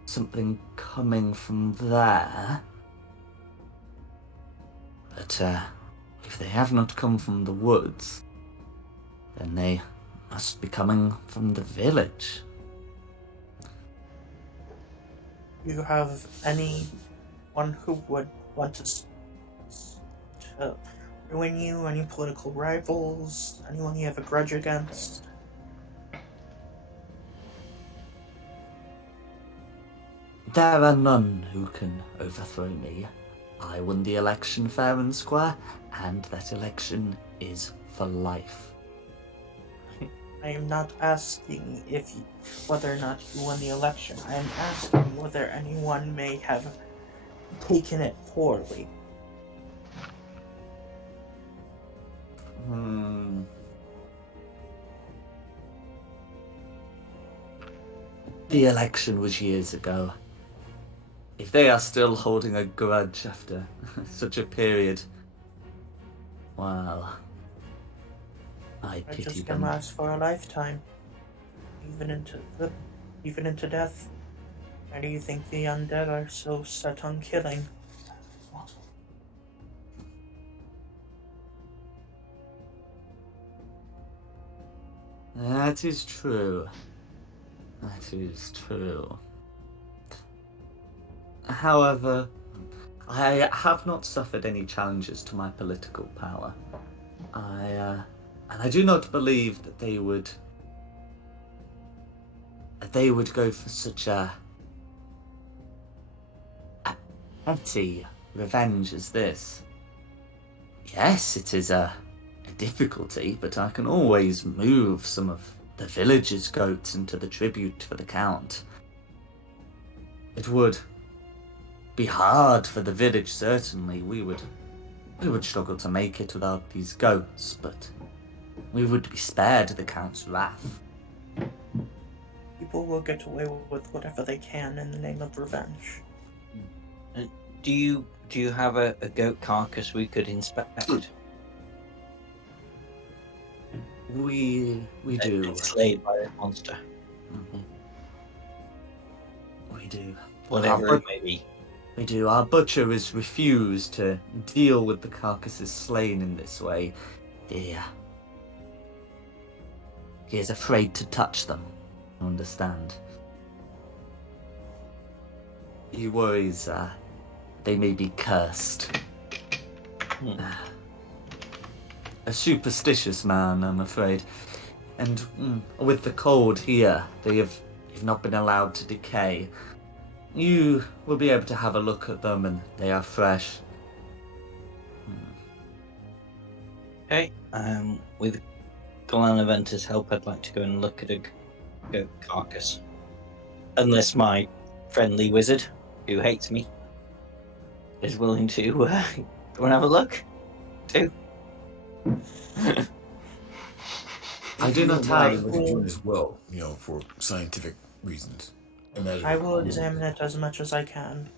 something coming from there. But if they have not come from the woods, then they must be coming from the village." Do you have anyone who would want to ruin you? Any political rivals? Anyone you have a grudge against? There are none who can overthrow me. I won the election fair and square, and that election is for life. I am not asking whether or not you won the election. I am asking whether anyone may have taken it poorly. The election was years ago. If they are still holding a grudge after such a period, well, I It pity just can them. last for a lifetime, even into death. Why do you think the undead are so set on killing? That is true. That is true. However, I have not suffered any challenges to my political power. And I do not believe that they would go for such a petty revenge as this. Yes, it is a difficulty, but I can always move some of the villagers' goats into the tribute for the count. It would be hard for the village, certainly. We would struggle to make it without these goats, but we would be spared the count's wrath. People will get away with whatever they can in the name of revenge. Do you have a goat carcass we could inspect? We do. Slayed by a monster. Mm-hmm. We do. Whatever it may be. We do. Our butcher has refused to deal with the carcasses slain in this way. He is afraid to touch them. I understand. he worries they may be cursed. A superstitious man, I'm afraid. And with the cold here, they've not been allowed to decay. You will be able to have a look at them, and they are fresh. Okay. With Glenaventa's help, I'd like to go and look at a goat carcass. Unless my friendly wizard, who hates me, is willing to go and have a look too. I do not I have. would join as well, for scientific reasons. Imagine. I will examine it as much as I can.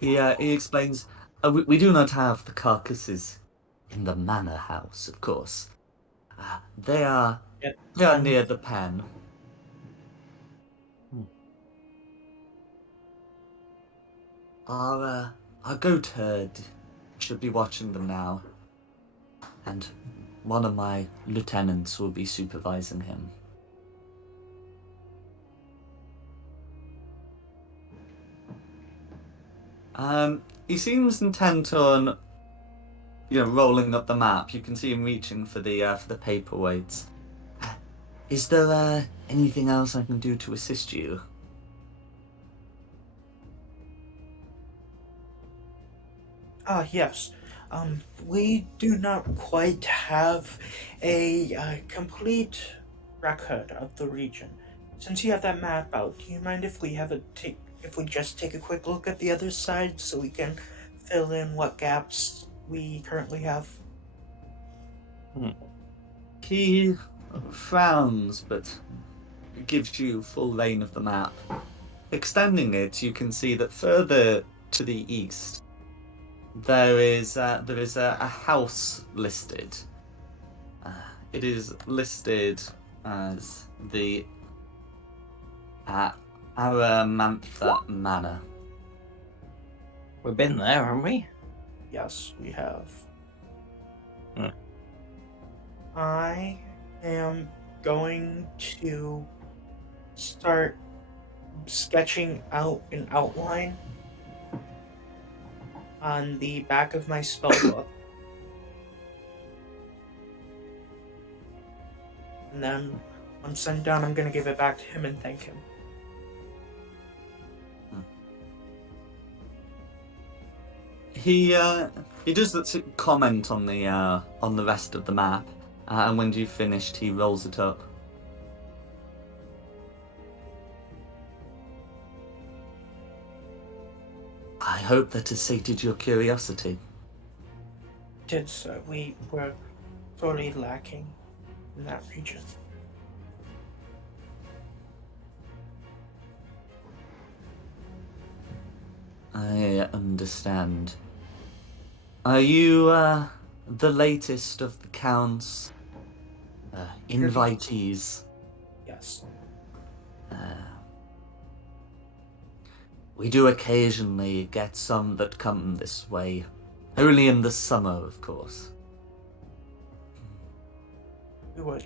He explains, we do not have the carcasses in the manor house, of course. They are near the pen. Our goat herd should be watching them now, and one of my lieutenants will be supervising him. He seems intent on, rolling up the map. You can see him reaching for the paperweights. Is there anything else I can do to assist you? Yes. We do not quite have a complete record of the region. Since you have that map out, do you mind if we just take a quick look at the other side so we can fill in what gaps we currently have? He frowns, but gives you full lane of the map. Extending it, you can see that further to the east, there is a house listed. It is listed as the Aramantha Manor. We've been there, haven't we? Yes, we have. Hmm. I am going to start sketching out an outline on the back of my spellbook. And then once I'm done, I'm going to give it back to him and thank him. He does comment on the rest of the map, and when you've finished, he rolls it up. I hope that has sated your curiosity. Did so. We were sorely lacking in that region. I understand. Are you the latest of the Count's invitees? Yes. We do occasionally get some that come this way. Only in the summer, of course. We were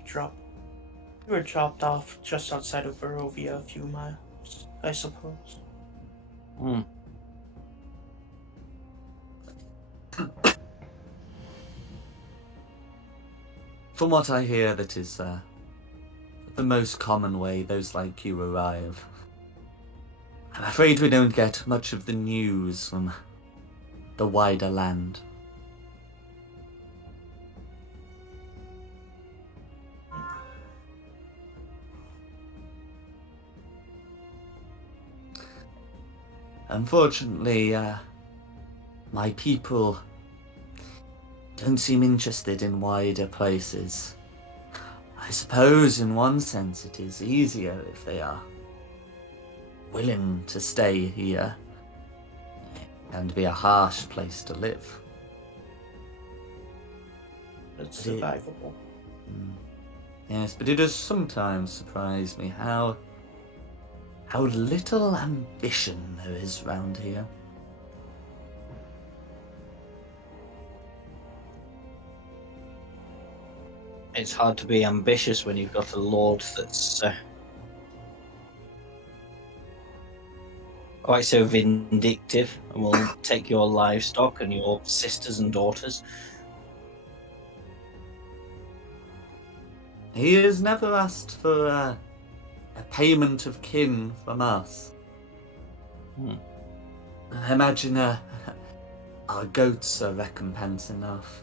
dropped off just outside of Barovia, a few miles, I suppose. From what I hear, that is the most common way those like you arrive. I'm afraid we don't get much of the news from the wider land. Unfortunately, my people don't seem interested in wider places. I suppose in one sense it is easier if they are willing to stay here. It can be a harsh place to live. It's survivable. Yes, but it does sometimes surprise me how little ambition there is round here. It's hard to be ambitious when you've got a lord that's Quite so vindictive, and will take your livestock and your sisters and daughters. He has never asked for a payment of kin from us. I imagine our goats are recompense enough.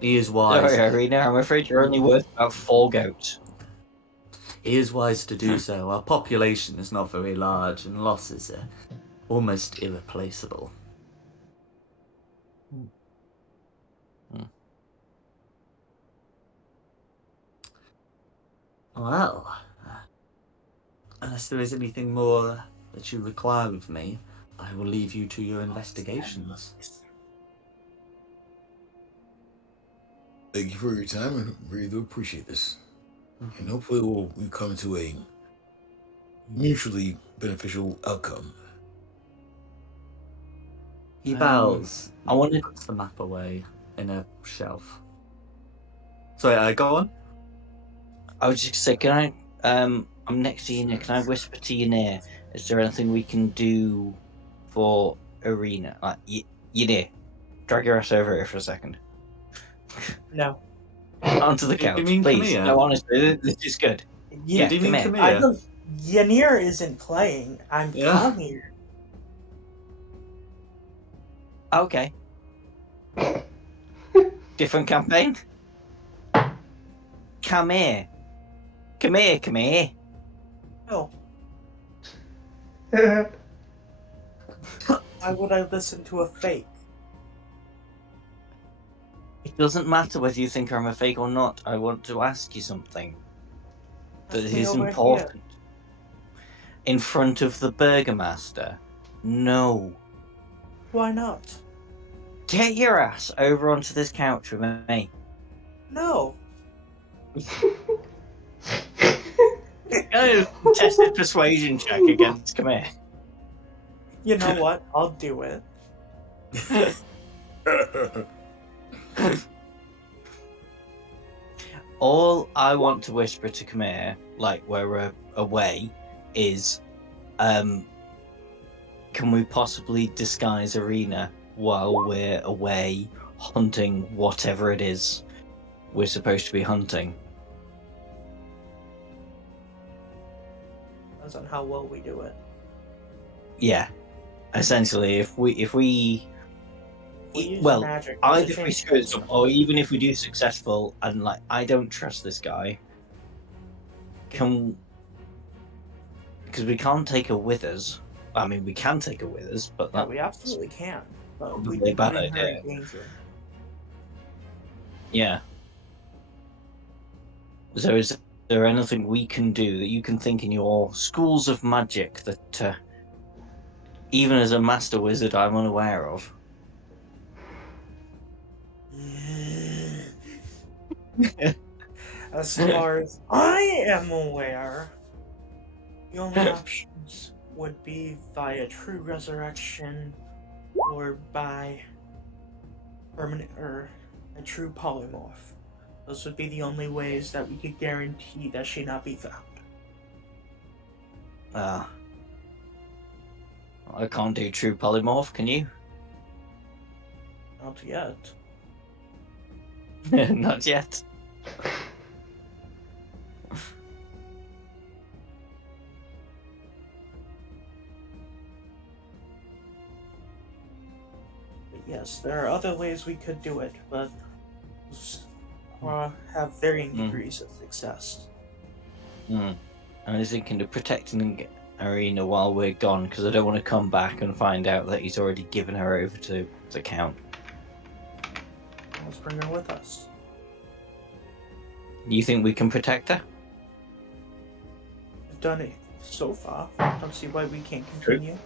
He is wise. Sorry, Irina, I'm afraid you're only worth about 4 goats. He is wise to do so. Our population is not very large, and losses are almost irreplaceable. Well, unless there is anything more that you require of me, I will leave you to your investigations. Thank you for your time, and really do appreciate this. And hopefully we'll come to a mutually beneficial outcome. He bows. I wanted. Puts the map away in a shelf. Sorry, go on. I was just gonna say, can I? I'm next to you, Nick. Can I whisper to your ear? Is there anything we can do for Irina? Like, you drag your ass over here for a second. No. Onto the Do you couch, mean please. Camilla? No, honestly, this is good. Yeah, do you come mean here. Camilla? I don't. Yanir isn't playing. I'm Yeah. here. Okay. Different campaign? Come here. Come here, come here. No. Uh, Why would I listen to a fake? It doesn't matter whether you think I'm a fake or not. I want to ask you something that Ask me is over here. important. In front of the Burgomaster? No. Why not? Get your ass over onto this couch with me. No. Test his persuasion check against come here. You know what? I'll do it. All I want to whisper to Khmer, like we're away, is, can we possibly disguise Irina while we're away hunting whatever it is we're supposed to be hunting? Depends on how well we do it. Yeah, essentially, if we use well, magic, there's a either if we chance screw it's this up, or even if we do successful, and like I don't trust this guy, because we can't take her with us. I mean, we can take her with us, but Yeah, that we absolutely can. But probably we'd be a bad putting her idea. in danger. Yeah. So is there anything we can do that you can think in your schools of magic that, even as a master wizard, I'm unaware of? As far as I am aware, the only options would be via true resurrection or by permanent or a true polymorph. Those would be the only ways that we could guarantee that she not be found. I can't do true polymorph, can you? Not yet. Not yet. But yes, there are other ways we could do it, but have varying degrees of success. I was thinking of protecting Irina while we're gone, because I don't want to come back and find out that he's already given her over to the Count. Let's bring her with us. You think we can protect her? We've done it so far. I don't see why we can't continue.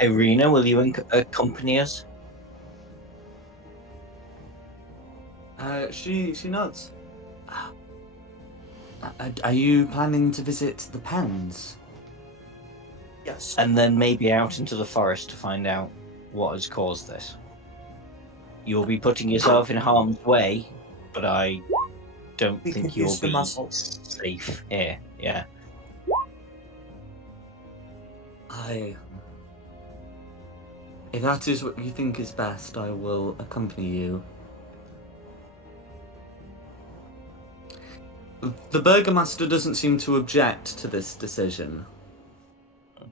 Irina, will you accompany us? She nods. Are you planning to visit the pens? Yes. And then maybe out into the forest to find out what has caused this. You'll be putting yourself in harm's way, but I don't We think could you'll use the be muscle. safe here. Yeah. If that is what you think is best, I will accompany you. The Burgomaster doesn't seem to object to this decision.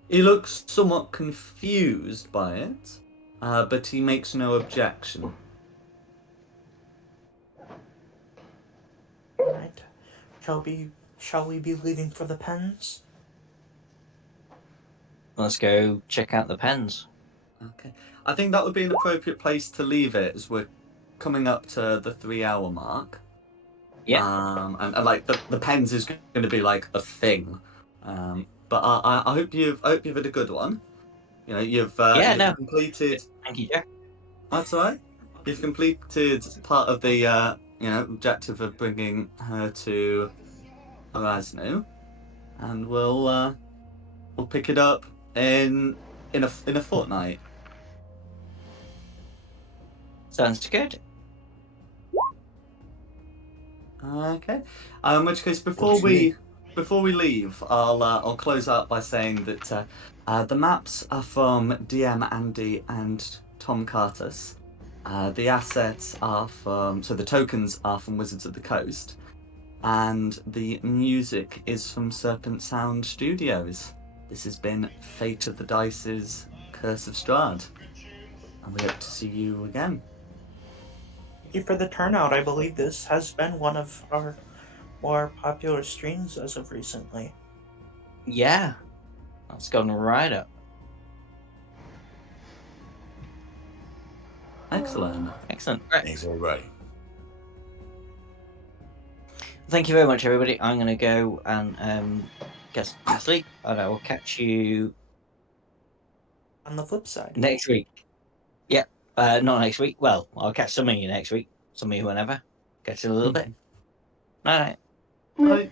He looks somewhat confused by it, but he makes no objection. Alright. Shall we be leaving for the pens? Let's go check out the pens. Okay. I think that would be an appropriate place to leave it, as we're coming up to the 3-hour mark. Yeah. And like the pens is going to be like a thing. But I hope you've had a good one. You know, you've completed. Thank you, Jack. That's all right. You've completed part of the objective of bringing her to Erasnu, and we'll pick it up in a fortnight. Sounds good. Okay. In which case, before we leave, I'll close out by saying that the maps are from DM Andy and Tom Curtis. The assets are the tokens are from Wizards of the Coast, and the music is from Serpent Sound Studios. This has been Fate of the Dice's Curse of Straud, and we hope to see you again. Thank you for the turnout. I believe this has been one of our more popular streams as of recently. Yeah. That's gone right up. Excellent. Excellent. Right. Thanks, everybody. Thank you very much, everybody. I'm going to go and get some sleep, and I will catch you On the flip side. next week. Yeah. Not next week. Well, I'll catch some of you next week. Some of you whenever. Catch you in a little bit. All right. Bye.